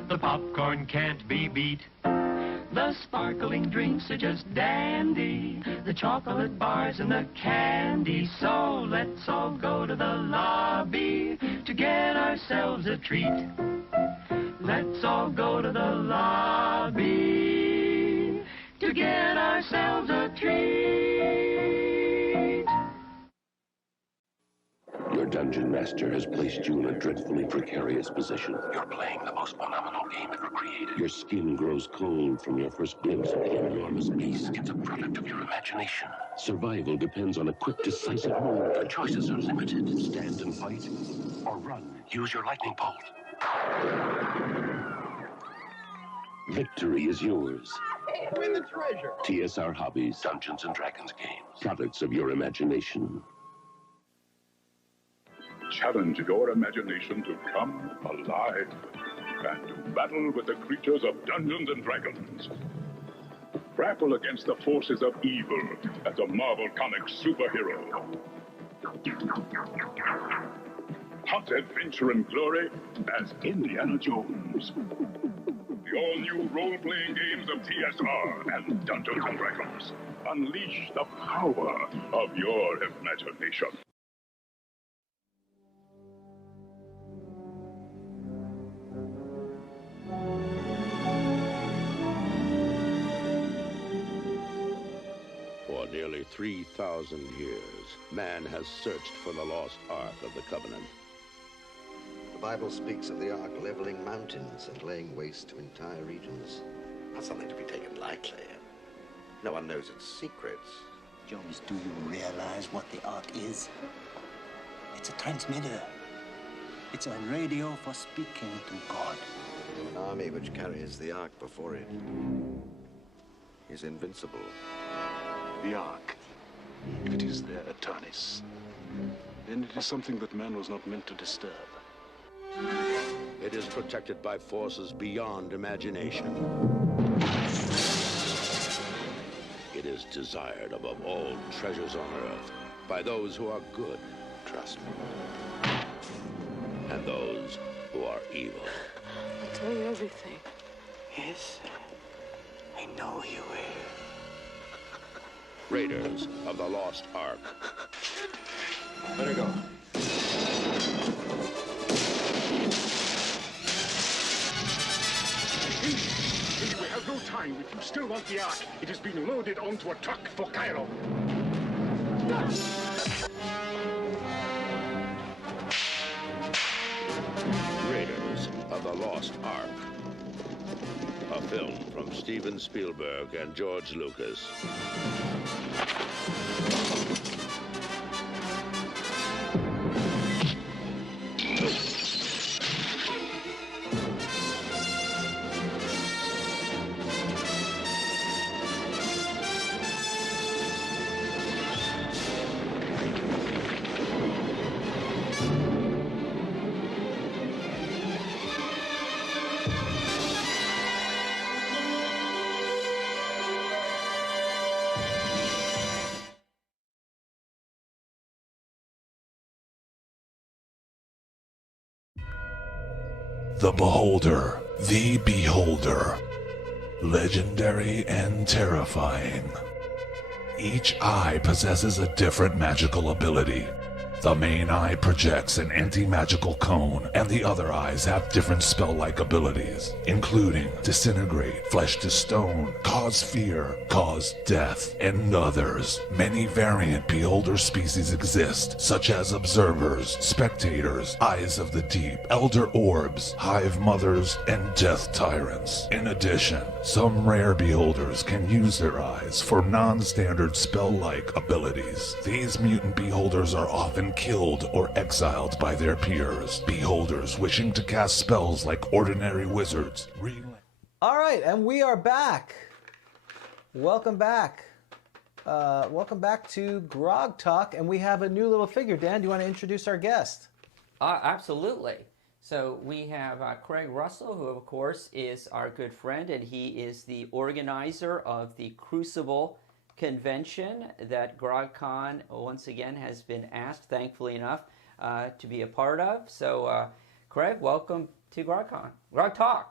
The popcorn can't be beat. The sparkling drinks are just dandy. The chocolate bars and the candy. So let's all go to the lobby to get ourselves a treat. Let's all go to the lobby to get ourselves a treat. Your dungeon master has placed you in a dreadfully precarious position. You're playing the most phenomenal game ever created. Your skin grows cold from your first glimpse of the enormous beast. It's a product of your imagination. Survival depends on a quick, decisive move. Your choices are limited. Stand and fight, or run. Use your lightning bolt. Victory is yours. Win the treasure. TSR Hobbies, Dungeons & Dragons games. Products of your imagination. Challenge your imagination to come alive and to battle with the creatures of Dungeons and Dragons. Grapple against the forces of evil as a Marvel Comics superhero. Hunt adventure and glory as Indiana Jones. The all-new role-playing games of TSR and Dungeons and Dragons. Unleash the power of your imagination. For nearly 3,000 years, man has searched for the lost Ark of the Covenant. The Bible speaks of the Ark leveling mountains and laying waste to entire regions. Not something to be taken lightly. No one knows its secrets. Jones, do you realize what the Ark is? It's a transmitter. It's a radio for speaking to God. An army which carries the Ark before it is invincible. The Ark, if it is their Eternis, then it is something that man was not meant to disturb. It is protected by forces beyond imagination. It is desired above all treasures on earth by those who are good, trust me, and those who are evil. I'll tell you everything. Yes, I know you will. Raiders of the Lost Ark. Let her go. We have no time. If you still want the Ark, it has been loaded onto a truck for Cairo. Raiders of the Lost Ark. A film from Steven Spielberg and George Lucas. The Beholder, the Beholder. Legendary and terrifying. Each eye possesses a different magical ability. The main eye projects an anti-magical cone, and the other eyes have different spell-like abilities, including disintegrate, flesh to stone, cause fear, cause death, and others. Many variant beholder species exist, such as observers, spectators, eyes of the deep, elder orbs, hive mothers, and death tyrants. In addition, some rare beholders can use their eyes for non-standard spell-like abilities. These mutant beholders are often killed or exiled by their peers. Beholders wishing to cast spells like ordinary wizards. All right, and we are back. Welcome back. Welcome back to Grogtalk, and we have a new little figure. Dan, do you want to introduce our guest? Absolutely. So we have Craig Russell, who of course is our good friend, and he is the organizer of the Crucible convention that Grogcon once again has been asked, thankfully enough, to be a part of. So, Craig, welcome to Grogcon. Grogtalk.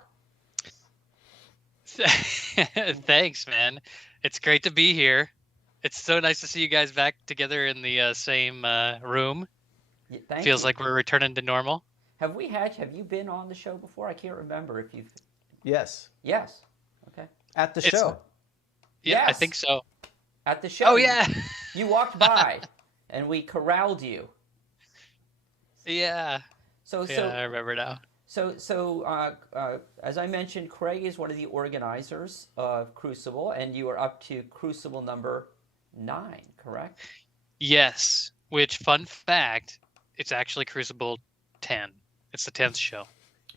Thanks, man. It's great to be here. It's so nice to see you guys back together in the same room. Thank Feels you. like we're returning to normal. Have you been on the show before? I can't remember if you've... Yes. Yes. Okay. At the show. Yeah, I Yes. think so. At the show. Oh, yeah. You walked by, and we corralled you. Yeah. So I remember now. So, as I mentioned, Craig is one of the organizers of Crucible, and you are up to Crucible number 9, correct? Yes. Which, fun fact, it's actually Crucible 10. It's the 10th show.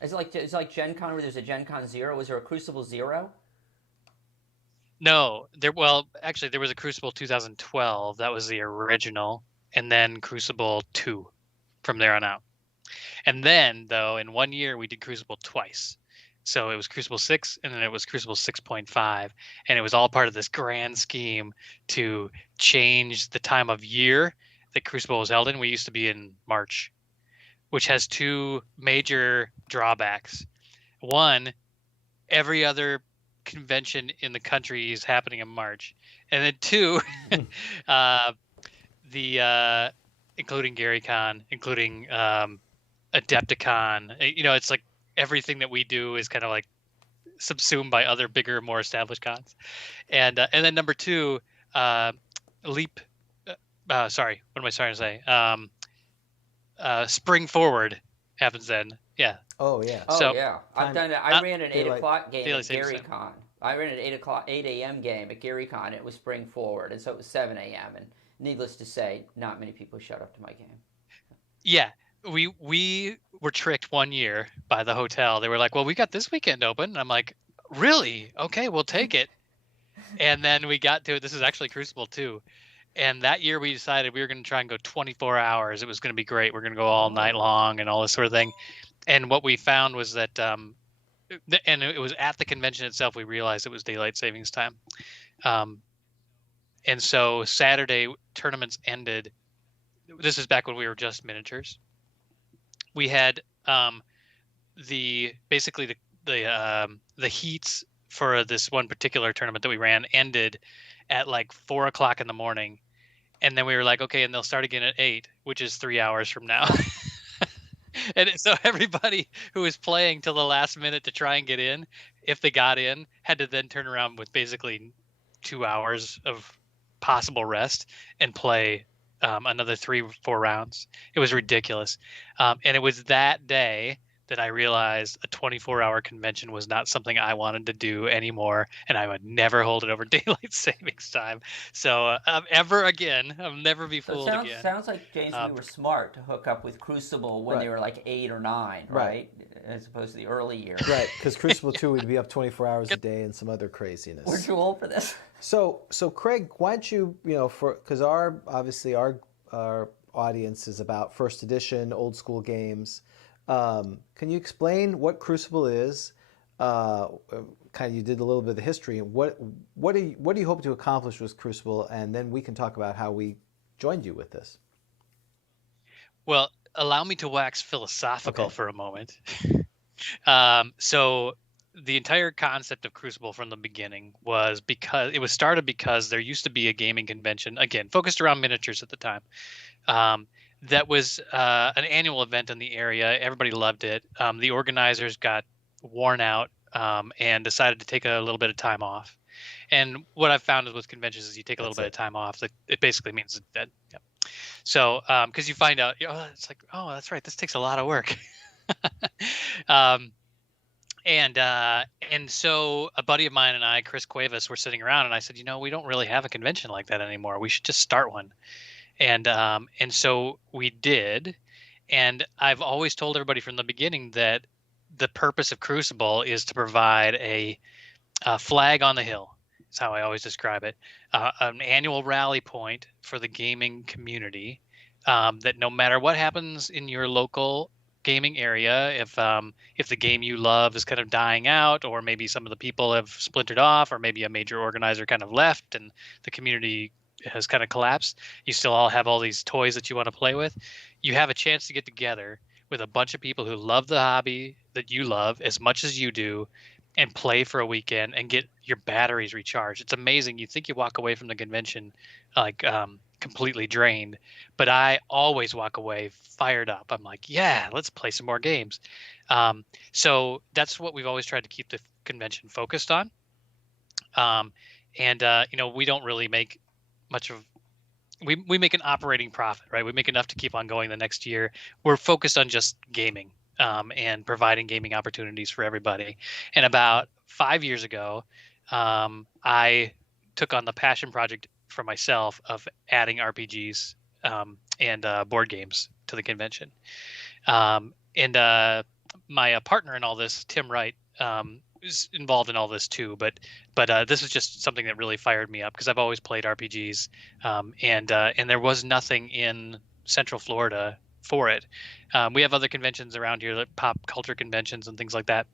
It's like Gen Con, where there's a Gen Con 0. Was there a Crucible 0? No, there was a Crucible 2012. That was the original, and then Crucible 2 from there on out. And then, though, in 1 year we did Crucible twice. So it was Crucible 6, and then it was Crucible 6.5, and it was all part of this grand scheme to change the time of year that Crucible was held in. We used to be in March, which has 2 major drawbacks. One, every other convention in the country is happening in March, and then 2, including GaryCon, including Adepticon. It's like everything that we do is kind of like subsumed by other bigger, more established cons. And then number 2, Leap. Sorry, what am I trying to say? Spring Forward happens then. Yeah. Oh yeah. Oh yeah. I've done it. I ran an 8 o'clock game at Daylight GaryCon. I ran an 8 a.m. game at GaryCon. It was Spring Forward, and so it was 7 a.m. And needless to say, not many people showed up to my game. Yeah. We were tricked 1 year by the hotel. They were like, well, we got this weekend open. And I'm like, really? Okay, we'll take it. And then we got to it. This is actually Crucible 2. And that year we decided we were going to try and go 24 hours. It was going to be great. We're going to go all night long and all this sort of thing. And what we found was that, and it was at the convention itself, we realized it was daylight savings time. And so Saturday tournaments ended. This is back when we were just miniatures. We had the heats for this one particular tournament that we ran ended at like 4 o'clock in the morning, and then we were like, okay, and they'll start again at 8, which is 3 hours from now. And so everybody who was playing till the last minute to try and get in, if they got in, had to then turn around with basically 2 hours of possible rest and play another 3-4 rounds. It was ridiculous. And it was that day that I realized a 24-hour convention was not something I wanted to do anymore, and I would never hold it over daylight savings time. So ever again, I'll never be fooled again. Sounds like, James, we were smart to hook up with Crucible when they were like 8 or 9, right? As opposed to the early years. Right, because Crucible 2 would be up 24 hours a day and some other craziness. We're too old for this. So Craig, why don't you, because our audience is about first edition, old school games. Can you explain what Crucible is? You did a little bit of the history. What do you hope to accomplish with Crucible? And then we can talk about how we joined you with this. Well, allow me to wax philosophical for a moment. So the entire concept of Crucible from the beginning was started because there used to be a gaming convention, again, focused around miniatures at the time, that was an annual event in the area. Everybody loved it. The organizers got worn out and decided to take a little bit of time off. And what I've found is with conventions is you take a little bit of time off. It basically means it's dead. Yep. So because you find out, it's like, oh, that's right. This takes a lot of work. And so a buddy of mine and I, Chris Cuevas, were sitting around, and I said, we don't really have a convention like that anymore. We should just start one. And so we did. And I've always told everybody from the beginning that the purpose of Crucible is to provide a flag on the hill. That's how I always describe it. An annual rally point for the gaming community, that no matter what happens in your local gaming area, if the game you love is kind of dying out, or maybe some of the people have splintered off, or maybe a major organizer kind of left and the community has kind of collapsed, you still all have all these toys that you want to play with. You have a chance to get together with a bunch of people who love the hobby that you love as much as you do, and play for a weekend and get your batteries recharged. It's amazing. You think you walk away from the convention like completely drained, but I always walk away fired up. I'm like, yeah, let's play some more games. So that's what we've always tried to keep the convention focused on. We don't really make much of, we make an operating profit, right? We make enough to keep on going the next year. We're focused on just gaming. And providing gaming opportunities for everybody. And about 5 years ago, I took on the passion project for myself of adding RPGs and board games to the convention. My partner in all this, Tim Wright, is involved in all this too. But this is just something that really fired me up, because I've always played RPGs, and there was nothing in Central Florida for it. We have other conventions around here, like pop culture conventions and things like that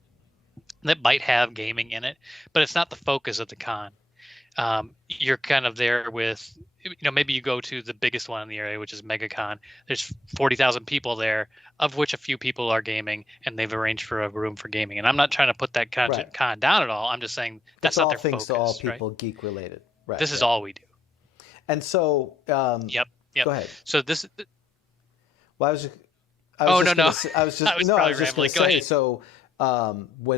might have gaming in it, but it's not the focus of the con. You're kind of there with, maybe you go to the biggest one in the area, which is MegaCon. There's 40,000 people there, of which a few people are gaming, and they've arranged for a room for gaming. And I'm not trying to put that con down at all. I'm just saying that's not their focus. It's all things to all people, geek related. Right. This is all we do. And so, Yep. Go ahead. So this. Well, I was just going to say. So,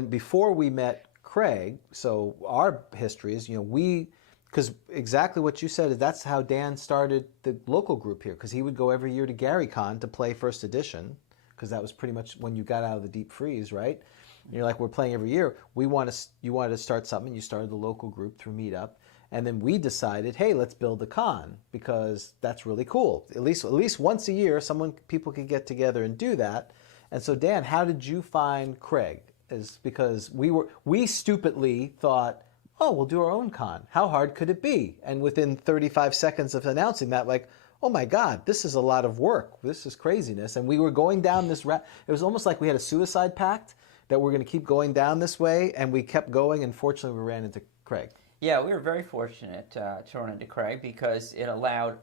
before we met Craig, so our history is, because exactly what you said is that's how Dan started the local group here, because he would go every year to GaryCon to play First Edition, because that was pretty much when you got out of the deep freeze, right? And you're like, we're playing every year. You wanted to start something. You started the local group through Meetup. And then we decided, hey, let's build a con, because that's really cool. At least once a year, people could get together and do that. And so, Dan, how did you find Craig? Is because we stupidly thought, oh, we'll do our own con. How hard could it be? And within 35 seconds of announcing that, like, oh my God, this is a lot of work. This is craziness. And we were going down this route. It was almost like we had a suicide pact that we're going to keep going down this way, and we kept going. And fortunately, we ran into Craig. Yeah, we were very fortunate to run into Craig, because it allowed,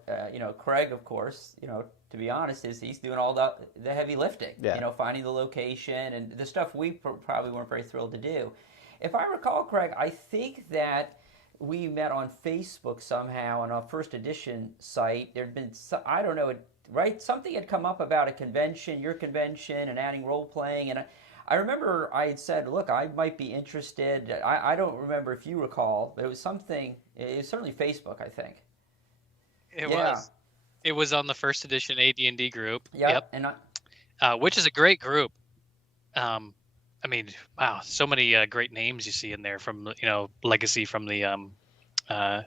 Craig, of course, to be honest, he's doing all the heavy lifting, finding the location and the stuff we probably weren't very thrilled to do. If I recall, Craig, I think that we met on Facebook somehow on our First Edition site. There'd been, I don't know, right? Something had come up about a convention, your convention, and adding role-playing, and I remember I had said, look, I might be interested. I don't remember if you recall, but it was something, it was certainly Facebook, I think. It was. It was on the First Edition AD&D group. Yep. And which is a great group. Wow, so many great names you see in there from, legacy from the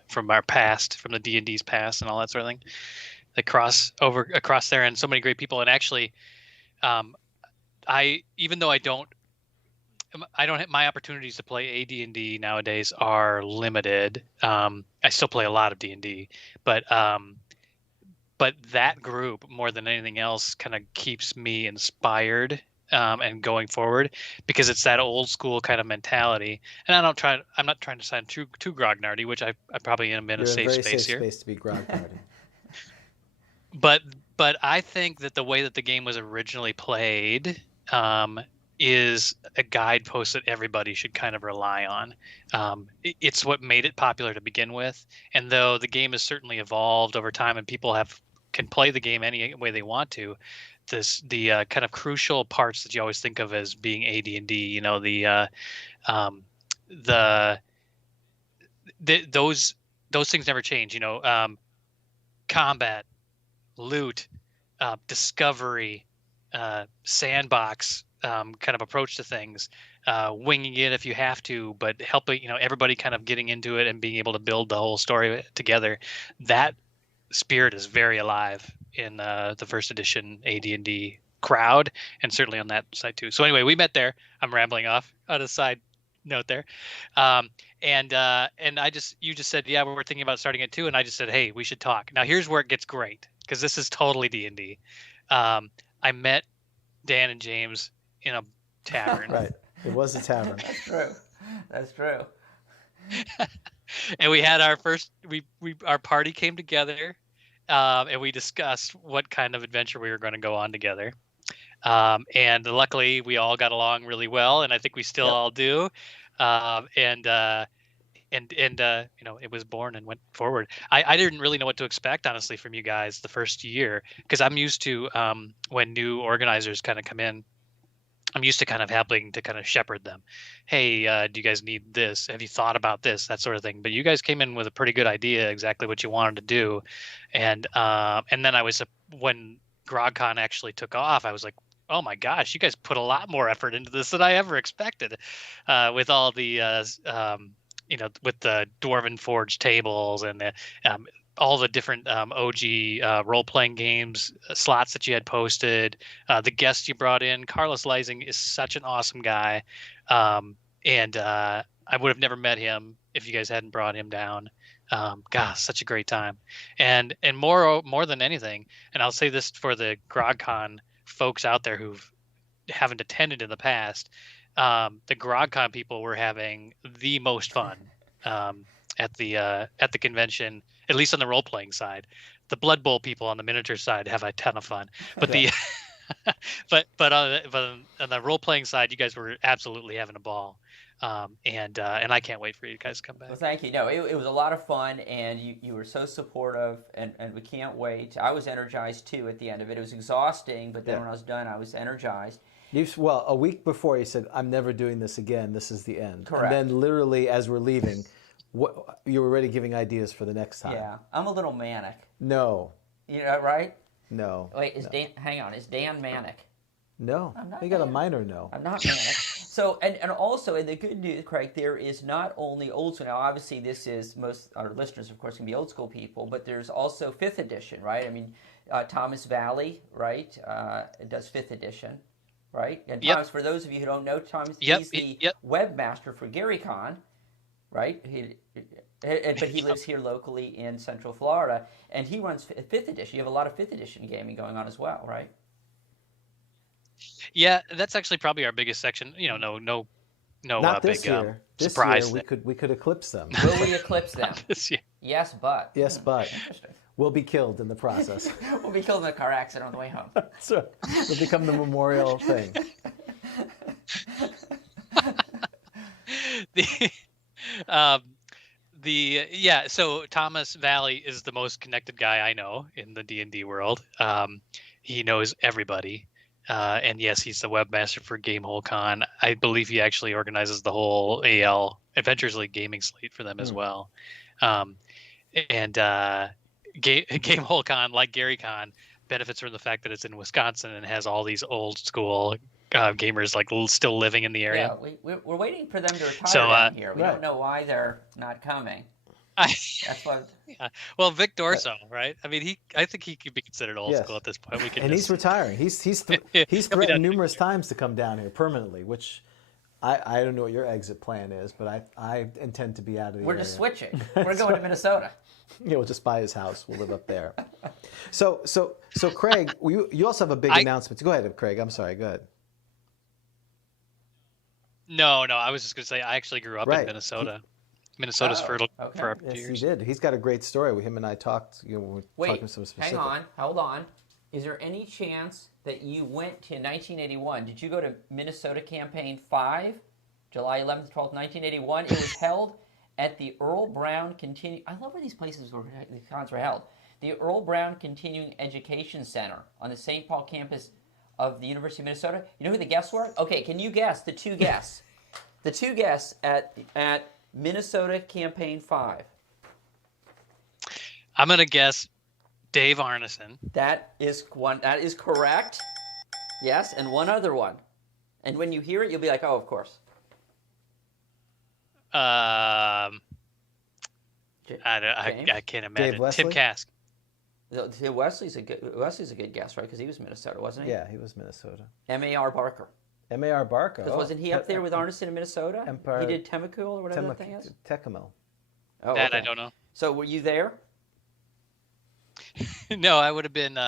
from our past, from the D&D's past and all that sort of thing. They cross over across there, and so many great people. And actually, even though I don't have my opportunities to play AD&D nowadays are limited. I still play a lot of D&D, but that group more than anything else kind of keeps me inspired and going forward, because it's that old school kind of mentality. And I'm not trying to sound too grognardy, which I probably am in a safe space here. Space to be grognardy. But I think that the way that the game was originally played is a guidepost that everybody should kind of rely on. It's what made it popular to begin with. And though the game has certainly evolved over time and people have can play the game any way they want to. The kind of crucial parts that you always think of as being AD&D, you know, those things never change. You know, combat, loot, discovery, sandbox kind of approach to things, winging it if you have to, but helping, you know, everybody kind of getting into it and being able to build the whole story together. That spirit is very alive in the first edition AD&D crowd, and certainly on that side too. So anyway, we met there. I'm rambling off on a side note there, and you just said, yeah, we're thinking about starting it too, and I just said, hey, we should talk. Now here's where it gets great, because this is totally D&D. I met Dan and James in a tavern. Right, it was a tavern. That's true. That's true. And we had our first. Our party came together, and we discussed what kind of adventure we were going to go on together. And luckily, we all got along really well, and I think we still all do. And you know, it was born and went forward. I didn't really know what to expect, honestly, from you guys the first year, because I'm used to when new organizers kind of come in, I'm used to kind of helping to kind of shepherd them. Hey, do you guys need this? Have you thought about this? That sort of thing. But you guys came in with a pretty good idea, exactly what you wanted to do. And then when Grogcon actually took off, I was like, oh my gosh, you guys put a lot more effort into this than I ever expected, with all the you know, with the Dwarven Forge tables and the all the different OG role-playing games slots that you had posted, the guests you brought in. Carlos Leising is such an awesome guy, and I would have never met him if you guys hadn't brought him down. Gosh, such a great time, and more than anything, and I'll say this for the Grogcon folks out there who haven't attended in the past, the Grogcon people were having the most fun at the convention, at least on the role playing side. The Blood Bowl people on the miniature side have a ton of fun, but but on the role playing side, you guys were absolutely having a ball, and I can't wait for you guys to come back. Well, thank you. No, it was a lot of fun, and you were so supportive, and we can't wait. I was energized too at the end of it. It was exhausting, but then when I was done, I was energized. Well, a week before you said, I'm never doing this again. This is the end. Correct. And then literally as we're leaving, you were already giving ideas for the next time. Yeah, I'm a little manic. No. You know, right? No. Wait, hang on, is Dan manic? No. I'm not You got manic. a minor no. I'm not manic. So, and also, in the good news, Craig, there is not only old school. Now, obviously, this is most our listeners, of course, can be old school people, but there's also 5th edition, right? I mean, Thomas Valley, right, does 5th edition, right? And Thomas, for those of you who don't know, Thomas, he's the webmaster for GaryCon, right? But he lives here locally in Central Florida, and he runs 5th edition. You have a lot of 5th edition gaming going on as well, right? Yeah, that's actually probably our biggest section. You know, no Not this big year. This surprise. year we could eclipse them. Will we eclipse them? This year. Yes, but. Yes, but. Interesting. We'll be killed in the process. We'll be killed in a car accident on the way home. That's right. It'll become the memorial thing. So Thomas Valley is the most connected guy I know in the D&D world. He knows everybody. And yes, he's the webmaster for GameholeCon. I believe he actually organizes the whole AL Adventures League gaming slate for them as well. GameholeCon, like GaryCon, benefits from the fact that it's in Wisconsin and has all these old school gamers like still living in the area. Yeah, we're waiting for them to retire down here. We don't know why they're not coming. That's what. Yeah. Well, Vic Dorso, right? I mean, I think he could be considered old school at this point. He's retiring. He's threatened numerous times to come down here permanently, which I don't know what your exit plan is, but I intend to be out of the area. We're just switching. We're going to Minnesota. Yeah, we'll just buy his house. We'll live up there. So Craig, you also have a big announcement. Go ahead, Craig. I'm sorry. Go ahead. No. I was just going to say I actually grew up in Minnesota. Minnesota's fertile for yes, years. He did. He's got a great story. Him and I talked. Wait, some specific. hang on. Hold on. Is there any chance that you went to 1981? Did you go to Minnesota Campaign 5, July 11th, 12th, 1981? It was held at the Earl Brown I love where these places were, the cons were held. the Earl Brown Continuing Education Center on the St. Paul campus of the University of Minnesota. You know who the guests were? Okay, can you guess the two guests? The two guests at Minnesota Campaign 5. I'm gonna guess Dave Arneson. That is correct. Yes, and one other one. And when you hear it, you'll be like, oh, of course. I can't imagine. Dave Wesley? Tim Kask. Wesley's a good guess, right? Because he was Minnesota, wasn't he? Yeah, he was Minnesota. M.A.R. Barker. M.A.R. Barker. Because wasn't he up there with Arneson in Minnesota? Empire, he did Temecula or whatever that thing is? Tecumseh. Oh, That okay. I don't know. So were you there? No, I would have been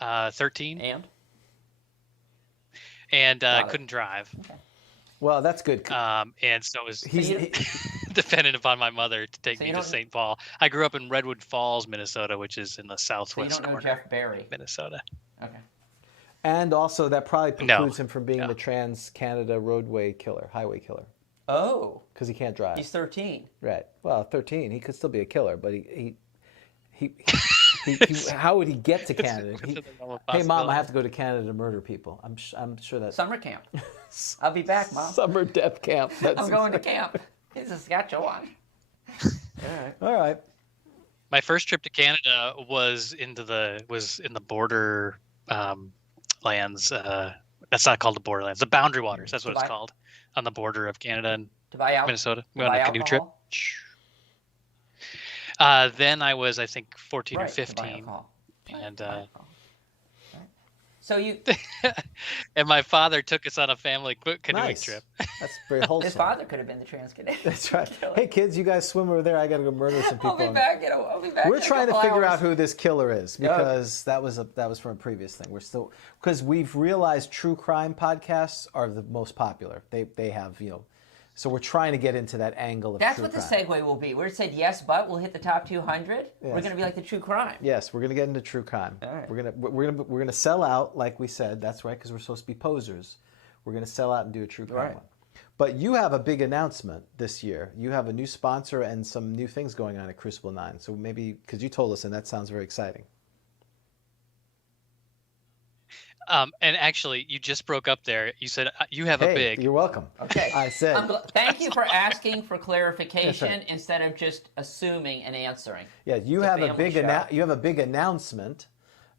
13. And couldn't drive. Okay. Well, that's good. And so it was dependent upon my mother to take me to St. Paul. I grew up in Redwood Falls, Minnesota, which is in the southwest corner. Jeff Barry. Minnesota. Okay. And also, that probably precludes him from being the Trans-Canada highway killer. Oh. Because he can't drive. He's 13. Right. Well, 13, he could still be a killer, but he how would he get to Canada? Hey, Mom, I have to go to Canada to murder people. I'm sure that summer camp. I'll be back, Mom. Summer death camp. I'm going to camp. It's Saskatchewan. All right. My first trip to Canada was in the border lands. That's not called the borderlands. The Boundary Waters. That's what it's called. On the border of Canada and Minnesota. We went on a canoe trip. Then I was, I think, 14 or 15, and so you and my father took us on a family canoeing trip. That's very wholesome. His father could have been the Trans-Canadian. That's right. Hey, kids, you guys swim over there. I got to go murder some people. I'll be back. I'll be back. We're trying to figure out who this killer is because that was from a previous thing. We're still because we've realized true crime podcasts are the most popular. They have So we're trying to get into that angle of That's true what the crime. segue will be. We're said yes, but we'll hit the top 200. Yes. We're going to be like the true crime. Yes, we're going to get into true crime. All right. We're going to sell out, like we said. That's right, because we're supposed to be posers. We're going to sell out and do a true crime one. But you have a big announcement this year. You have a new sponsor and some new things going on at Crucible 9. So maybe because you told us, and that sounds very exciting. And actually, you just broke up there. You said you have a big. You're welcome. Okay. I said. Thank you for asking for clarification instead of just assuming and answering. Yeah, you have a big announcement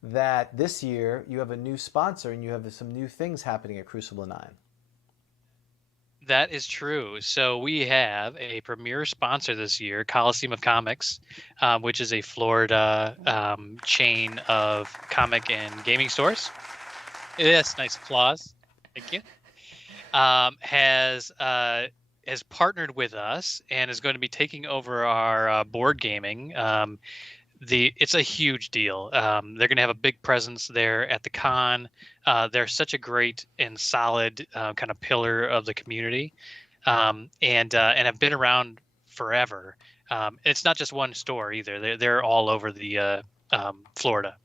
that this year you have a new sponsor and you have some new things happening at Crucible 9. That is true. So we have a premier sponsor this year, Coliseum of Comics, which is a Florida chain of comic and gaming stores. Yes, nice applause. Thank you. Has partnered with us and is going to be taking over our board gaming. It's a huge deal. They're going to have a big presence there at the con. They're such a great and solid kind of pillar of the community, and have been around forever. It's not just one store either. They're all over the Florida,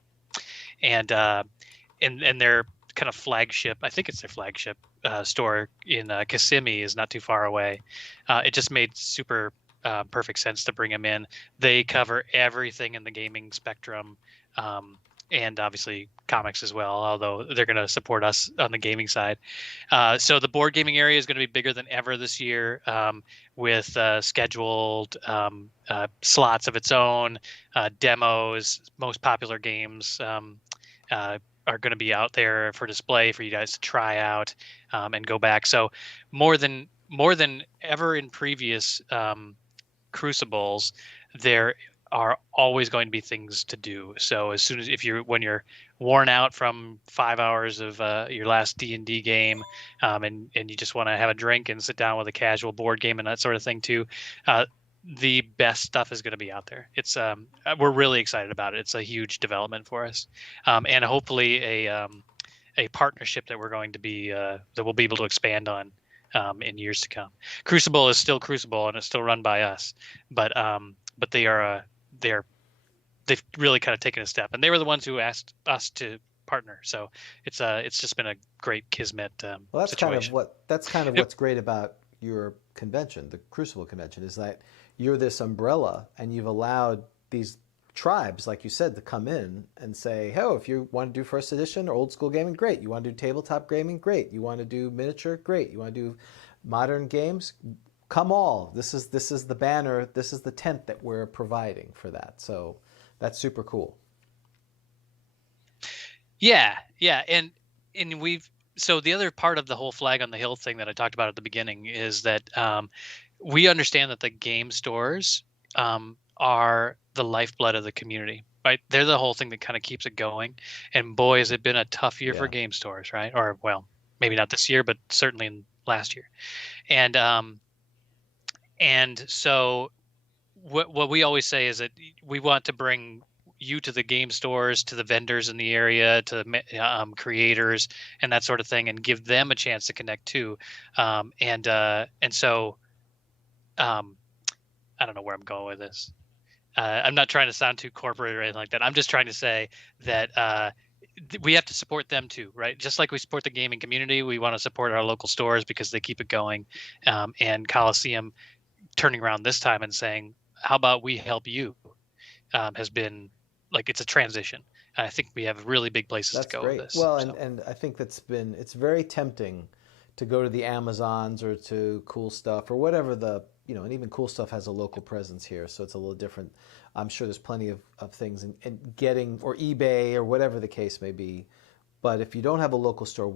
and their kind of flagship, I think it's their flagship store in Kissimmee is not too far away. It just made super perfect sense to bring them in. They cover everything in the gaming spectrum, and obviously comics as well, although they're going to support us on the gaming side. So the board gaming area is going to be bigger than ever this year, with scheduled slots of its own, demos, most popular games are going to be out there for display for you guys to try out and go back. So more than ever in previous Crucibles, there are always going to be things to do. So as soon as when you're worn out from 5 hours of your last D&D game, and you just want to have a drink and sit down with a casual board game and that sort of thing too, the best stuff is going to be out there. It's we're really excited about it. It's a huge development for us, and hopefully a partnership that we're going to be that we'll be able to expand on in years to come. Crucible is still Crucible and it's still run by us, but they've really kind of taken a step, and they were the ones who asked us to partner. So it's just been a great kismet situation. That's kind of what's great about your convention, the Crucible convention, is that you're this umbrella and you've allowed these tribes, like you said, to come in and say, "Oh, if you want to do first edition or old school gaming, great. You want to do tabletop gaming, great. You want to do miniature, great. You want to do modern games, come all. This is the banner. This is the tent that we're providing for that." So that's super cool. Yeah, and so the other part of the whole flag on the hill thing that I talked about at the beginning is that we understand that the game stores are the lifeblood of the community, right? They're the whole thing that kind of keeps it going. And boy, has it been a tough year for game stores, right? Or well, maybe not this year, but certainly in last year. And so what we always say is that we want to bring you to the game stores, to the vendors in the area, to creators and that sort of thing, and give them a chance to connect too. And so I don't know where I'm going with this. I'm not trying to sound too corporate or anything like that. I'm just trying to say that we have to support them too, right? Just like we support the gaming community, we want to support our local stores because they keep it going. And Coliseum turning around this time and saying, how about we help you, has been like, it's a transition. I think we have really big places to go with this. Well, and I think it's very tempting to go to the Amazons or to Cool Stuff or whatever and even Cool Stuff has a local presence here, so it's a little different. I'm sure there's plenty of things in getting, or eBay or whatever the case may be. But if you don't have a local store,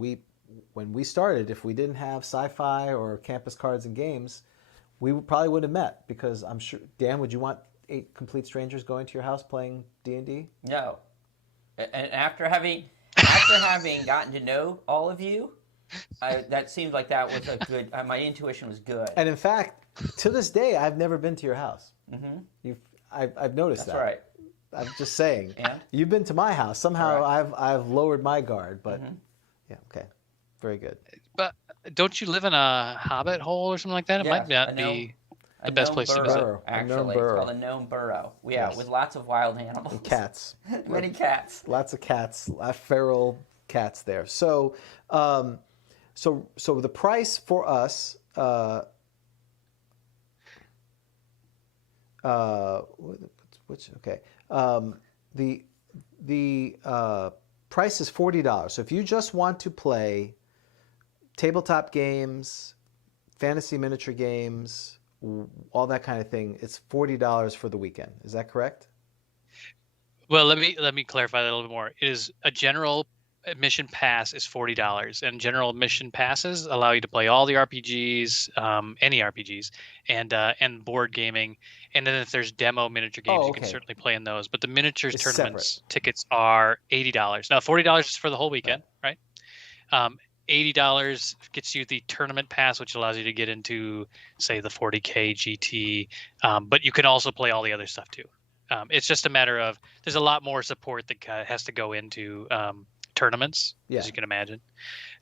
when we started, if we didn't have Sci-Fi or Campus Cards and Games, we probably wouldn't have met, because I'm sure, Dan, would you want 8 complete strangers going to your house playing D&D? No. And after having gotten to know all of you, that seemed like that was a good. My intuition was good. And in fact, to this day, I've never been to your house. Mm-hmm. I've noticed that. That's right. I'm just saying. And? You've been to my house. Somehow Right. I've lowered my guard, but yeah, okay, very good. But don't you live in a hobbit hole or something like that? It might not be the best place to visit. Actually, it's called a gnome burrow. Yeah, with lots of wild animals. And cats. Many cats. Lots of cats. Feral cats there. So, so the price for us. Okay. The price is $40. So if you just want to play tabletop games, fantasy miniature games, all that kind of thing, it's $40 for the weekend. Is that correct? Well, let me clarify that a little bit more. It is a general admission pass is $40, and general admission passes allow you to play all the RPGs, any RPGs, and board gaming. And then if there's demo miniature games, you can certainly play in those. But the miniatures tournaments tickets are $80. Now, $40 is for the whole weekend, right? $80 gets you the tournament pass, which allows you to get into, say, the 40K GT. But you can also play all the other stuff too. It's just a matter of there's a lot more support that has to go into tournaments, as you can imagine,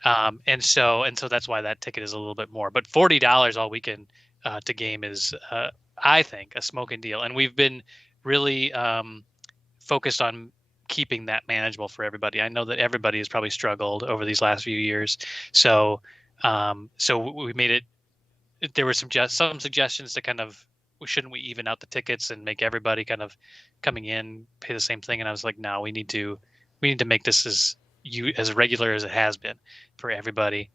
and so that's why that ticket is a little bit more. But $40 all weekend to game is, I think, a smoking deal, and we've been really focused on keeping that manageable for everybody. I know that everybody has probably struggled over these last few years, so we made it. There were some suggestions to kind of, shouldn't we even out the tickets and make everybody kind of coming in pay the same thing? And I was like, no, we need to make this as regular as it has been for everybody,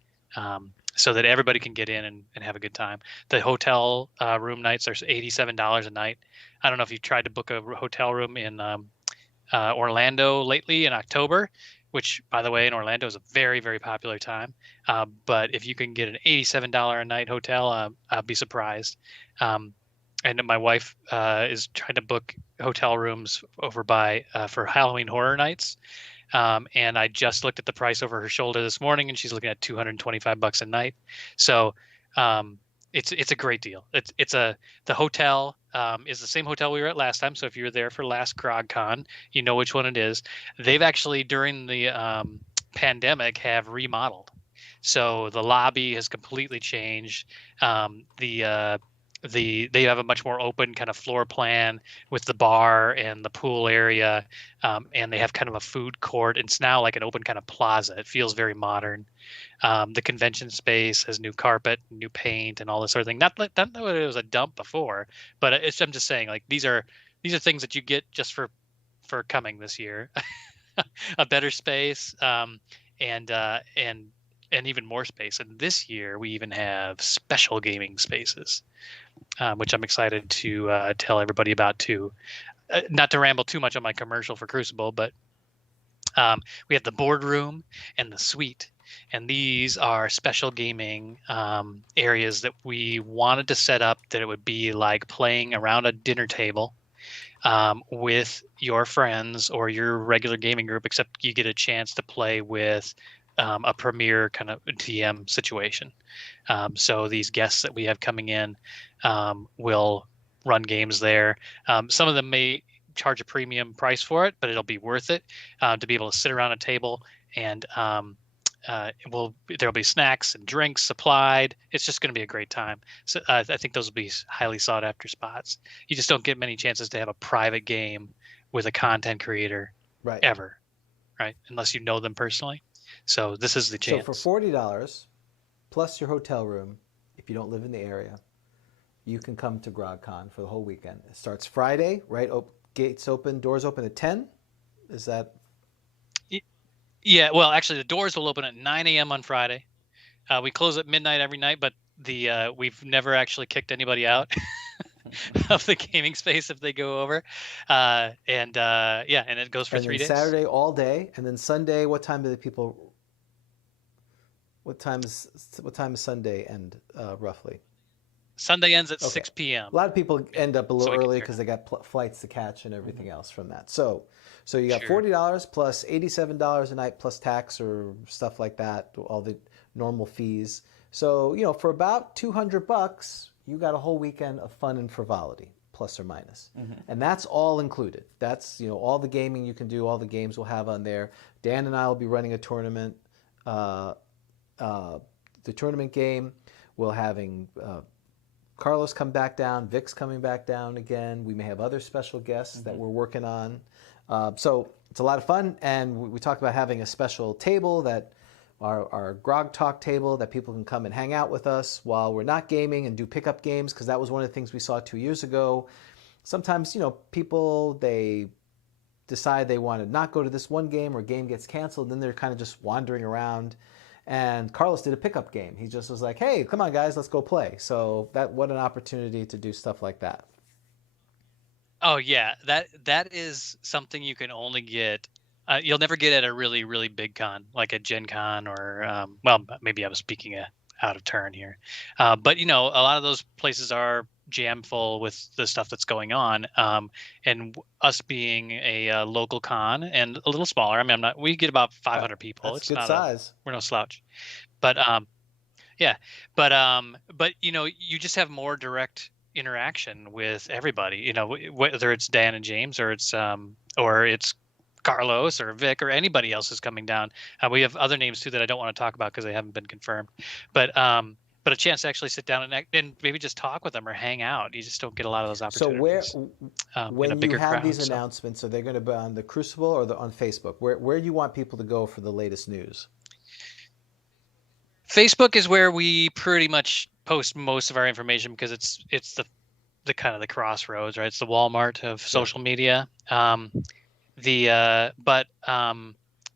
so that everybody can get in and have a good time. The hotel room nights are $87 a night. I don't know if you tried to book a hotel room in Orlando lately in October, which, by the way, in Orlando is a very, very popular time. But if you can get an $87 a night hotel, I'll be surprised. And my wife is trying to book hotel rooms over by for Halloween Horror Nights. And I just looked at the price over her shoulder this morning, and she's looking at $225 a night. So it's a great deal. The hotel is the same hotel we were at last time. So if you were there for last Grogcon, you know which one it is. They've actually, during the pandemic, have remodeled. So the lobby has completely changed. They have a much more open kind of floor plan with the bar and the pool area, and they have kind of a food court. It's now like an open kind of plaza. It feels very modern. The convention space has new carpet, new paint, and all this sort of thing. Not that it was a dump before, but I'm just saying, like, these are these are things that you get just for coming this year. A better space, and even more space. And this year we even have special gaming spaces, which I'm excited to tell everybody about too. Not to ramble too much on my commercial for Crucible, but we have the boardroom and the suite. And these are special gaming areas that we wanted to set up that it would be like playing around a dinner table with your friends or your regular gaming group, except you get a chance to play with a premier kind of DM situation. So these guests that we have coming in will run games there. Some of them may charge a premium price for it, but it'll be worth it to be able to sit around a table and there'll be snacks and drinks supplied. It's just going to be a great time. So I think those will be highly sought after spots. You just don't get many chances to have a private game with a content creator ever, right? Unless you know them personally. So this is the chance. So for $40 plus your hotel room, if you don't live in the area, you can come to Grogcon for the whole weekend. It starts Friday, right? Gates open, doors open at 10. Is that? Yeah, well, actually, the doors will open at 9 a.m. on Friday. We close at midnight every night, but we've never actually kicked anybody out of the gaming space if they go over. And it goes for 3 days. Saturday all day, and then Sunday. What time do the people? What time is Sunday end roughly? Sunday ends at 6 p.m. A lot of people end up a little early because they got flights to catch and everything else from that. So you got $40 plus $87 a night plus tax or stuff like that, all the normal fees. So for about $200, you got a whole weekend of fun and frivolity, plus or minus, and that's all included. That's all the gaming you can do, all the games we'll have on there. Dan and I will be running a tournament. The tournament game, we'll having. Carlos come back down, Vic's coming back down again. We may have other special guests that we're working on. So it's a lot of fun, and we talked about having a special table, that our Grogtalk table, that people can come and hang out with us while we're not gaming and do pickup games, because that was one of the things we saw 2 years ago. Sometimes, people, they decide they want to not go to this one game, or a game gets canceled, and then they're kind of just wandering around. And Carlos did a pickup game. He just was like, hey, come on, guys, let's go play. So what an opportunity to do stuff like that. Oh, yeah. That is something you can only get. You'll never get at a really, really big con, like a Gen Con or, maybe I was speaking out of turn here. But, a lot of those places are jam full with the stuff that's going on. And us being a local con and a little smaller, I mean, we get about 500 people. That's it's good not size. We're no slouch. But, you just have more direct interaction with everybody, whether it's Dan and James or it's Carlos or Vic or anybody else is coming down. We have other names too that I don't want to talk about because they haven't been confirmed, but a chance to actually sit down and maybe just talk with them or hang out. You just don't get a lot of those opportunities. So when you have these announcements, are they going to be on the Crucible or on Facebook? Where do you want people to go for the latest news? Facebook is where we pretty much post most of our information, because it's the kind of the crossroads, right? It's the Walmart of social media.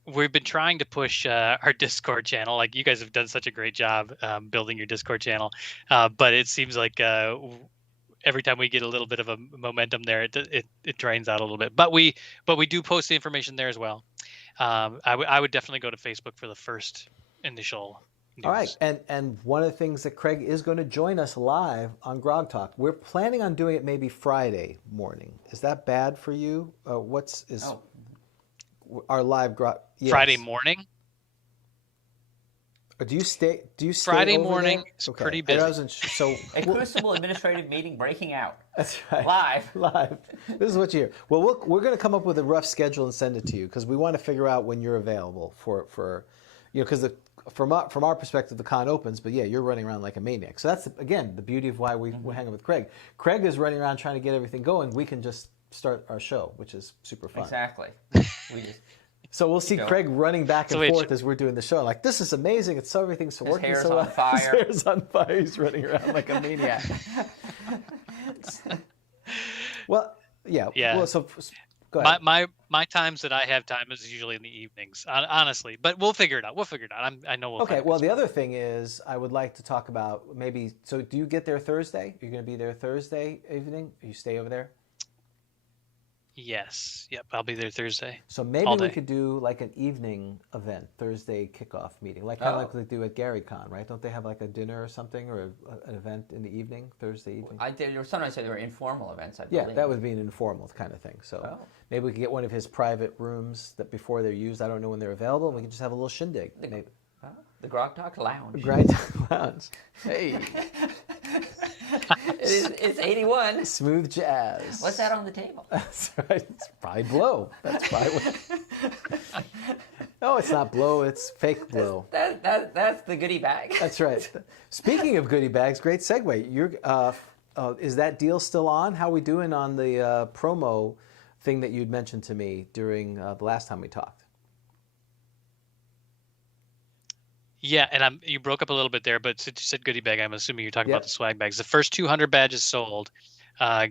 We've been trying to push our Discord channel. Like, you guys have done such a great job building your Discord channel, but it seems like every time we get a little bit of a momentum there, it drains out a little bit. But we do post the information there as well. I would definitely go to Facebook for the first initial news. All right, and one of the things that Craig is going to join us live on Grogtalk. We're planning on doing it maybe Friday morning. Is that bad for you? Our live yes. Friday morning? Or do you stay Friday over morning there? is pretty busy. A Crucible administrative meeting breaking out. That's right. Live. This is what you hear. Well, we're going to come up with a rough schedule and send it to you, because we want to figure out when you're available for because from our perspective, the con opens, but yeah, you're running around like a maniac. So that's, again, the beauty of why we hang out with Craig. Craig is running around trying to get everything going. We can just start our show, which is super fun. Exactly. So we'll see Craig running back and forth as we're doing the show. Like, this is amazing. It's everything's working so well. His hair's on fire. He's running around like a maniac. Well, Yeah. Yeah. Well, so go ahead. My times that I have time is usually in the evenings, honestly. But we'll figure it out. I know we'll. Okay. Find a Well, good the spot. other thing is, I would like to talk about maybe. So, do you get there Thursday? You're going to be there Thursday evening? You stay over there? Yes. Yep. I'll be there Thursday. So maybe all we day. could do like an evening event, Thursday kickoff meeting, like kind of like they do at GaryCon, right? Don't they have like a dinner or something, or an event in the evening, Thursday evening? Sometimes there were informal events. I Yeah, believe. that would be an informal kind of thing. So maybe we could get one of his private rooms that before they're used. I don't know when they're available. And we can just have a little shindig. The Grogtalk Lounge. Grogtalk Lounge. Hey. It's 81. Smooth jazz. What's that on the table? That's right. It's probably blow. That's probably what. No, it's not blow. It's fake blow. That's the goodie bag. That's right. Speaking of goodie bags, great segue. Is that deal still on? How are we doing on the promo thing that you'd mentioned to me during the last time we talked? Yeah, and you broke up a little bit there, but since you said goodie bag, I'm assuming you're talking about the swag bags. The first 200 badges sold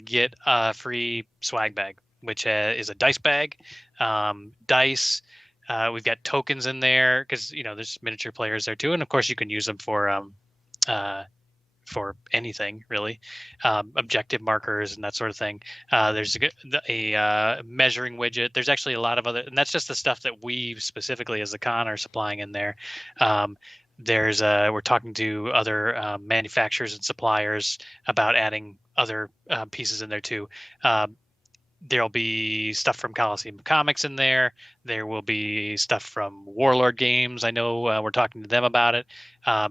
get a free swag bag, which is a dice bag, dice. We've got tokens in there because there's miniature players there too, and of course you can use them for anything really, objective markers and that sort of thing. There's a measuring widget. There's actually a lot of other, and that's just the stuff that we specifically as the con are supplying in there. We're talking to other manufacturers and suppliers about adding other pieces in there too. There'll be stuff from Coliseum Comics in there. There will be stuff from Warlord Games. I know we're talking to them about it.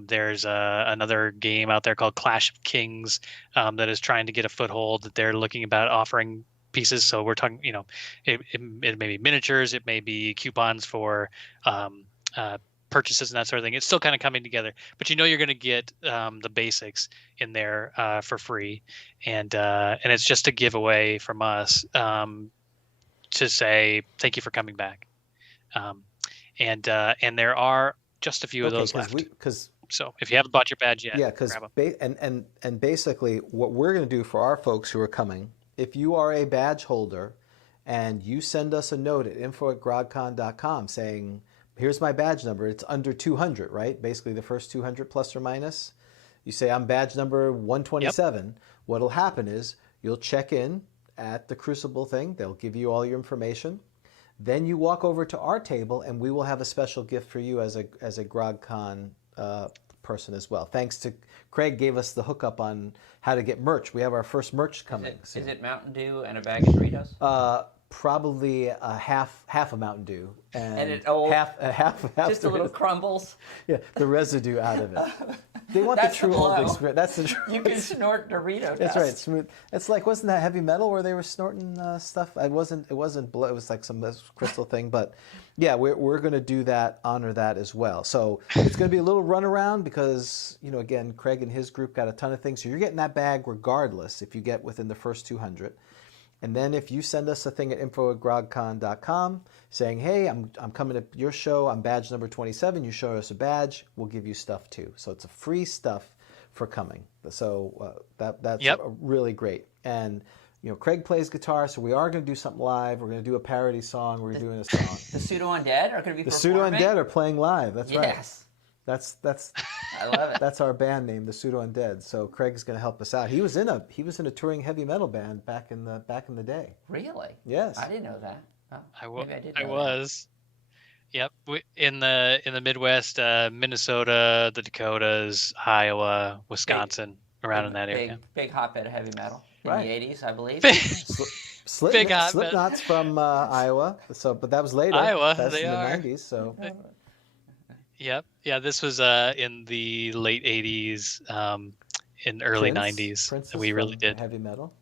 There's another game out there called Clash of Kings that is trying to get a foothold, that they're looking about offering pieces. So we're talking, it may be miniatures, it may be coupons for purchases and that sort of thing. It's still kind of coming together, but you're going to get the basics in there for free, and it's just a giveaway from us to say thank you for coming back, and there are just a few of those left. So if you haven't bought your badge yet, because and basically what we're going to do for our folks who are coming, if you are a badge holder and you send us a note at info@grogcon.com saying, here's my badge number. It's under 200, right? Basically the first 200 plus or minus. You say, I'm badge number 127. Yep. What'll happen is you'll check in at the Crucible thing. They'll give you all your information. Then you walk over to our table and we will have a special gift for you as a GrogCon person as well. Thanks to Craig gave us the hookup on how to get merch. We have our first merch coming. Is it Mountain Dew and a bag of Doritos? Probably a half a Mountain Dew and half just a little crumbles. Yeah, the residue out of it. They want the true old experience. That's the true. You can snort Dorito dust. That's right, smooth. It's like, wasn't that Heavy Metal where they were snorting stuff? It wasn't blood. It was like some crystal thing. But yeah, we're going to do that, honor that as well. So it's going to be a little runaround because again, Craig and his group got a ton of things. So you're getting that bag regardless if you get within the first 200. And then if you send us a thing at info@grogcon.com saying, hey, I'm coming to your show, I'm badge number 27, you show us a badge, we'll give you stuff too. So it's a free stuff for coming. So that's really great. And Craig plays guitar, so we are going to do something live. We're going to do a parody song. We're doing a song. The Pseudo-Undead are going to be performing? The Pseudo-Undead are playing live. That's right. Yes. That's I love it. That's our band name, the Pseudo-Undead. So Craig's going to help us out. He was in a touring heavy metal band back in the day. Really? Yes. I didn't know that. Oh, I was. Yep. In the Midwest, Minnesota, the Dakotas, Iowa, Wisconsin, around in that area. Big hotbed of heavy metal in the 80s, I believe. Slipknot's from Iowa, but that was later. Iowa, that's they in are. the 90s. So. Yep. Yeah, this was in the late 80s, in early 90s. Prince we really did heavy metal.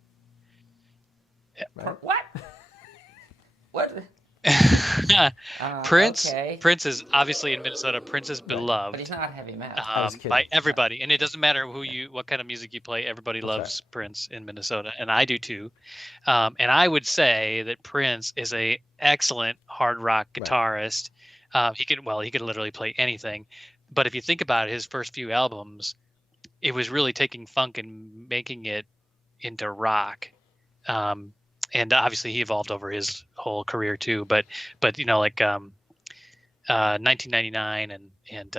Yeah. Right. What? Prince. Okay. Prince is obviously in Minnesota. Prince is beloved. But he's not heavy metal. By everybody, and it doesn't matter what kind of music you play. Everybody loves Prince in Minnesota, and I do too. And I would say that Prince is a excellent hard rock guitarist. He could literally play anything. But if you think about it, his first few albums, it was really taking funk and making it into rock. obviously he evolved over his whole career too. But you know, like 1999 and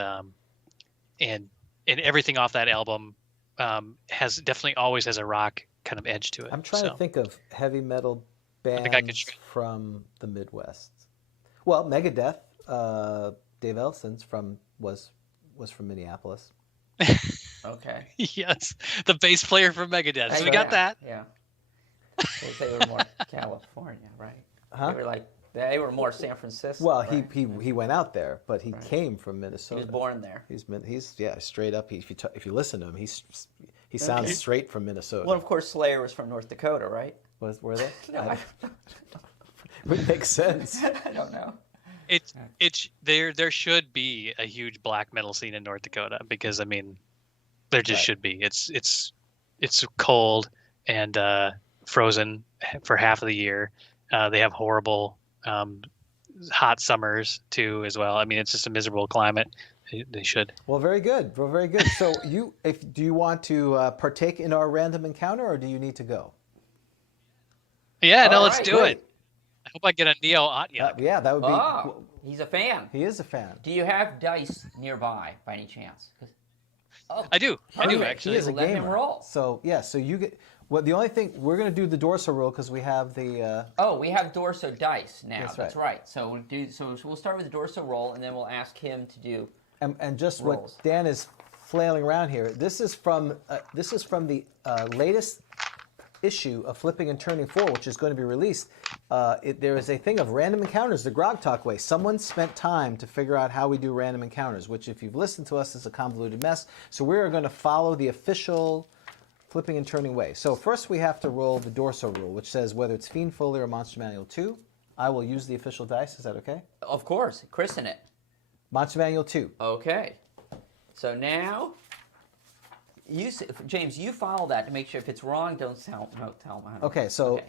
everything off that album has definitely always has a rock kind of edge to it. I'm trying to think of heavy metal I think I could bands from the Midwest. Well, Megadeth, Dave Ellefson's was from Minneapolis. Okay. Yes, the bass player from Megadeth. So we got that. Yeah. They were more California, right? Huh? They were more San Francisco. Well, right? he went out there, but he came from Minnesota. He was born there. He's straight up. If you listen to him, he sounds straight from Minnesota. Well, of course, Slayer was from North Dakota, right? Were they? No, I would make sense. I don't know. There should be a huge black metal scene in North Dakota because I mean, there just should be. It's cold and frozen for half of the year. They have horrible hot summers too as well. I mean, it's just a miserable climate. They should. Well, very good. Well, very good. So do you want to partake in our random encounter, or do you need to go? Yeah, no, let's do it. I hope I get a Neo Atya. Yeah, that would be. Oh, he's a fan. He is a fan. Do you have dice nearby by any chance? I do. I do actually. He is a Let gamer. him roll. So yeah, so you get. Well, the only thing we're going to do the Dorso roll because we have the. We have Dorso dice now. That's right. So we'll start with the Dorso roll, and then we'll ask him to do. And just rolls. what Dan is flailing around here. This is from the latest issue of Flipping and Turning 4, which is going to be released. There is a thing of random encounters, the Grogtalk way. Someone spent time to figure out how we do random encounters, which if you've listened to us is a convoluted mess. So we're going to follow the official Flipping and Turning way. So first we have to roll the Dorso rule, which says whether it's Fiend Foley or Monster Manual 2. I will use the official dice. Is that okay? Of course. Christen it. Monster Manual 2. Okay. So now, James, you follow that to make sure if it's wrong, don't tell me. Okay, so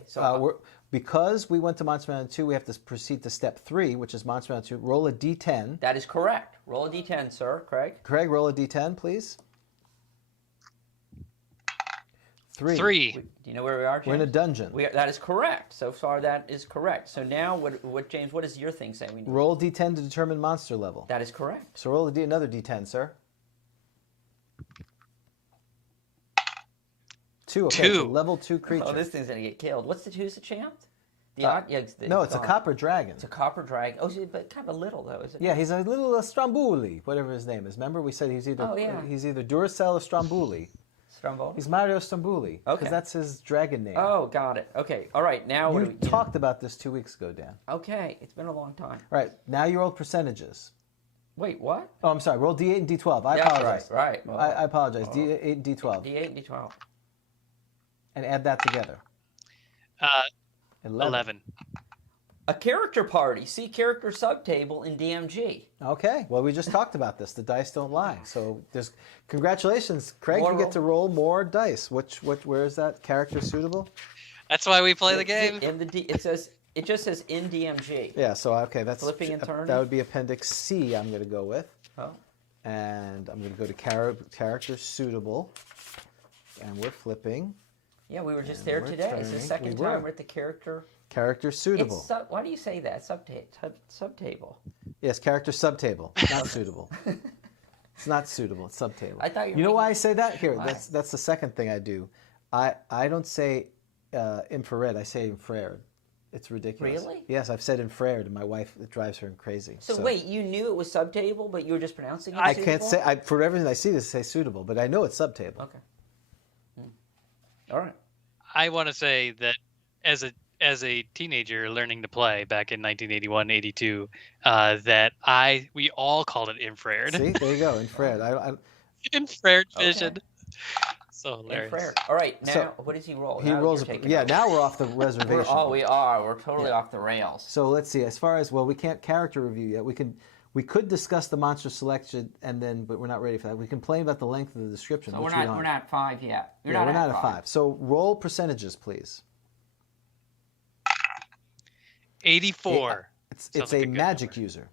because we went to Monster Manual 2, we have to proceed to step 3, which is Monster Manual 2. Roll a d10. That is correct. Roll a d10, sir. Craig? Craig, roll a d10, please. 3. 3. Do you know where we are, James? We're in a dungeon. That is correct. So far, that is correct. So now, what James, what does your thing say we need? Roll d10 to determine monster level. That is correct. So roll another d10, sir. 2. Okay, 2. So level 2 creature. Oh, this thing's going to get killed. Who's the champ? No, it's a copper dragon. It's a copper dragon. Oh, but kind of little, though, isn't it? Yeah, he's a little Stromboli, whatever his name is. Remember, we said he's either Duracell or Stromboli. Stromboli? He's Mario Stromboli. Okay. Because that's his dragon name. Oh, got it. Okay. All right. Now you talked about this 2 weeks ago, Dan. Okay. It's been a long time. All right. Now you roll percentages. Wait, what? Oh, I'm sorry. Roll D8 and D12. I apologize. Right. Well, I apologize. D8 and D12. D8 and D12. And add that together. 11. A character party. See character subtable in DMG. Okay. Well, we just talked about this. The dice don't lie. So congratulations, Craig. You get to roll more dice. Where is that? Character suitable? That's why we play the game. It just says in DMG. Yeah. So okay, that's Flipping and Turning. That would be Appendix C. I'm going to go with. Oh. And I'm going to go to character suitable, and we're flipping. Yeah, we were just there today. It's the second time we're at the character. Character suitable. Why do you say that? Subtable. Yes, character subtable. Not suitable. It's not suitable. It's subtable. I thought you know why I say that? Here, why? that's the second thing I do. I don't say infrared. I say infrared. It's ridiculous. Really? Yes, I've said infrared, and my wife, it drives her crazy. So wait, you knew it was subtable, but you were just pronouncing it I suitable? can't say. For everything I see, this say suitable, but I know it's subtable. Okay. All right. I want to say that as a teenager learning to play back in 1981, 82, that we all called it infrared. See, there you go, infrared. Infrared vision. Okay. So hilarious. Infrared. All right, now what does he roll? He rolls. Now we're off the reservation. We are. We're totally off the rails. So let's see. As far as we can't character review yet. We could discuss the monster selection but we're not ready for that. We complain about the length of the description. So we're not at 5 yet. We're not at 5. So roll percentages, please. 84. It's a magic user.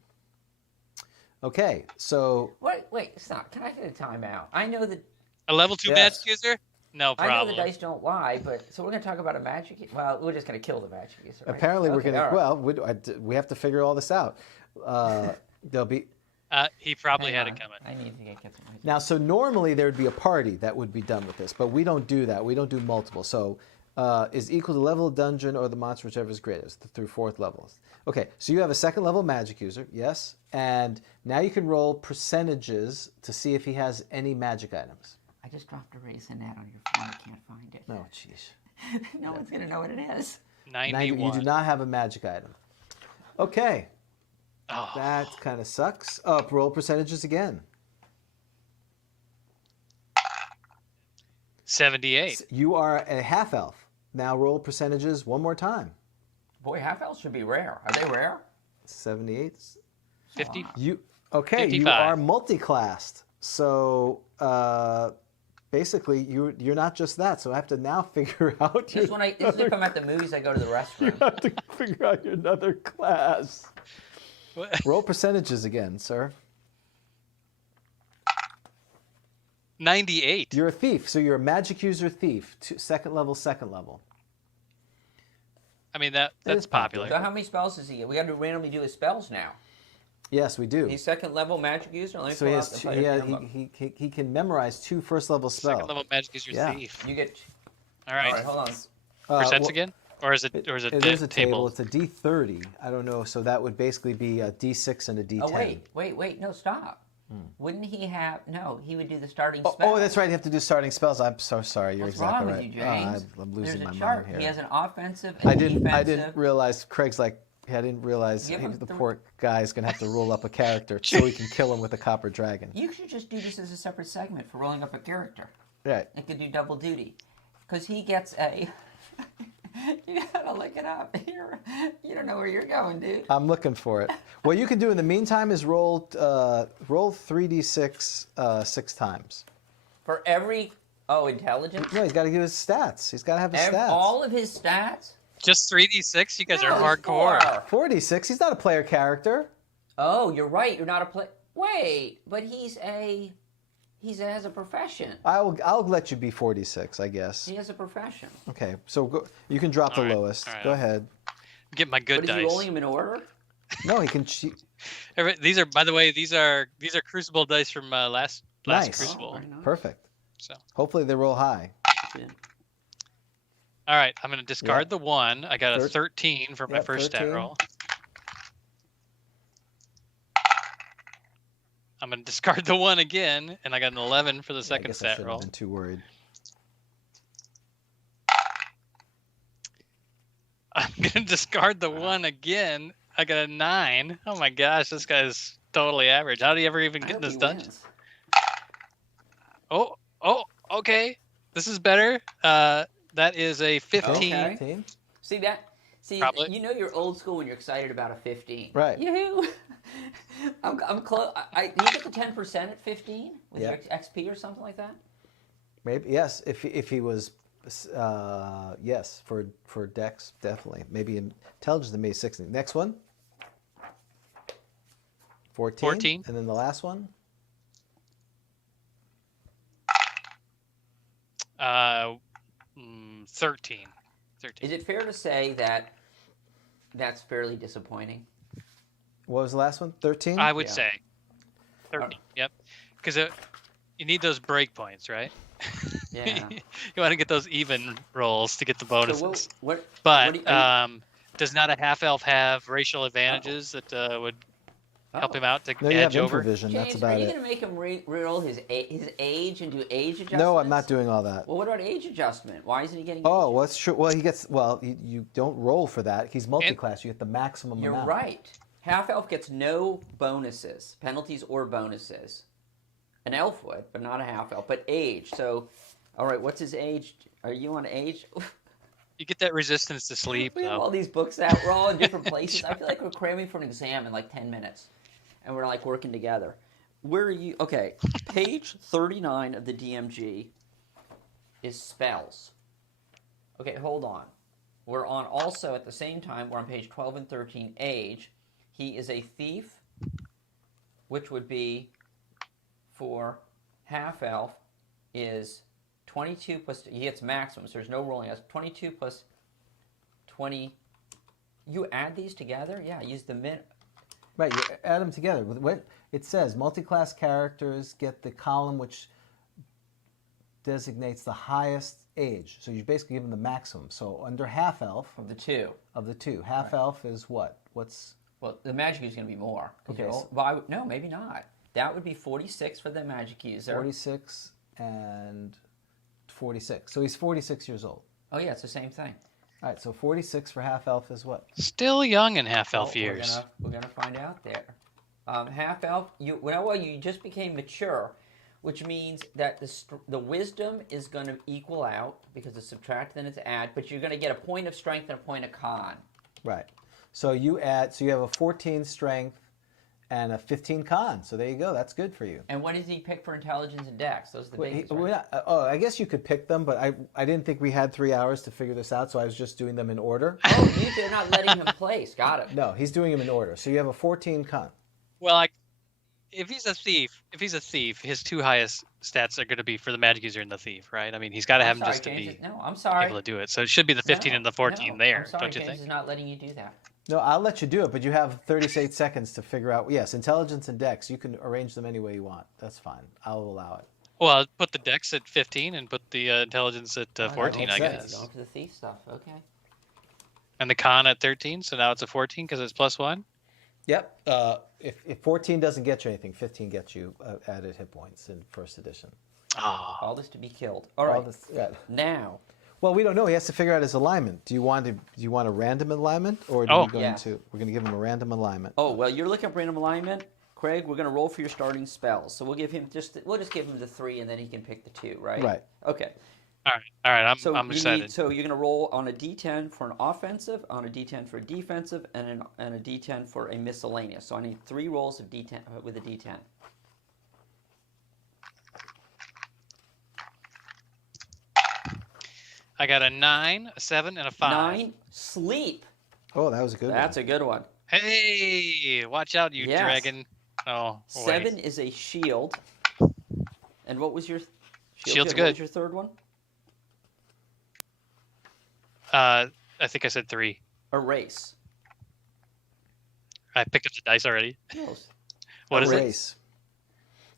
Okay, so wait, stop. Can I get a timeout? I know that a level 2 magic user. No I know problem. the dice don't lie, but so we're going to talk about a magic. Well, we're just going to kill the magic user. Right? Apparently, we're Okay, going to. all right. Well, we have to figure all this out. There'll be. He probably Hang had on. it coming. I need to get some. Now, so normally there would be a party that would be done with this, but we don't do that. We don't do multiple. So is equal to level of dungeon or the monster, whichever is greatest, through 4th levels. Okay, so you have a 2nd level magic user, yes, and now you can roll percentages to see if he has any magic items. I just dropped a raisinette on your phone. I can't find it. No, jeez. No one's going to know what it is. 91. You do not have a magic item. Okay. Oh. That kind of sucks. Roll percentages again. 78. You are a half elf. Now roll percentages one more time. Boy, half elves should be rare. Are they rare? 78. 50. You 55. You are multi-classed. So basically, you're not just that. So I have to now figure out. This is if I'm at the movies, I go to the restroom. You have to figure out your another class. Roll percentages again, sir. 98. You're a thief, so you're a magic user thief. 2nd level. I mean, that's popular. So how many spells does he get? We got to randomly do his spells now. Yes, we do. He's 2nd level magic user. Let me So pull he out has the he can memorize 2 1st level spells. 2nd level magic is your thief. You get. All right. All right, hold on. Percents again? Or is it It a is a table. table? It's a D30. I don't know. So that would basically be a D6 and a D10. Oh wait! No, stop. Wouldn't he have? No, he would do the starting Oh, spell. that's right. You have to do starting spells. I'm so sorry. You're What's exactly wrong right. with you, James? I'm losing There's my a chart. mind here. He has an offensive and I didn't defensive. realize Craig's like. I didn't realize Give him the poor guy's gonna have to roll up a character so we can kill him with a copper dragon. You should just do this as a separate segment for rolling up a character. Right. It could do double duty, because he gets a. You gotta look it up. You don't know where you're going, dude. I'm looking for it. What you can do in the meantime is roll 3d6 6 times. For every intelligence. No, he's got to give his stats. He's got to have his stats. All of his stats. Just 3d6? You guys are No, hardcore. 4d6. He's not a player character. Oh, you're right. You're not a play. Wait, but he has a profession. I'll let you be 46, I guess. He has a profession. Okay, so you can drop the lowest. Go ahead. Get my good But dice. is he rolling them in order? No, he can cheat. These are, by the way, these are Crucible dice from last Nice. Crucible. Perfect. So hopefully they roll high. all right, I'm gonna discard the 1. I got a 13 for my first 13. stat roll. I'm gonna discard the 1 again, and I got an 11 for the second I stat shouldn't roll. have been too worried. I'm gonna discard the 1 again. I got a 9. Oh my gosh, this guy's totally average. How do you ever even get in this dungeon? Oh, okay. This is better. That is a 15. Okay. See that? See, Probably. you know you're old school when you're excited about a 15. Right. Yoo-hoo! I'm close. You get the 10% at 15 with your XP or something like that? Maybe yes. If he was, yes, for Dex definitely. Maybe intelligence maybe 16. Next one. 14. And then the last one. 13. Is it fair to say that that's fairly disappointing? What was the last one? 13? I would say 13. Yep. Because you need those break points, right? Yeah. You want to get those even rolls to get the bonuses. So but does not a half elf have racial advantages that would help him out to No, you have edge over? improvision. That's James, about are you it. going to make him roll his age and do age adjustments? No, I'm not doing all that. Well, what about age adjustment? Why isn't he getting? Oh, well, that's true. Well, he gets. Well, you don't roll for that. He's multi-class. You get the maximum You're amount. right. Half elf gets no bonuses, penalties or bonuses. An elf would, but not a half elf. But age. So, all right. What's his age? Are you on age? You get that resistance to sleep. We have though. all these books out. We're all in different places. I feel like we're cramming for an exam in like 10 minutes. And we're like working together. Where are you? Okay, page 39 of the DMG is spells. Okay, hold on. We're on also at the same time, we're on page 12 and 13, age. He is a thief, which would be for half elf is 22 plus, he gets maximum, so there's no rolling. That's 22 plus 20. You add these together? Yeah, use the min. Right, you add them together. What it says, multi-class characters get the column which designates the highest age. So you basically give them the maximum. So under half elf Of the two. Half elf is what? What's Well, the magic user is going to be more. Okay, Well, no, maybe not. That would be 46 for the magic user. 46 and 46. So he's 46 years old. Oh yeah, it's the same thing. All right, so 46 for half elf is what? Still young in half elf years. We're gonna find out there. Half elf, you just became mature, which means that the wisdom is going to equal out because it's subtract then it's add, but you're going to get a point of strength and a point of con. Right. So you add. So you have a 14 strength and a 15 con. So there you go. That's good for you. And what does he pick for intelligence and dex? Those are the big ones. Right? I guess you could pick them, but I didn't think we had 3 hours to figure this out, so I was just doing them in order. Oh, they're not letting him place. Got it. No, he's doing them in order. So you have a 14 con. Well, if he's a thief, his two highest stats are going to be for the magic user and the thief, right? I mean, he's got to have him just to be able to do it. So it should be the 15 and the 14 there, don't you think? James is not letting you do that. No, I'll let you do it, but you have 38 seconds to figure out. Yes, intelligence and dex. You can arrange them any way you want. That's fine. I'll allow it. Well, I'll put the dex at 15 and put the intelligence at 14, I guess. Going for the thief stuff. Okay. And the con at 13, so now it's a 14 because it's +1? Yep. If 14 doesn't get you anything, 15 gets you added hit points in first edition. All this to be killed. All right. Now. Well, we don't know. He has to figure out his alignment. Do you want a random alignment, or we're going to give him a random alignment? Oh well, you're looking up random alignment, Craig. We're going to roll for your starting spells. So we'll just give him the 3, and then he can pick the 2, right? Right. Okay. All right. I'm excited. So you're going to roll on a D10 for an offensive, on a D10 for a defensive, and a D10 for a miscellaneous. So I need 3 rolls of D10 with a D10. I got a 9, a 7, and a 5. 9, sleep. Oh, that was a good one. That's a good one. Hey, watch out, you dragon. Oh, 7 is a shield. And what was your shield's good. What was your third one? I think I said 3. Erase. I picked up the dice already. Close. What is it?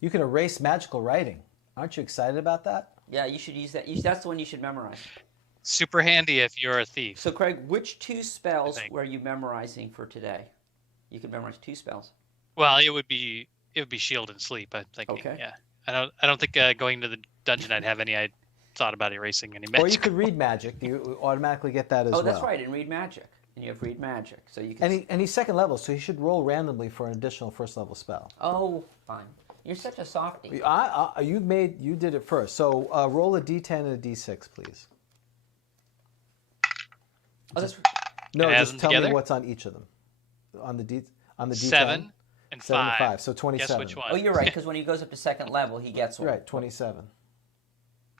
You can erase magical writing. Aren't you excited about that? Yeah, you should use that. That's the one you should memorize. Super handy if you're a thief. So, Craig, which 2 spells were you memorizing for today? You could memorize 2 spells. Well, it would be shield and sleep. I'm thinking. Okay. Yeah. I don't think going to the dungeon I'd have any. I thought about erasing any magic. Or you could read magic. You automatically get that as well. Oh, that's right. And read magic. And you have read magic, so you can. And he's second level, so he should roll randomly for an additional first level spell. Oh, fine. You're such a softie. You did it first. So roll a D10 and a D6, please. Oh, that's... Just tell me what's on each of them. On the D10. 7 and 5. So 27. Guess which one? Oh, you're right. Because when he goes up to second level, he gets one. Right, 27.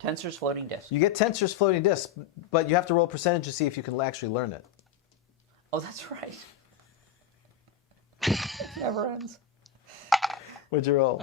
Tensor's floating disc. You get Tensor's floating disc, but you have to roll percentage to see if you can actually learn it. Oh, that's right. Never ends. What'd you roll?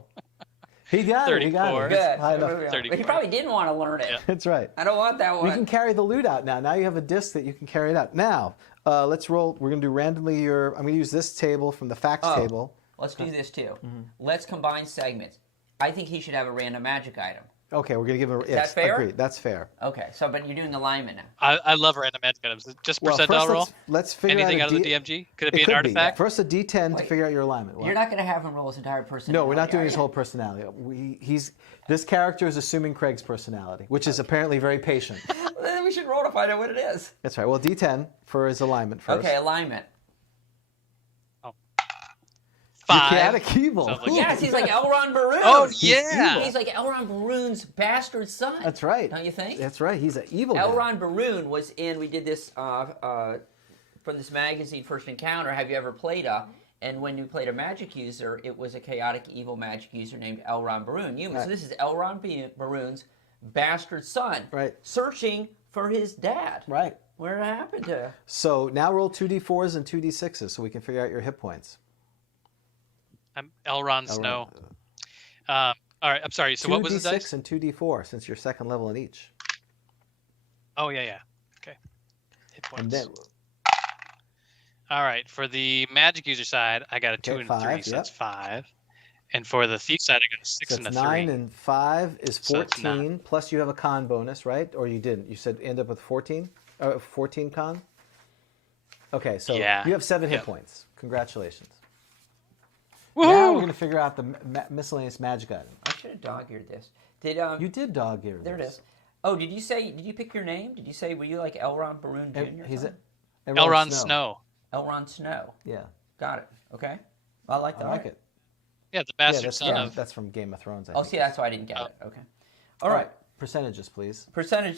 He got 34. it. He got it. Good. But he probably didn't want to learn it. Yeah. That's right. I don't want that one. You can carry the loot out now. Now you have a disc that you can carry it out. Now, let's roll. We're going to do randomly I'm going to use this table from the facts table. Let's do this too. Mm-hmm. Let's combine segments. I think he should have a random magic item. Okay, we're going to give him Is that fair? Agreed. That's fair. Okay, but you're doing alignment now. I love random magic items. Just percentile roll? Let's figure anything out of the DMG? Could it be an artifact? First a D10 to figure out your alignment. You're not going to have him roll his entire personality. No, we're not doing his whole personality. This character is assuming Craig's personality, which is apparently very patient. Then we should roll to find out what it is. That's right. Well, D10 for his alignment first. Okay, alignment. 5. Chaotic evil. Yes, he's like Elrond Baroon. Oh, yeah. He's like Elrond Baroon's bastard son. That's right. Don't you think? That's right. He's an evil guy. Elrond Baroon was in, we did this from this magazine, First Encounter, Have You Ever Played A? And when you played a magic user, it was a chaotic evil magic user named Elrond Baroon. Right. So this is Elrond Baroon's bastard son. Right. Searching for his dad. Right. Where it happened to? So now roll 2d4s and 2d6s so we can figure out your hit points. I'm Elrond Snow. All right, I'm sorry. So what was the 2d6 dice? and 2d4 since you're second level in each. Oh yeah. Okay. Hit points. And then All right, for the magic user side, I got a 2 and a 3, 5, so yep. that's 5. And for the thief side, I got a 6 so and a that's 3. 9 and 5 is So that's 14. Plus you have a con bonus, right? Or you didn't? You said end up with 14? 14 con? Okay, so Yeah. you have 7 hit Yep. points. Congratulations. Woohoo! Now we're going to figure out the miscellaneous magic item. I should have dog-eared this. Did You did dog ear. There it is. Oh, did you pick your name? Did you say, were you like Elrond Baroon Jr.? He's Elrond Snow. Elrond Snow. Yeah. Got it. Okay. I like that. I like it. Yeah, the bastard that's, son of... That's from Game of Thrones, I Oh, think. see, that's why I didn't get it. Okay. All right. Percentages, please. Percentage.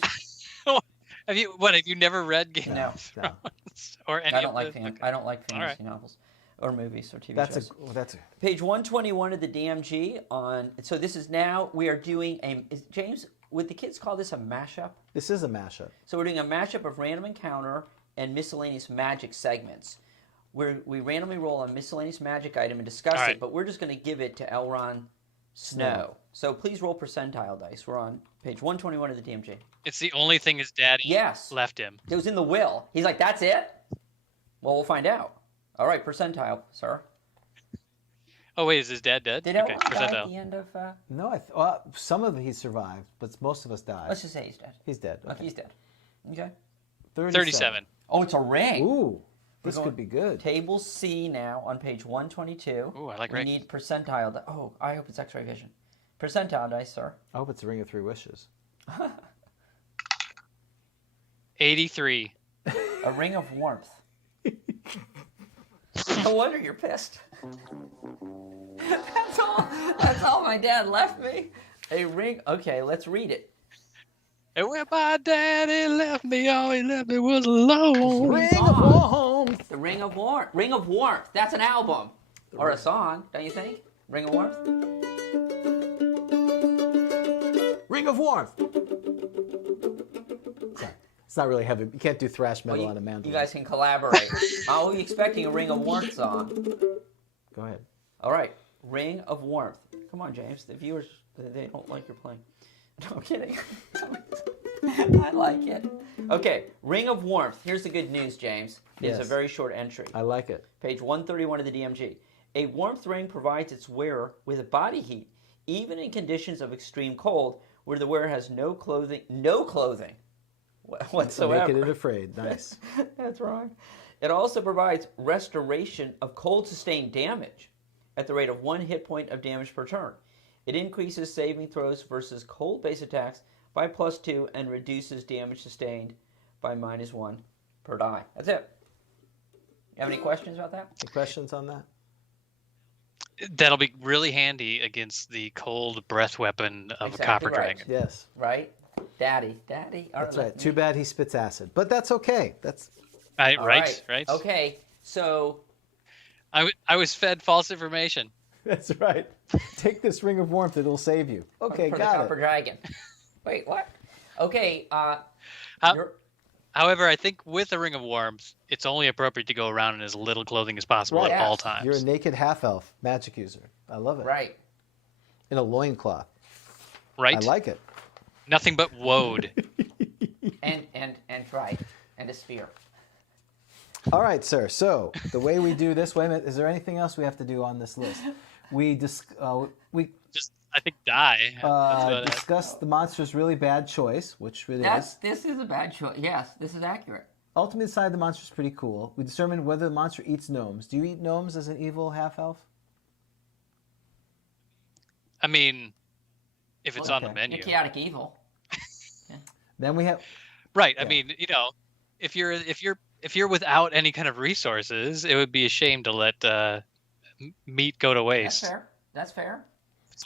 Have you never read Game No. of Thrones? Or any I don't of like the... I don't like All fantasy right. novels or movies or TV That's shows. that's Page 121 of the DMG on. So this is now we are doing a. James, would the kids call this a mashup? This is a mashup. So we're doing a mashup of random encounter and miscellaneous magic segments. We randomly roll a miscellaneous magic item and discuss All right. it, but we're just going to give it to Elrond Snow. So please roll percentile dice. We're on page 121 of the DMG. It's the only thing his daddy Yes. left him. It was in the will. He's like, that's it? Well, we'll find out. All right, percentile, sir. Oh, wait, is his dad dead? Did Okay, Elrond die at percentile. the end of... No, some of it he survived, but most of us died. Let's just say he's dead. He's dead. Okay, he's dead. Okay. 37. Oh, it's a ring. Ooh, We're this going could be good. Table C now on page 122. Ooh, I like We rings. need percentile. Oh, I hope it's X-ray vision. Percentile dice, sir. I hope it's a Ring of Three Wishes. 83. A ring of warmth. No wonder you're pissed. That's all my dad left me. A ring. Okay, let's read it. And when my daddy left me, all he left me was alone. Ring of Warmth. The Ring of Warmth. Ring of Warmth. That's an album. Or a song, don't you think? Ring of Warmth? Ring of Warmth. Sorry. It's not really heavy. You can't do thrash metal on a mandolin. You guys can collaborate. I'll be expecting a Ring of Warmth song. Go ahead. All right. Ring of Warmth. Come on, James. The viewers, they don't like your playing. No, I'm kidding. I like it. Okay, Ring of Warmth. Here's the good news, James. It's a Yes. very short entry. I like it. Page 131 of the DMG. A warmth ring provides its wearer with body heat, even in conditions of extreme cold, where the wearer has no clothing whatsoever. Naked and afraid. Nice. That's wrong. It also provides restoration of cold-sustained damage at the rate of 1 hit point of damage per turn. It increases saving throws versus cold-based attacks by +2 and reduces damage sustained by -1 per die. That's it. You have any questions about that? Any questions on that? That'll be really handy against the cold breath weapon of Exactly a copper right. dragon. Yes. Right? Daddy. That's right. Too bad he spits acid, but that's okay. That's All right. Okay, so I was fed false information. That's right. Take this Ring of Warmth; it'll save you. Okay, for got the copper it. dragon. Wait, what? Okay, However, I think with a Ring of Warmth, it's only appropriate to go around in as little clothing as possible Right. at all Yes. times. You're a naked half-elf magic user. I love it. right. In a loincloth. Right? I like it. Nothing but woad. And right. And a spear. All right, sir. So the way we do this, wait a minute. Is there anything else we have to do on this list? We Just, I think, die. That's about it. discuss the monster's really bad choice, which it is. This is a bad choice. Yes, this is accurate. Ultimately, decide the monster's pretty cool. We determine whether the monster eats gnomes. Do you eat gnomes as an evil half-elf? I mean, if it's on the Okay. menu. You're chaotic evil. Then we have Right. I mean, if you're without any kind of resources, it would be a shame to let meat go to That's waste. fair. That's fair.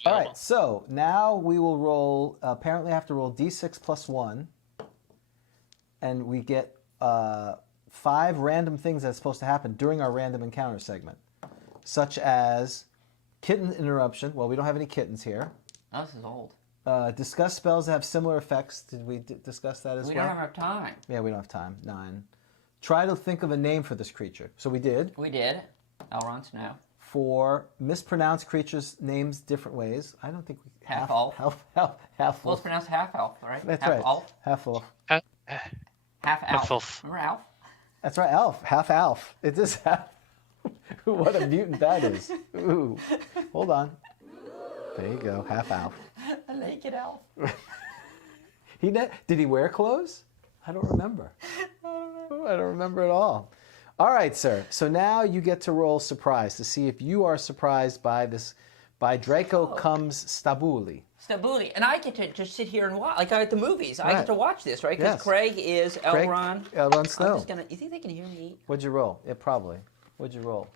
All right, so now we will roll, apparently I have to roll d6 plus 1, and we get 5 random things that's supposed to happen during our random encounter segment, such as kitten interruption. Well, we don't have any kittens here. Oh, this is old. Discuss spells that have similar effects. Did we discuss that as We well? don't have time. Yeah, we don't have time. 9. Try to think of a name for this creature. So we did. We did. Elrond Snow. for mispronounced creatures' names different ways. I don't think we Half elf. Half Well, elf. it's pronounced half elf, right? That's half right. Elf. Half elf. Half elf. elf. Remember Alf? That's right. Elf. Half elf. It is half. What a mutant that is. Ooh. Hold on. There you go. Half elf. A naked elf. Did he wear clothes? I don't remember. I don't remember at all. All right, sir. So now you get to roll surprise to see if you are surprised by this, by Draco Comes Stabuli. Stabuli. And I get to just sit here and watch, like at the movies. I Right. get to watch this, right? Because Yes. Craig is Elrond. Elrond Snow. I'm just gonna, you think they can hear me eat? What'd you roll? Yeah, probably. What'd you roll?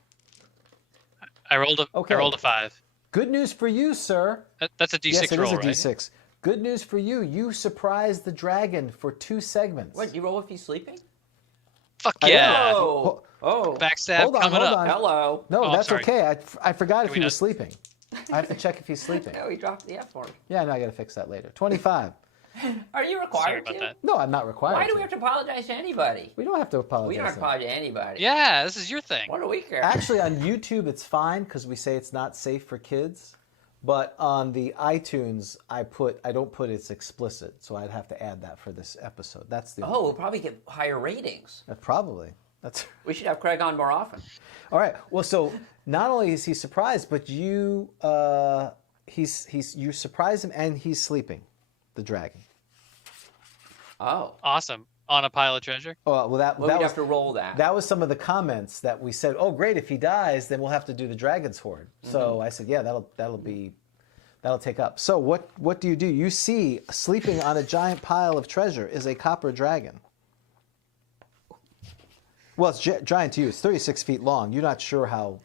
I rolled a 5. Good news for you, sir. That's a D6 yes, it roll, is a right? D6. Good news for you. You surprised the dragon for 2 segments. What, you roll if he's sleeping? Fuck yeah. Oh. Oh. Backstab Hold on, coming hold up. on. Hello. No, Oh, that's sorry. okay. I forgot if Can he we was not- sleeping. I have to check if he's sleeping. No, he dropped the F word. Yeah, no, I got to fix that later. 25. Are you Sorry required about to? that. No, I'm not required. Why do we have to apologize to anybody? We don't have to apologize. We don't have to to apologize to anybody. Yeah, this is your thing. What do we care? Actually, on YouTube, it's fine because we say it's not safe for kids. But on the iTunes, I don't put it's explicit, so I'd have to add that for this episode. That's the Oh, we'll probably get higher ratings. probably. That's We should have Craig on more often. all right. Well, so not only is he surprised, but you you surprise him and he's sleeping, the dragon. Oh. Awesome. On a pile of treasure. Oh well, that We'd was have to roll that. that was some of the comments that we said. Oh, great! If he dies, then we'll have to do the dragon's hoard. So I said, yeah, that'll take up. So what do? You see sleeping on a giant pile of treasure is a copper dragon. Well, it's giant to you. It's 36 feet long. You're not sure how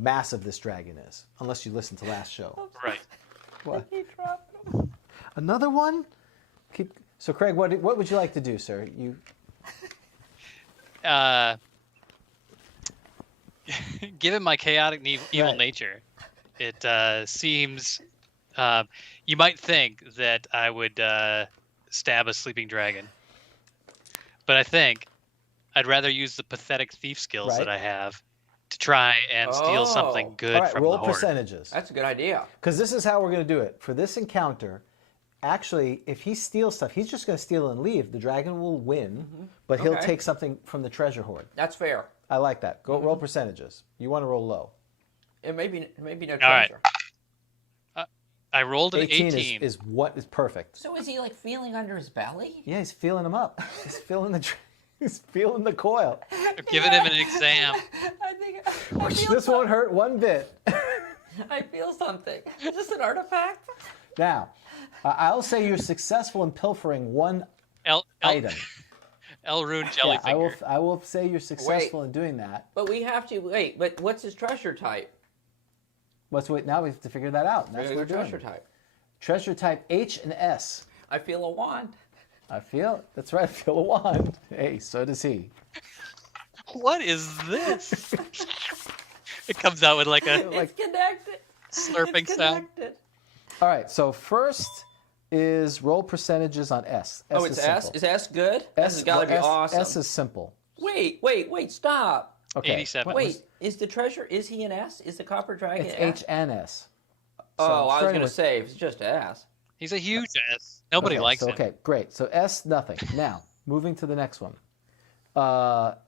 massive this dragon is, unless you listened to last show. Right. What? He dropped him. Another one? So, Craig, what would you like to do, sir? Given my chaotic evil Right. nature, it seems you might think that I would stab a sleeping dragon, but I think I'd rather use the pathetic thief skills that Right. I have to try and steal something Oh. good All right, from roll the hoard. percentages. That's a good idea. Because this is how we're going to do it. For this encounter, actually, if he steals stuff, he's just going to steal and leave. The dragon will win, but he'll Okay. take something from the treasure hoard. That's fair. I like that. Go roll percentages. You want to roll low. It may be no All right. treasure. I rolled an 18 is what is perfect. So is he like feeling under his belly? Yeah, he's feeling him up. He's feeling he's feeling the coil. I'm giving him an exam. I feel This won't hurt one bit. I feel something. Is this an artifact? Now, I'll say you're successful in pilfering one item. Elrond Yeah, Jellyfinger. I will say you're successful in doing that. But we have to wait. But what's his treasure type? Now we have to figure that out. That's what we're doing. treasure type. Treasure type H and S. I feel a wand. That's right, I feel a wand. Hey, so does he. What is this? It comes out with like a It's connected. slurping It's sound. connected. All right, so first is roll percentages on S. Oh, it's S? simple. Is S good? S has got to be awesome. S is simple. Wait, stop. Okay. 87. Wait, is the treasure, is he an S? Is the copper dragon It's an S? H and S. Oh, I was starting going to with- say, if it's just S. He's a huge ass. Nobody likes him. Okay, great. So S, nothing. Now, moving to the next one.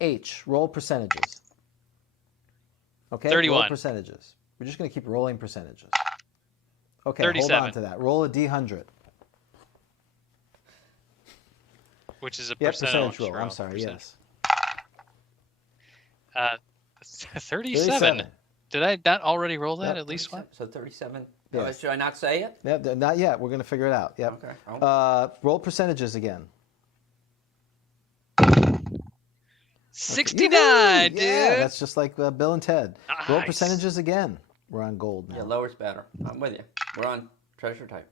H, roll percentages. Okay, 31. roll percentages. We're just going to keep rolling percentages. Okay, 37. hold on to that. Roll a D100. Which is a Yeah, percentage roll. I'm sorry, yes. 37. Did I not already roll that at least once? So 37. Yes. Should I not say it? Yep, not yet. We're going to figure it out. Yep. Okay. Roll percentages again. 69, Yahoo! dude. Yeah, that's just like Bill and Ted. Roll Nice. percentages again. We're on gold now. Yeah, lower's better. I'm with you. We're on treasure type.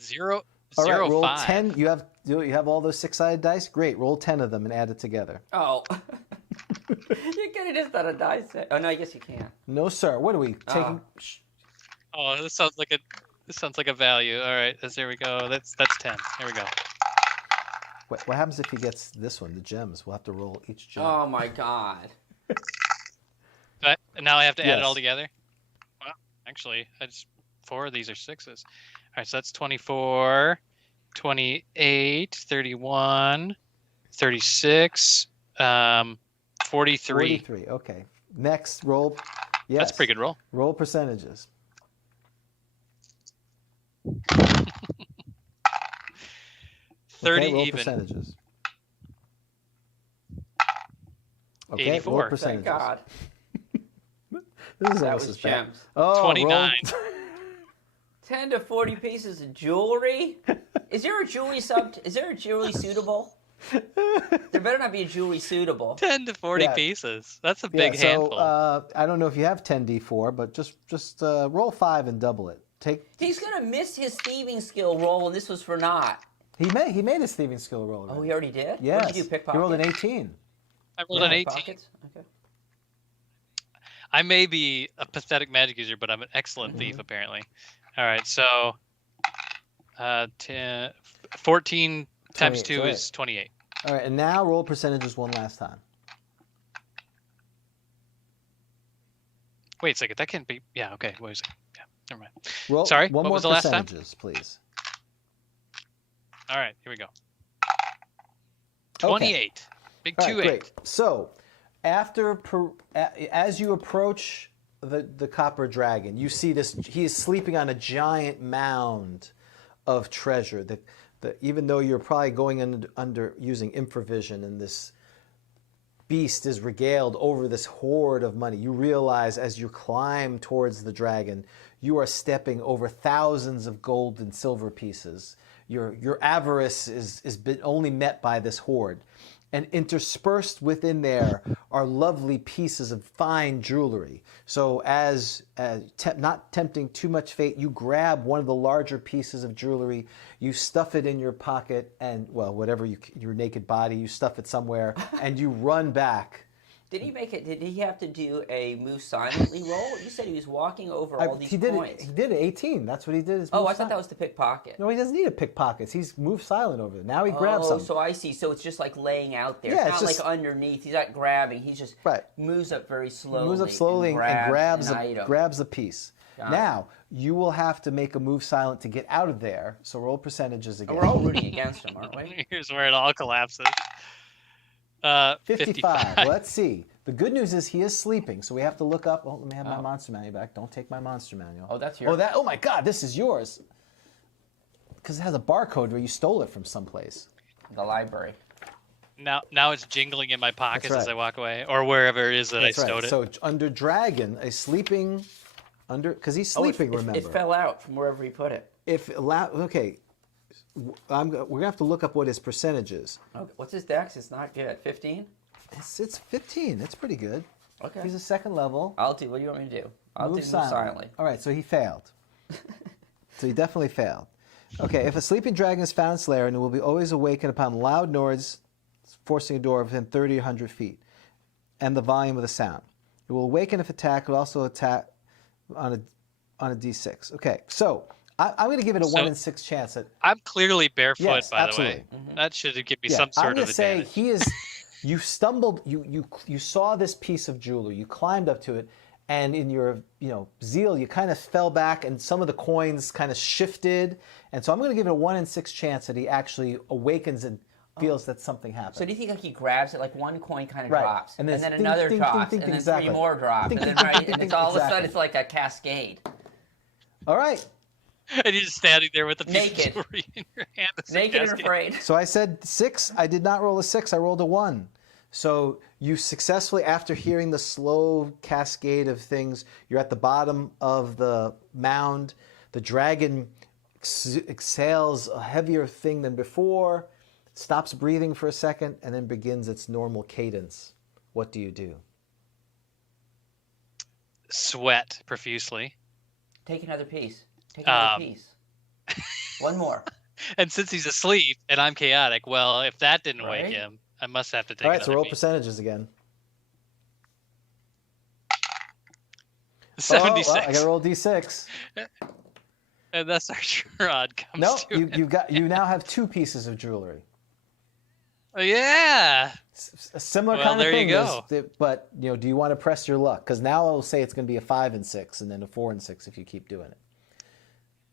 Zero, All right, zero roll five. 10. You have all those 6-sided dice? Great. Roll 10 of them and add it together. Oh. You could have just done a dice set. Oh, no, I guess you can't. No, sir. What are we taking? Oh, this sounds like a value. All right, there we go. That's 10. There we go. What happens if he gets this one, the gems? We'll have to roll each gem. Oh, my God. And now I have to add it all Yes. together? Well, actually, 4 of these are 6s. All right, so that's 24, 28, 31, 36, 43. 43. Okay. Next, roll. Yes. That's a pretty good roll. Roll percentages. 30 okay, roll even. percentages. Okay, 84. roll Thank percentages. God. This is That almost was as bad. gems. Oh, 29. 10 to 40 pieces of jewelry. Is there a jewelry Is there a jewelry suitable? There better not be a jewelry suitable. 10 to 40 Yeah. pieces. That's a big so, handful. I don't know if you have 10d4, but just roll 5 and double it. He's gonna miss his thieving skill roll, and this was for naught. He made his thieving skill roll. Oh, he already did? Yes. What did you do, pickpocket? He rolled an 18. I rolled an 18. Pockets? Okay. I may be a pathetic magic user, but I'm an excellent thief, apparently. All right, so 14 times 2 right. is 28. All right, and now roll percentages one last time. Wait a second, that can't be. Yeah, okay. Wait a second. Yeah, never mind. Roll, Sorry, one what more was the last time? percentages, please. All right, here we go. Okay. 28. Big All 2-8. right, great. So, as you approach the copper dragon, you see this. He is sleeping on a giant mound of treasure. Even though you're probably going under using infravision, and this beast is regaled over this hoard of money, you realize as you climb towards the dragon, you are stepping over thousands of gold and silver pieces. Your avarice is only met by this hoard. And interspersed within there are lovely pieces of fine jewelry. So not tempting too much fate, you grab one of the larger pieces of jewelry, you stuff it in your pocket, and, well, whatever, your naked body, you stuff it somewhere, and you run back. Did he have to do a move silently roll? You said he was walking over all these coins. He did 18. That's what he did. Oh, I thought that was to pickpocket. No, he doesn't need to pickpockets. He's moved silent over it. Now he grabs something. Oh, so I see. So it's just like laying out there. Yeah, it's not like underneath. He's not grabbing. He just moves up very slowly. He moves up slowly and grabs a piece. Got now, you will have to make a move silent to get out of there. So roll percentages again. We're all rooting against him, aren't we? Here's where it all collapses. 55. Let's see. The good news is he is sleeping, so we have to look up. Oh, let me have my monster manual back. Don't take my monster manual. Oh, that's yours. Oh my God, this is yours. Because it has a barcode where you stole it from someplace. The library. Now it's jingling in my pockets That's as right. I walk away, or wherever it is that I stowed it. So under dragon, because he's sleeping. Remember, it fell out from wherever he put it. Okay. We're gonna have to look up what his percentage is. Okay. What's his dex? It's not good. 15. It's 15. It's pretty good. Okay. He's a second level. What do you want me to do? I'll move silently. All right. So he failed. So he definitely failed. Okay. If a sleeping dragon is found in its lair, and it will be always awakened upon loud noise, forcing a door within 30 or 100 feet, and the volume of the sound. It will awaken if attacked. It will also attack on a d6. Okay. So I'm going to give it a 1 in 6 chance that I'm clearly barefoot, yes, by absolutely. the way. That should give me Yeah, some I'm sort going of to say advantage. he is. You stumbled. You saw this piece of jewelry. You climbed up to it, and in your zeal, you kind of fell back, and some of the coins kind of shifted. And so I'm going to give it a 1 in 6 chance that he actually awakens and feels that something happened. So do you think like he grabs it, like one coin kind of Right. drops, And and then then ding, another ding, drops, ding, and then exactly. 3 more drop, Ding, and then ding, right, ding, and ding, it's all of a exactly. sudden it's like a cascade. All right. And you're just standing there with the piece Naked. of jewelry in your hand. as a Naked and casket. afraid. So I said 6. I did not roll a 6. I rolled a 1. So you successfully, after hearing the slow cascade of things, you're at the bottom of the mound. The dragon exhales a heavier thing than before, stops breathing for a second, and then begins its normal cadence. What do you do? Sweat profusely. Take another piece. Take another piece. One more. And since he's asleep and I'm chaotic, well, if that didn't wake Right. him, I must have to take All right, so another roll piece. percentages again. 76. Oh, well, I got to roll d6. And that's our Sherrod comes No, to. you now have 2 pieces of jewelry. Yeah. A similar Well, kind of there you thing. go. But do you want to press your luck? Because now it'll say it's going to be a 5 and 6, and then a 4 and 6 if you keep doing it.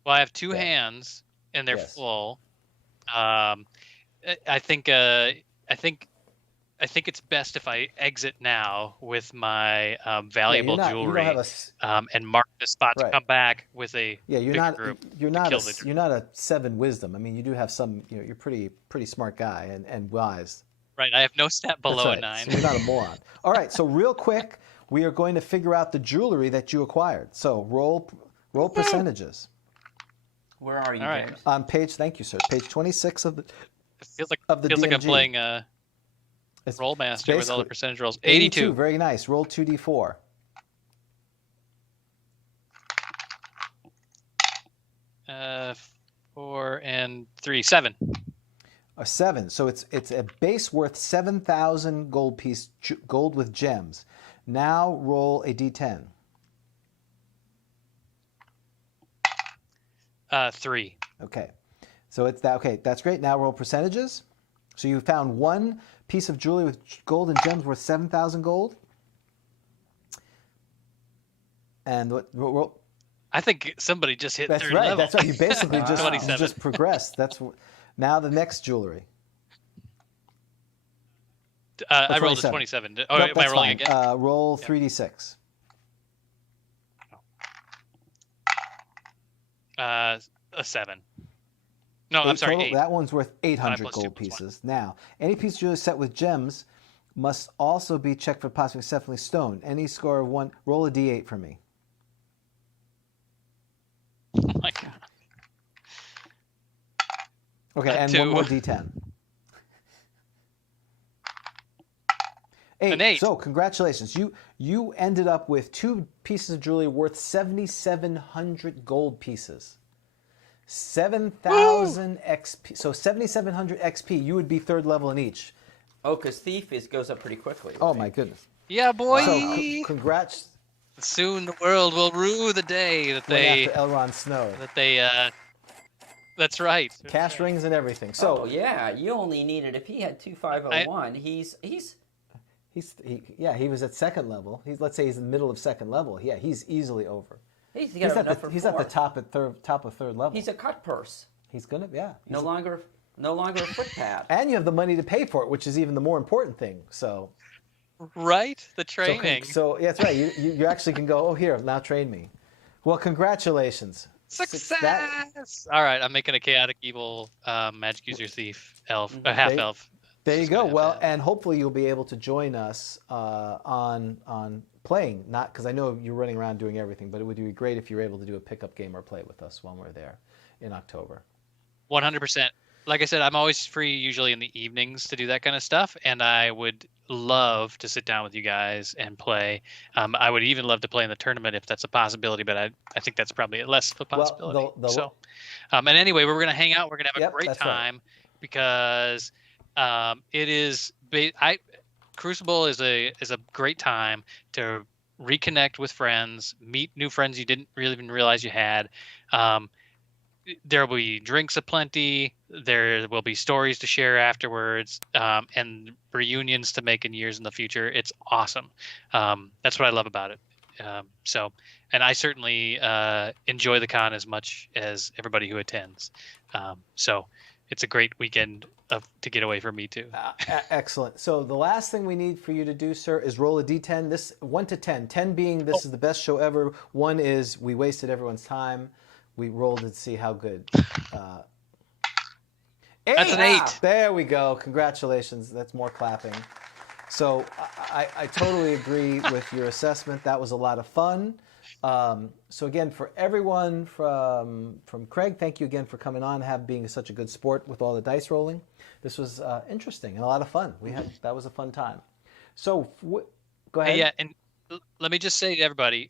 Well, I have two Yeah. hands, and they're Yes. full. I think it's best if I exit now with my valuable you don't have jewelry, and mark the spot to Right. come back with a you're bigger not group. you're to not kill a, the you're not a 7 wisdom. I mean, you do have some. You're pretty smart guy and wise. Right. I have no stat below That's right. a 9. So you're not a moron. All right. So real quick, we are going to figure out the jewelry that you acquired. So roll percentages. Where are you, All right. James? On page, thank you, sir. Page 26 of the. It feels like of the I'm DMG. playing It's Rollmaster with all the basically percentage rolls. 82. Very nice. Roll 2d4. 4 and 3, 7. A 7. So it's a base worth 7,000 gold piece, gold with gems. Now roll a d10. 3. Okay. So it's that. Okay, that's great. Now roll percentages. So you found one piece of jewelry with gold and gems worth 7,000 gold. And what? I think somebody just hit That's third right. level. That's right. You basically Wow. you 27. just progressed. Now the next jewelry. I rolled a 27. Oh, Nope, am I that's rolling fine. again? Roll 3d6. A 7. No, I'm sorry, Total. 8. That one's worth 800 plus 2 gold plus 1. pieces. Now, any piece of jewelry set with gems must also be checked for possibly exceptionally stone. Any score of 1, roll a d8 for me. Oh my god. Okay, and 2. one more d10. 8. An 8. So, congratulations. You ended up with 2 pieces of jewelry worth 7,700 gold pieces. 7,000 XP. So 7,700 XP. You would be 3rd level in each. Oh, because Thief goes up pretty quickly. Oh right? my goodness. Yeah, boy. So congrats. Soon the world will rue the day that Went they after Elrond Snow. That's right. Cash rings and everything. So oh yeah, you only needed if he had 2501. He was at 2nd level. Let's say he's in the middle of 2nd level. Yeah, he's easily over. He's at enough the for he's at the 4th. top of 3rd level. He's a cut purse. He's gonna No longer a footpad. And you have the money to pay for it, which is even the more important thing. So. Right, the training. So yeah, that's right. You actually can go. Oh, here, now train me. Well, congratulations. Success! All right, I'm making a chaotic evil magic user thief elf, a half elf. There you go. Well, and hopefully you'll be able to join us on playing. Not because I know you're running around doing everything, but it would be great if you were able to do a pickup game or play with us when we're there in October. 100%. Like I said, I'm always free usually in the evenings to do that kind of stuff, and I would love to sit down with you guys and play. I would even love to play in the tournament if that's a possibility, but I think that's probably less of a possibility. And anyway, we're going to hang out. We're going to have a great time because it is. Crucible is a great time to reconnect with friends, meet new friends you didn't really even realize you had. There will be drinks aplenty. There will be stories to share afterwards, and reunions to make in years in the future. It's awesome. That's what I love about it. And I certainly enjoy the con as much as everybody who attends. So it's a great weekend to get away from me too. Excellent. So the last thing we need for you to do, sir, is roll a d10. This 1 to 10. 10 being this is the best show ever. 1 is we wasted everyone's time. We rolled to see how good. 8. That's an 8. There we go. Congratulations. That's more clapping. So I totally agree with your assessment. That was a lot of fun. So again, for everyone from Craig, thank you again for coming on, being such a good sport with all the dice rolling. This was interesting and a lot of fun. That was a fun time. So go ahead. Yeah, and let me just say to everybody,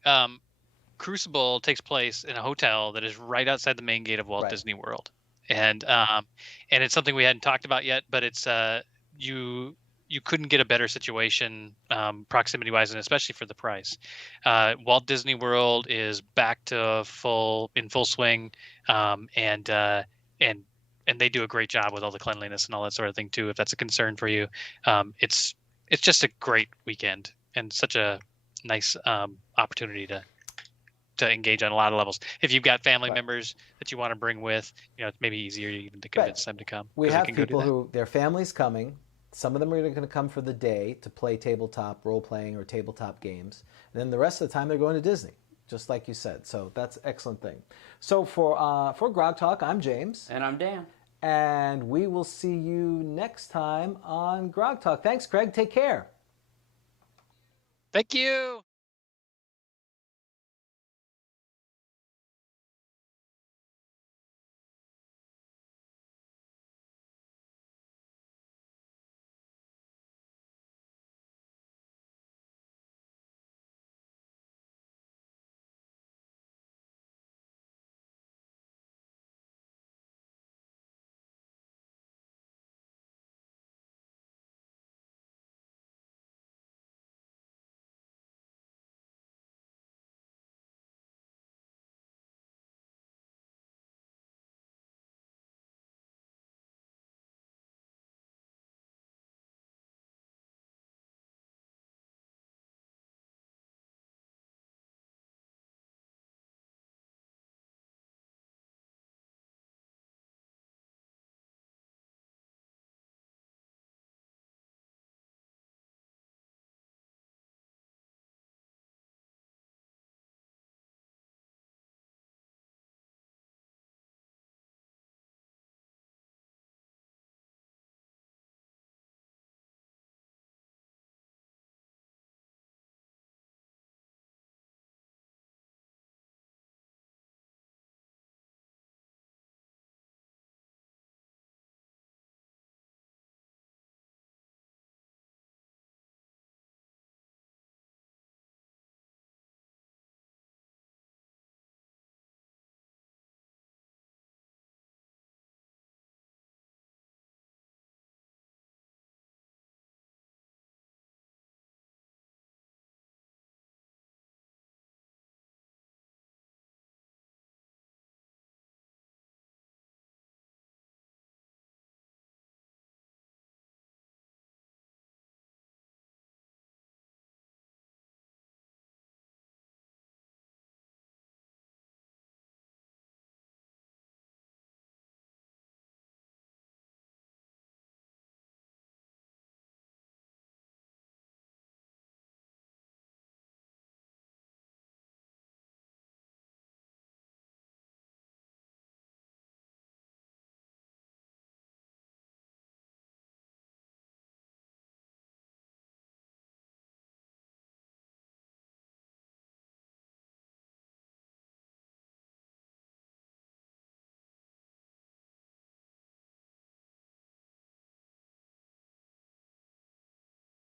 Crucible takes place in a hotel that is right outside the main gate of Walt Disney World, and it's something we hadn't talked about yet, but it's you couldn't get a better situation proximity wise, and especially for the price. Walt Disney World is back to full swing, and and they do a great job with all the cleanliness and all that sort of thing too. If that's a concern for you, it's just a great weekend and such a nice opportunity to engage on a lot of levels. If you've got family members that you want to bring with, it's maybe easier even to convince them to come. We have people who their family's coming. Some of them are going to come for the day to play tabletop role-playing or tabletop games. And then the rest of the time they're going to Disney, just like you said. So that's an excellent thing. So for Grogtalk, I'm James. And I'm Dan. And we will see you next time on Grogtalk. Thanks, Craig. Take care. Thank you.